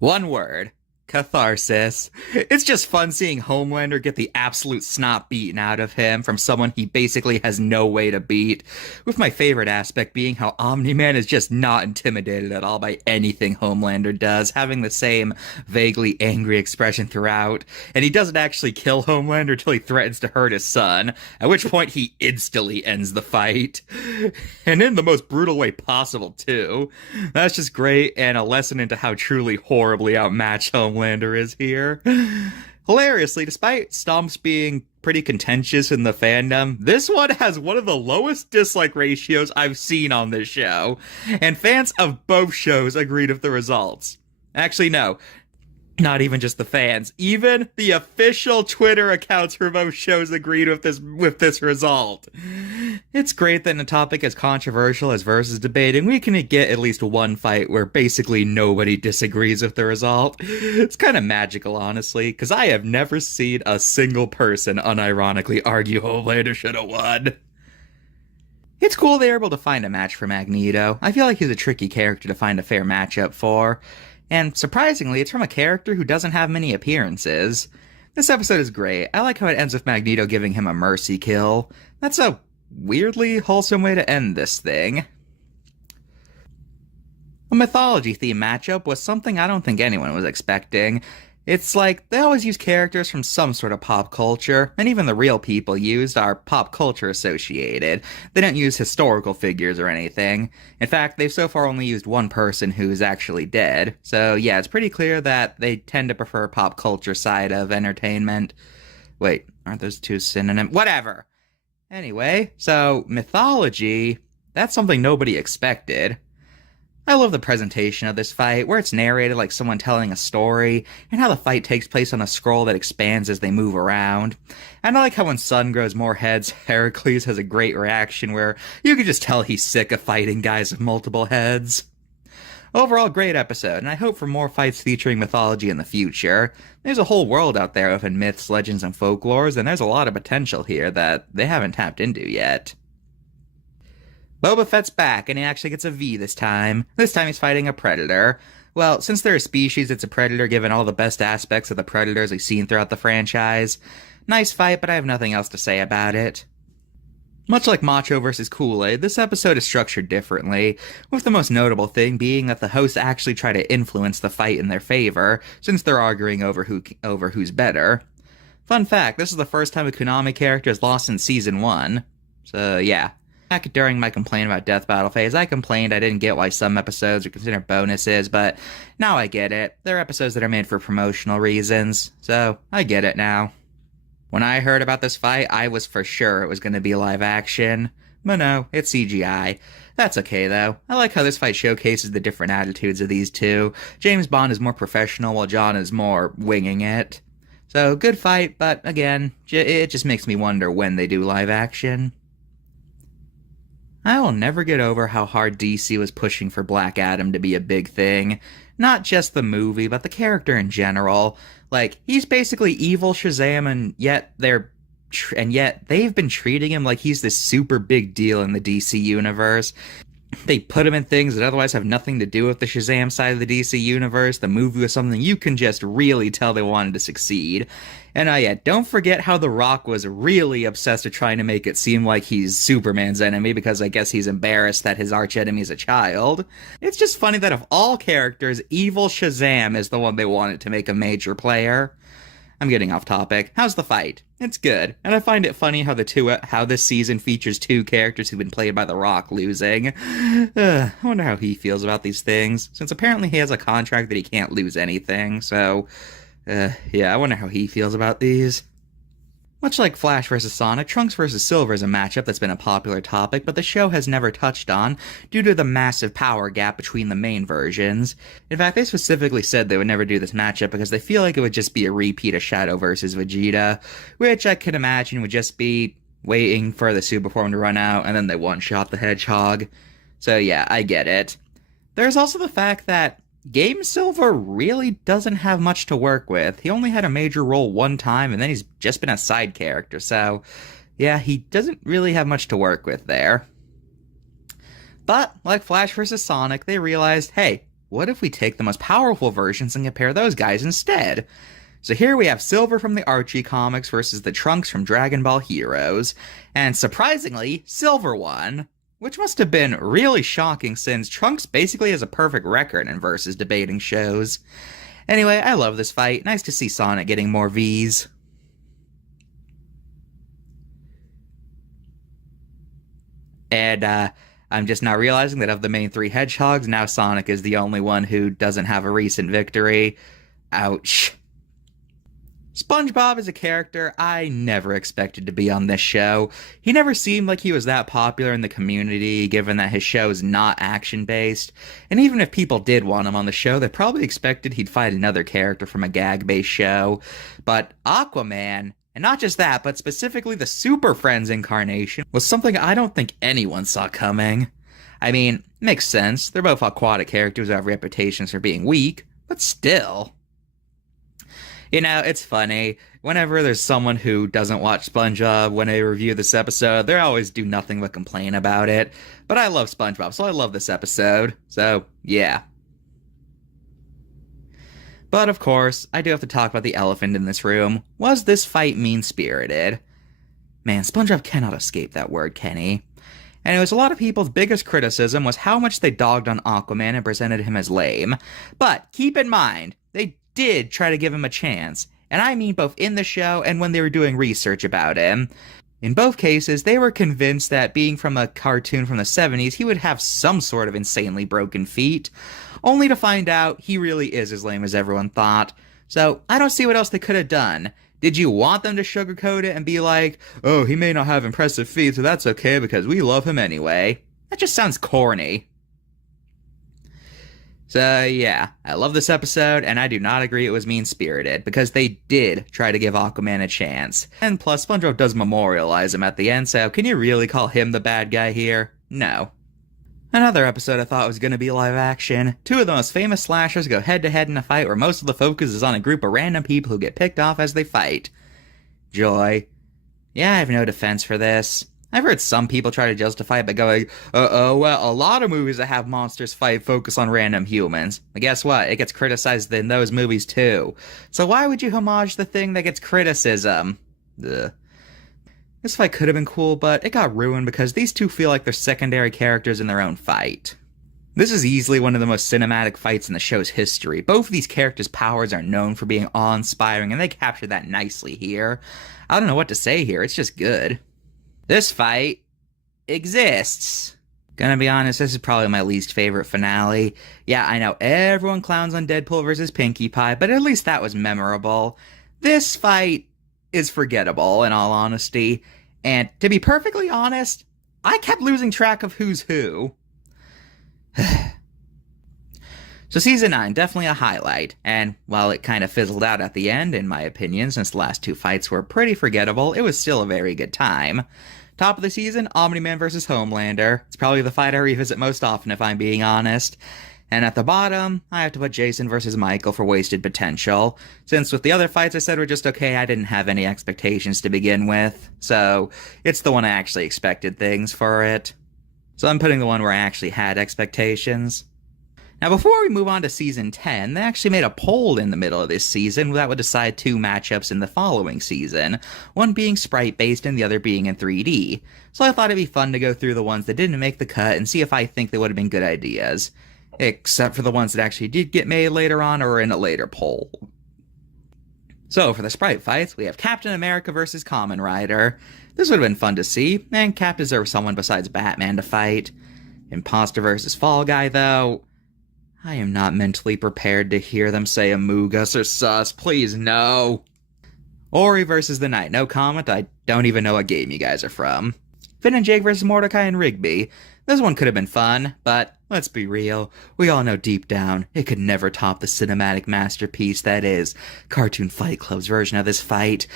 One word. Catharsis. It's just fun seeing Homelander get the absolute snot beaten out of him from someone he basically has no way to beat, with my favorite aspect being how Omni-Man is just not intimidated at all by anything Homelander does, having the same vaguely angry expression throughout, and he doesn't actually kill Homelander until he threatens to hurt his son, at which point he instantly ends the fight. And in the most brutal way possible, too. That's just great, and a lesson into how truly horribly outmatched Homelander Homelander is here. Hilariously, despite Stomps being pretty contentious in the fandom, this one has one of the lowest dislike ratios I've seen on this show, and fans of both shows agreed with the results. Actually, no. Not even just the fans. Even the official Twitter accounts for both shows agreed with this result. It's great that in a topic as controversial as versus debating, we can get at least one fight where basically nobody disagrees with the result. It's kind of magical, honestly, because I have never seen a single person unironically argue Homelander should have won. It's cool they were able to find a match for Magneto. I feel like he's a tricky character to find a fair matchup for. And surprisingly, it's from a character who doesn't have many appearances. This episode is great. I like how it ends with Magneto giving him a mercy kill. That's a weirdly wholesome way to end this thing. A mythology-themed matchup was something I don't think anyone was expecting. It's like, they always use characters from some sort of pop culture, and even the real people used are pop culture associated. They don't use historical figures or anything. In fact, they've so far only used one person who's actually dead. So yeah, it's pretty clear that they tend to prefer pop culture side of entertainment. Wait, aren't those two synonyms? Whatever! Anyway, so mythology, that's something nobody expected. I love the presentation of this fight, where it's narrated like someone telling a story, and how the fight takes place on a scroll that expands as they move around. And I like how when Sun grows more heads, Heracles has a great reaction where you can just tell he's sick of fighting guys with multiple heads. Overall, great episode, and I hope for more fights featuring mythology in the future. There's a whole world out there of myths, legends, and folklores, and there's a lot of potential here that they haven't tapped into yet. Boba Fett's back, and he actually gets a V this time. This time he's fighting a predator. Well, since they're a species, it's a predator given all the best aspects of the predators we've seen throughout the franchise. Nice fight, but I have nothing else to say about it. Much like Macho vs. Kool-Aid, this episode is structured differently, with the most notable thing being that the hosts actually try to influence the fight in their favor, since they're arguing over who's better. Fun fact, this is the first time a Konami character has lost in Season 1. So, yeah. Back during my complaint about Death Battle phase, I complained I didn't get why some episodes are considered bonuses, but now I get it. They're episodes that are made for promotional reasons, so I get it now. When I heard about this fight, I was for sure it was going to be live action. But no, it's CGI. That's okay though. I like how this fight showcases the different attitudes of these two. James Bond is more professional while John is more winging it. So, good fight, but again, it just makes me wonder when they do live action. I will never get over how hard DC was pushing for Black Adam to be a big thing. Not just the movie, but the character in general. Like, he's basically evil Shazam, and yet they've been treating him like he's this super big deal in the DC universe. They put him in things that otherwise have nothing to do with the Shazam side of the DC universe. The movie was something you can just really tell they wanted to succeed. And yeah, don't forget how The Rock was really obsessed with trying to make it seem like he's Superman's enemy, because I guess he's embarrassed that his archenemy is a child. It's just funny that of all characters, evil Shazam is the one they wanted to make a major player. I'm getting off topic. How's the fight? It's good, and I find it funny how this season features two characters who've been played by The Rock losing. I wonder how he feels about these things, since apparently he has a contract that he can't lose anything, so... yeah, I wonder how he feels about these. Much like Flash vs. Sonic, Trunks vs. Silver is a matchup that's been a popular topic, but the show has never touched on, due to the massive power gap between the main versions. In fact, they specifically said they would never do this matchup because they feel like it would just be a repeat of Shadow vs. Vegeta, which I could imagine would just be waiting for the super form to run out, and then they one-shot the Hedgehog. So yeah, I get it. There's also the fact that Game Silver really doesn't have much to work with. He only had a major role one time, and then he's just been a side character, so yeah, he doesn't really have much to work with there. But, like Flash vs. Sonic, they realized, hey, what if we take the most powerful versions and compare those guys instead? So here we have Silver from the Archie comics versus the Trunks from Dragon Ball Heroes, and surprisingly, Silver won. Which must have been really shocking since Trunks basically has a perfect record in versus debating shows. Anyway, I love this fight. Nice to see Sonic getting more Vs. And I'm just now realizing that of the main three Hedgehogs, now Sonic is the only one who doesn't have a recent victory. Ouch. SpongeBob is a character I never expected to be on this show. He never seemed like he was that popular in the community, given that his show is not action-based. And even if people did want him on the show, they probably expected he'd fight another character from a gag-based show. But Aquaman, and not just that, but specifically the Super Friends incarnation, was something I don't think anyone saw coming. I mean, makes sense. They're both aquatic characters who have reputations for being weak, but still. You know, it's funny. Whenever there's someone who doesn't watch SpongeBob when they review this episode, they always do nothing but complain about it. But I love SpongeBob, so I love this episode. So, yeah. But of course, I do have to talk about the elephant in this room. Was this fight mean-spirited? Man, SpongeBob cannot escape that word, can he? And it was a lot of people's biggest criticism was how much they dogged on Aquaman and presented him as lame. But keep in mind, they did try to give him a chance, and I mean both in the show and when they were doing research about him. In both cases, they were convinced that being from a cartoon from the 70s, he would have some sort of insanely broken feet, only to find out he really is as lame as everyone thought. So, I don't see what else they could have done. Did you want them to sugarcoat it and be like, oh, he may not have impressive feet, so that's okay because we love him anyway? That just sounds corny. So, yeah, I love this episode, and I do not agree it was mean-spirited, because they did try to give Aquaman a chance. And plus, SpongeBob does memorialize him at the end, so can you really call him the bad guy here? No. Another episode I thought was going to be live action. Two of the most famous slashers go head-to-head in a fight where most of the focus is on a group of random people who get picked off as they fight. Joy. Yeah, I have no defense for this. I've heard some people try to justify it by going, well, a lot of movies that have monsters fight focus on random humans. But guess what? It gets criticized in those movies too. So why would you homage the thing that gets criticism? Ugh. This fight could have been cool, but it got ruined because these two feel like they're secondary characters in their own fight. This is easily one of the most cinematic fights in the show's history. Both of these characters' powers are known for being awe-inspiring, and they capture that nicely here. I don't know what to say here, it's just good. This fight exists. Gonna be honest, this is probably my least favorite finale. Yeah, I know everyone clowns on Deadpool vs. Pinkie Pie, but at least that was memorable. This fight is forgettable, in all honesty. And to be perfectly honest, I kept losing track of who's who. So Season 9, definitely a highlight, and while it kind of fizzled out at the end, in my opinion, since the last two fights were pretty forgettable, it was still a very good time. Top of the season, Omni-Man vs. Homelander. It's probably the fight I revisit most often, if I'm being honest. And at the bottom, I have to put Jason vs. Michael for wasted potential, since with the other fights I said were just okay, I didn't have any expectations to begin with, so it's the one I actually expected things for it. So I'm putting the one where I actually had expectations. Now, before we move on to Season 10, they actually made a poll in the middle of this season that would decide two matchups in the following season, one being sprite-based and the other being in 3D. So I thought it'd be fun to go through the ones that didn't make the cut and see if I think they would have been good ideas. Except for the ones that actually did get made later on or in a later poll. So, for the sprite fights, we have Captain America vs. Kamen Rider. This would have been fun to see, and Cap deserves someone besides Batman to fight. Imposter vs. Fall Guy, though, I am not mentally prepared to hear them say Amogus or Sus, please no. Ori vs. the Knight, no comment, I don't even know what game you guys are from. Finn and Jake vs. Mordecai and Rigby. This one could have been fun, but let's be real, we all know deep down, it could never top the cinematic masterpiece that is Cartoon Fight Club's version of this fight.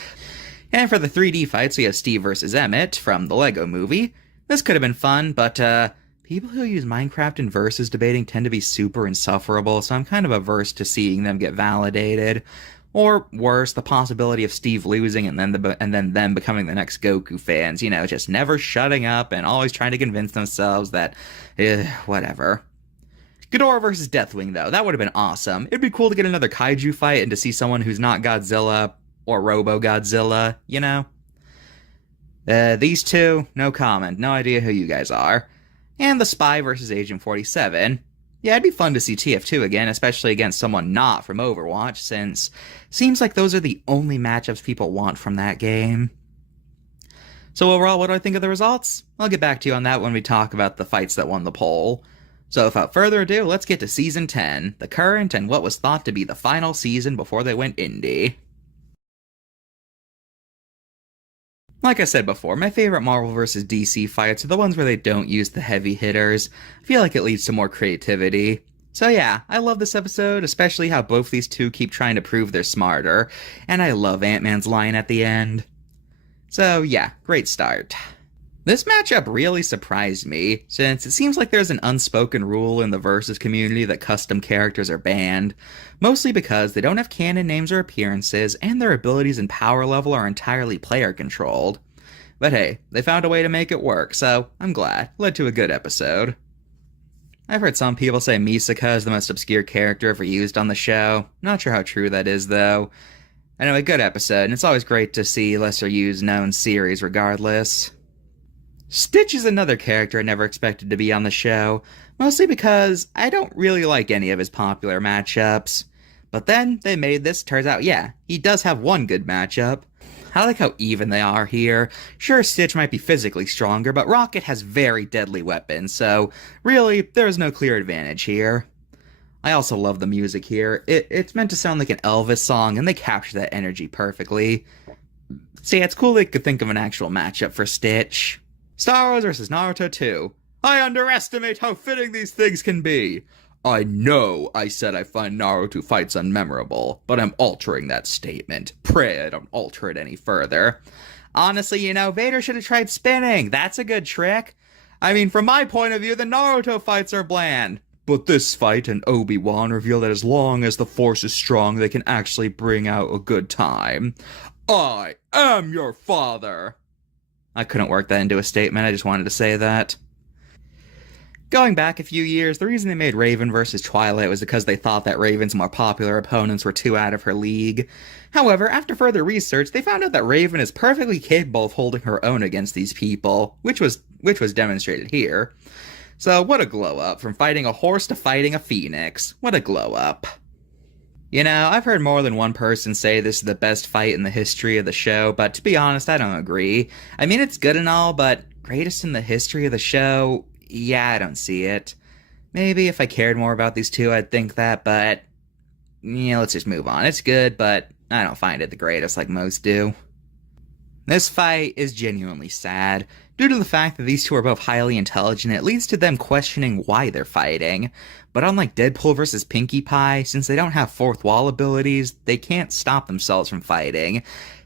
And for the 3D fights, we have Steve vs. Emmett from the Lego Movie. This could have been fun, but people who use Minecraft in versus debating tend to be super insufferable, so I'm kind of averse to seeing them get validated. Or worse, the possibility of Steve losing and then them becoming the next Goku fans, you know, just never shutting up and always trying to convince themselves that, whatever. Ghidorah vs. Deathwing, though, that would have been awesome. It'd be cool to get another kaiju fight and to see someone who's not Godzilla or Robo-Godzilla, you know? These two, no comment, no idea who you guys are. And the Spy vs. Agent 47. Yeah, it'd be fun to see TF2 again, especially against someone not from Overwatch, since it seems like those are the only matchups people want from that game. So overall, what do I think of the results? I'll get back to you on that when we talk about the fights that won the poll. So without further ado, let's get to Season 10, the current and what was thought to be the final season before they went indie. Like I said before, my favorite Marvel vs. DC fights are the ones where they don't use the heavy hitters. I feel like it leads to more creativity. So yeah, I love this episode, especially how both these two keep trying to prove they're smarter, and I love Ant-Man's line at the end. So yeah, great start. This matchup really surprised me, since it seems like there's an unspoken rule in the Versus community that custom characters are banned, mostly because they don't have canon names or appearances, and their abilities and power level are entirely player-controlled. But hey, they found a way to make it work, so I'm glad. Led to a good episode. I've heard some people say Misaka is the most obscure character ever used on the show. Not sure how true that is, though. Anyway, good episode, and it's always great to see lesser used known series regardless. Stitch is another character I never expected to be on the show, mostly because I don't really like any of his popular matchups. But then they made this, turns out, yeah, he does have one good matchup. I like how even they are here. Sure, Stitch might be physically stronger, but Rocket has very deadly weapons, so really, there is no clear advantage here. I also love the music here. It's meant to sound like an Elvis song, and they capture that energy perfectly. So yeah, it's cool they could think of an actual matchup for Stitch. Star Wars vs. Naruto 2. I underestimate how fitting these things can be. I know I said I find Naruto fights unmemorable, but I'm altering that statement. Pray I don't alter it any further. Honestly, Vader should have tried spinning. That's a good trick. I mean, from my point of view, the Naruto fights are bland. But this fight and Obi-Wan reveal that as long as the Force is strong, they can actually bring out a good time. I am your father. I couldn't work that into a statement, I just wanted to say that. Going back a few years, the reason they made Raven vs. Twilight was because they thought that Raven's more popular opponents were too out of her league. However, after further research, they found out that Raven is perfectly capable of holding her own against these people, which was demonstrated here. So what a glow up, from fighting a horse to fighting a phoenix. What a glow up. I've heard more than one person say this is the best fight in the history of the show, but to be honest, I don't agree. I mean, it's good and all, but greatest in the history of the show? Yeah, I don't see it. Maybe if I cared more about these two, I'd think that, but let's just move on. It's good, but I don't find it the greatest like most do. This fight is genuinely sad. Due to the fact that these two are both highly intelligent, it leads to them questioning why they're fighting. But unlike Deadpool vs. Pinkie Pie, since they don't have fourth wall abilities, they can't stop themselves from fighting.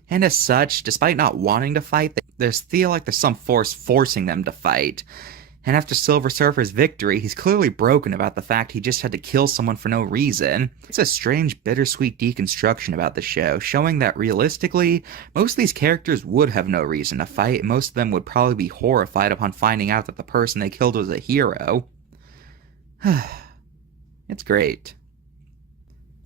And as such, despite not wanting to fight, they feel like there's some force forcing them to fight. And after Silver Surfer's victory, he's clearly broken about the fact he just had to kill someone for no reason. It's a strange, bittersweet deconstruction about the show, showing that realistically, most of these characters would have no reason to fight, and most of them would probably be horrified upon finding out that the person they killed was a hero. It's great.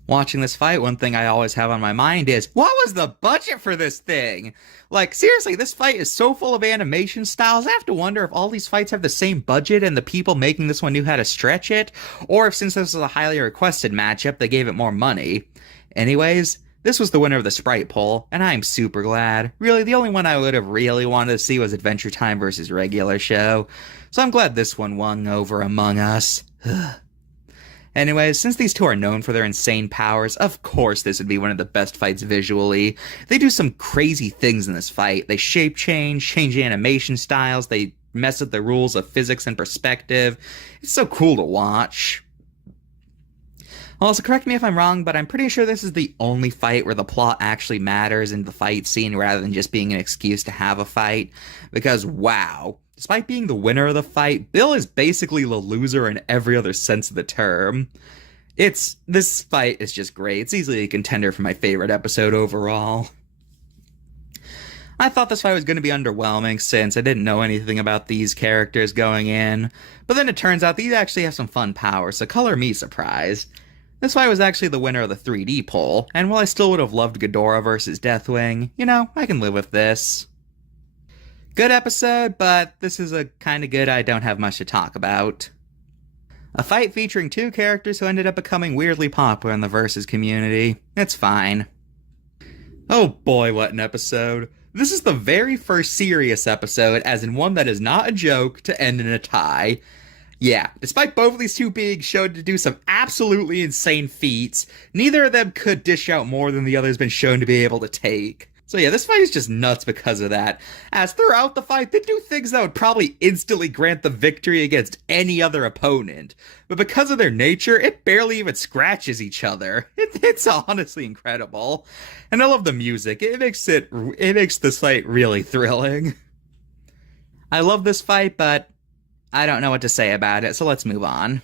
Watching this fight, one thing I always have on my mind is, what was the budget for this thing? Like, seriously, this fight is so full of animation styles, I have to wonder if all these fights have the same budget and the people making this one knew how to stretch it, or if since this was a highly requested matchup, they gave it more money. Anyways, this was the winner of the Sprite poll, and I'm super glad. Really, the only one I would have really wanted to see was Adventure Time versus Regular Show, so I'm glad this one won over Among Us. Anyways, since these two are known for their insane powers, of course this would be one of the best fights visually. They do some crazy things in this fight. They shape change animation styles, they mess with the rules of physics and perspective. It's so cool to watch. Also, correct me if I'm wrong, but I'm pretty sure this is the only fight where the plot actually matters in the fight scene rather than just being an excuse to have a fight. Because, wow. Despite being the winner of the fight, Bill is basically the loser in every other sense of the term. This fight is just great. It's easily a contender for my favorite episode overall. I thought this fight was going to be underwhelming since I didn't know anything about these characters going in, but then it turns out these actually have some fun powers, so color me surprised. This fight was actually the winner of the 3D poll, and while I still would have loved Ghidorah versus Deathwing, I can live with this. Good episode, but this is a kinda good I don't have much to talk about. A fight featuring two characters who ended up becoming weirdly popular in the Versus community. It's fine. Oh boy, what an episode. This is the very first serious episode, as in one that is not a joke, to end in a tie. Yeah, despite both of these two being shown to do some absolutely insane feats, neither of them could dish out more than the other's been shown to be able to take. So yeah, this fight is just nuts because of that. As throughout the fight, they do things that would probably instantly grant the victory against any other opponent. But because of their nature, it barely even scratches each other. It's honestly incredible. And I love the music. It makes this fight really thrilling. I love this fight, but I don't know what to say about it, so let's move on.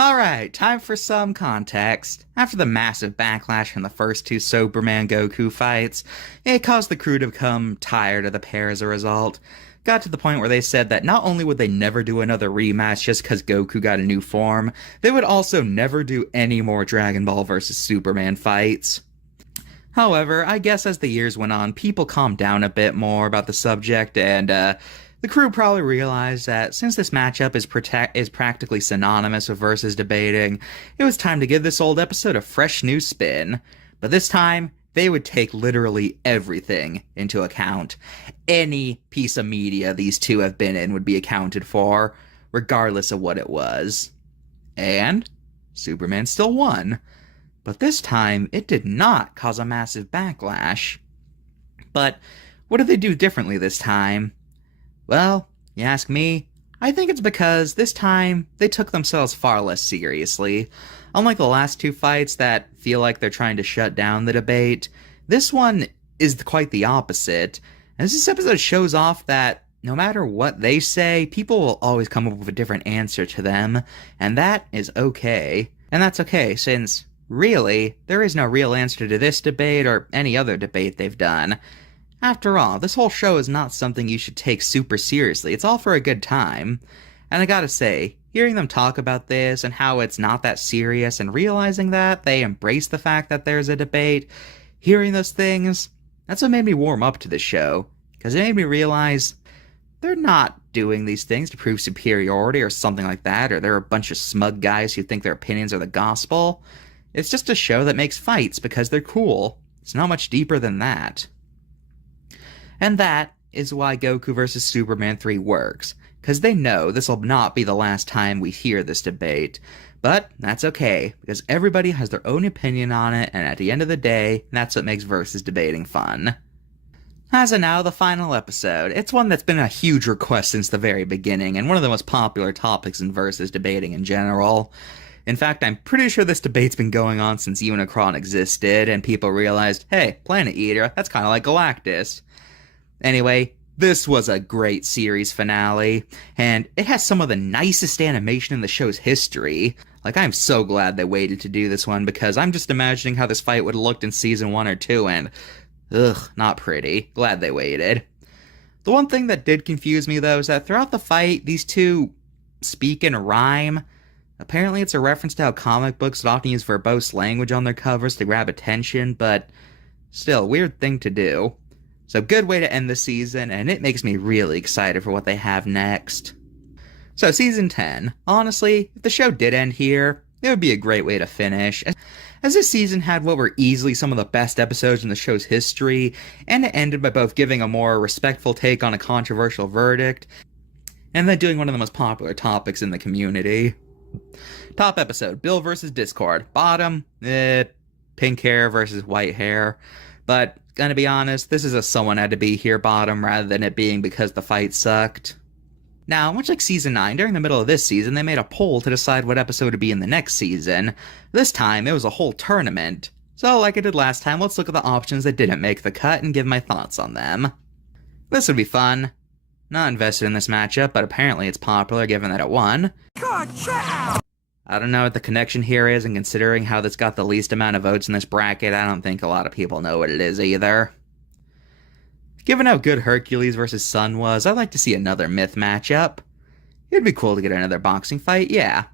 Alright, time for some context. After the massive backlash from the first two Superman Goku fights, it caused the crew to become tired of the pair as a result. Got to the point where they said that not only would they never do another rematch just because Goku got a new form, they would also never do any more Dragon Ball vs. Superman fights. However, I guess as the years went on, people calmed down a bit more about the subject, and the crew probably realized that since this matchup is practically synonymous with versus debating, it was time to give this old episode a fresh new spin. But this time, they would take literally everything into account. Any piece of media these two have been in would be accounted for, regardless of what it was. And Superman still won. But this time, it did not cause a massive backlash. But what did they do differently this time? Well, you ask me, I think it's because this time they took themselves far less seriously. Unlike the last two fights that feel like they're trying to shut down the debate, this one is quite the opposite. As this episode shows off that no matter what they say, people will always come up with a different answer to them, and that is okay. And that's okay, since, really, there is no real answer to this debate or any other debate they've done. After all, this whole show is not something you should take super seriously, it's all for a good time. And I gotta say, hearing them talk about this and how it's not that serious and realizing that they embrace the fact that there's a debate, hearing those things, that's what made me warm up to this show. Because it made me realize they're not doing these things to prove superiority or something like that, or they're a bunch of smug guys who think their opinions are the gospel. It's just a show that makes fights because they're cool. It's not much deeper than that. And that is why Goku vs. Superman 3 works, because they know this will not be the last time we hear this debate. But that's okay, because everybody has their own opinion on it, and at the end of the day, that's what makes versus debating fun. As of now, the final episode. It's one that's been a huge request since the very beginning, and one of the most popular topics in versus debating in general. In fact, I'm pretty sure this debate's been going on since Unicron existed, and people realized, hey, Planet Eater, that's kind of like Galactus. Anyway, this was a great series finale, and it has some of the nicest animation in the show's history. Like, I'm so glad they waited to do this one, because I'm just imagining how this fight would have looked in Season 1 or 2, and ugh, not pretty. Glad they waited. The one thing that did confuse me, though, is that throughout the fight, these two speak in rhyme. Apparently it's a reference to how comic books would often use verbose language on their covers to grab attention, but still, weird thing to do. So good way to end the season, and it makes me really excited for what they have next. So Season 10. Honestly, if the show did end here, it would be a great way to finish, as this season had what were easily some of the best episodes in the show's history, and it ended by both giving a more respectful take on a controversial verdict, and then doing one of the most popular topics in the community. Top episode, Bill vs. Discord. Bottom, pink hair versus white hair. But, gonna be honest, this is a someone had to be here bottom rather than it being because the fight sucked. Now, much like Season 9, during the middle of this season, they made a poll to decide what episode to be in the next season. This time, it was a whole tournament. So, like I did last time, let's look at the options that didn't make the cut and give my thoughts on them. This would be fun. Not invested in this matchup, but apparently it's popular given that it won. I don't know what the connection here is, and considering how this got the least amount of votes in this bracket, I don't think a lot of people know what it is either. Given how good Hercules vs. Sun was, I'd like to see another myth matchup. It'd be cool to get another boxing fight, yeah.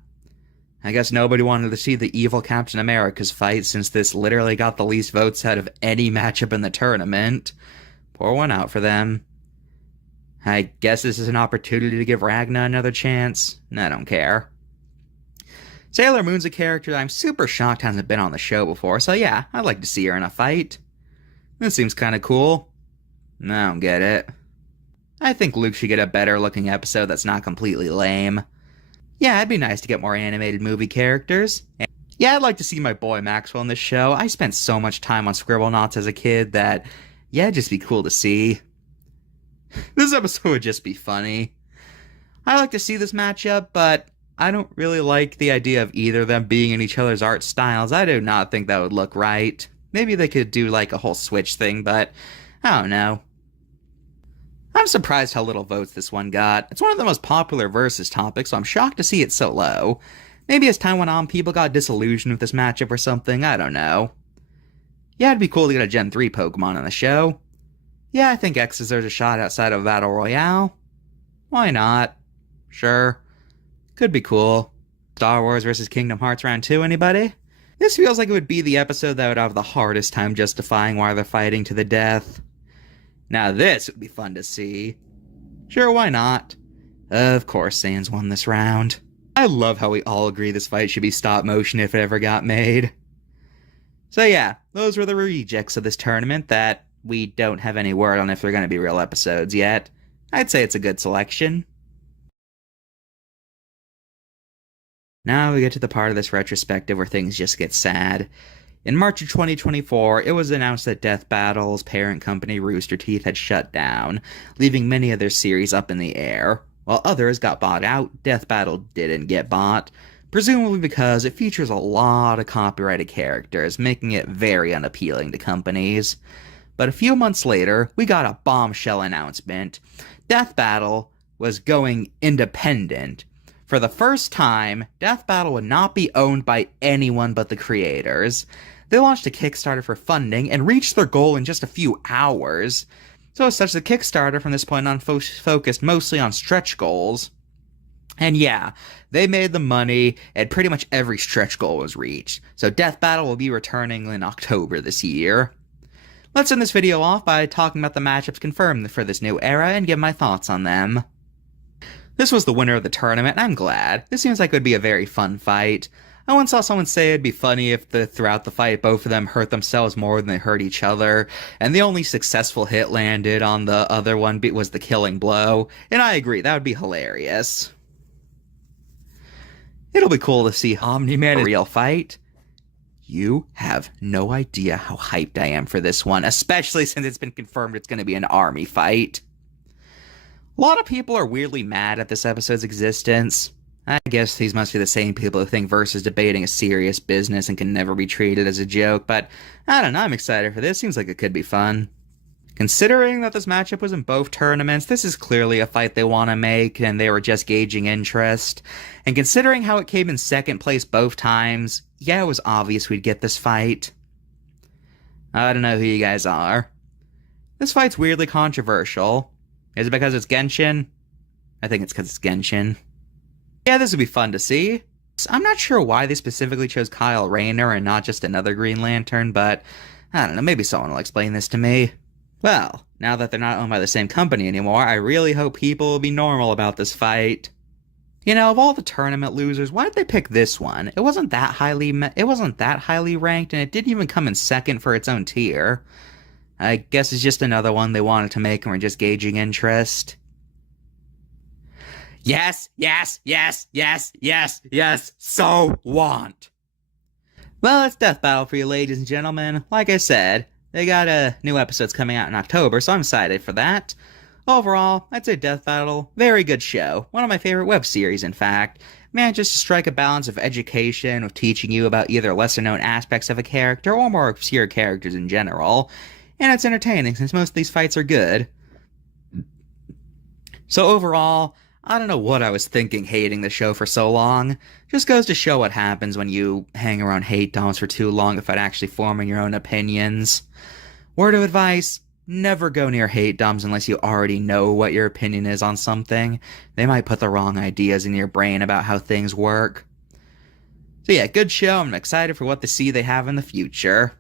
I guess nobody wanted to see the evil Captain America's fight, since this literally got the least votes out of any matchup in the tournament. Pour one out for them. I guess this is an opportunity to give Ragna another chance. I don't care. Sailor Moon's a character that I'm super shocked hasn't been on the show before, so yeah, I'd like to see her in a fight. This seems kinda cool. I don't get it. I think Luke should get a better looking episode that's not completely lame. Yeah, it'd be nice to get more animated movie characters. Yeah, I'd like to see my boy Maxwell in this show. I spent so much time on Scribblenauts as a kid that, yeah, it'd just be cool to see. This episode would just be funny. I like to see this matchup, but I don't really like the idea of either of them being in each other's art styles. I do not think that would look right. Maybe they could do like a whole switch thing, but I don't know. I'm surprised how little votes this one got. It's one of the most popular versus topics, so I'm shocked to see it so low. Maybe as time went on, people got disillusioned with this matchup or something, I don't know. Yeah, it'd be cool to get a Gen 3 Pokemon on the show. Yeah, I think X deserves a shot outside of Battle Royale. Why not? Sure. Could be cool. Star Wars vs. Kingdom Hearts Round 2, anybody? This feels like it would be the episode that would have the hardest time justifying why they're fighting to the death. Now this would be fun to see. Sure, why not? Of course Sans won this round. I love how we all agree this fight should be stop motion if it ever got made. So yeah, those were the rejects of this tournament that we don't have any word on if they're going to be real episodes yet. I'd say it's a good selection. Now we get to the part of this retrospective where things just get sad. In March of 2024, it was announced that Death Battle's parent company Rooster Teeth had shut down, leaving many of their series up in the air. While others got bought out, Death Battle didn't get bought, presumably because it features a lot of copyrighted characters, making it very unappealing to companies. But a few months later, we got a bombshell announcement. Death Battle was going independent. For the first time, Death Battle would not be owned by anyone but the creators. They launched a Kickstarter for funding and reached their goal in just a few hours. So as such, the Kickstarter from this point on focused mostly on stretch goals. And yeah, they made the money, and pretty much every stretch goal was reached. So Death Battle will be returning in October this year. Let's end this video off by talking about the matchups confirmed for this new era and give my thoughts on them. This was the winner of the tournament, and I'm glad. This seems like it would be a very fun fight. I once saw someone say it'd be funny if throughout the fight both of them hurt themselves more than they hurt each other, and the only successful hit landed on the other one was the killing blow, and I agree, that would be hilarious. It'll be cool to see Omni-Man in a real fight. You have no idea how hyped I am for this one, especially since it's been confirmed it's going to be an army fight. A lot of people are weirdly mad at this episode's existence. I guess these must be the same people who think Versus debating a serious business and can never be treated as a joke, but I don't know, I'm excited for this. Seems like it could be fun. Considering that this matchup was in both tournaments, this is clearly a fight they want to make, and they were just gauging interest. And considering how it came in second place both times, yeah, it was obvious we'd get this fight. I don't know who you guys are. This fight's weirdly controversial. Is it because it's Genshin? I think it's because it's Genshin. Yeah, this would be fun to see. I'm not sure why they specifically chose Kyle Rayner and not just another Green Lantern, but I don't know, maybe someone will explain this to me. Well, now that they're not owned by the same company anymore, I really hope people will be normal about this fight. You know, of all the tournament losers, why did they pick this one? It wasn't that highly ranked, and it didn't even come in second for its own tier. I guess it's just another one they wanted to make and were just gauging interest. Yes, yes, yes, yes, yes, yes, so want. Well, it's Death Battle for you, ladies and gentlemen. Like I said, they got new episodes coming out in October, so I'm excited for that. Overall, I'd say Death Battle, very good show. One of my favorite web series, in fact. Manages to strike a balance of education with teaching you about either lesser-known aspects of a character or more obscure characters in general. And it's entertaining, since most of these fights are good. So overall, I don't know what I was thinking hating the show for so long. Just goes to show what happens when you hang around hate doms for too long without actually forming your own opinions. Word of advice, never go near hate doms unless you already know what your opinion is on something. They might put the wrong ideas in your brain about how things work. So yeah, good show. I'm excited for what to see they have in the future.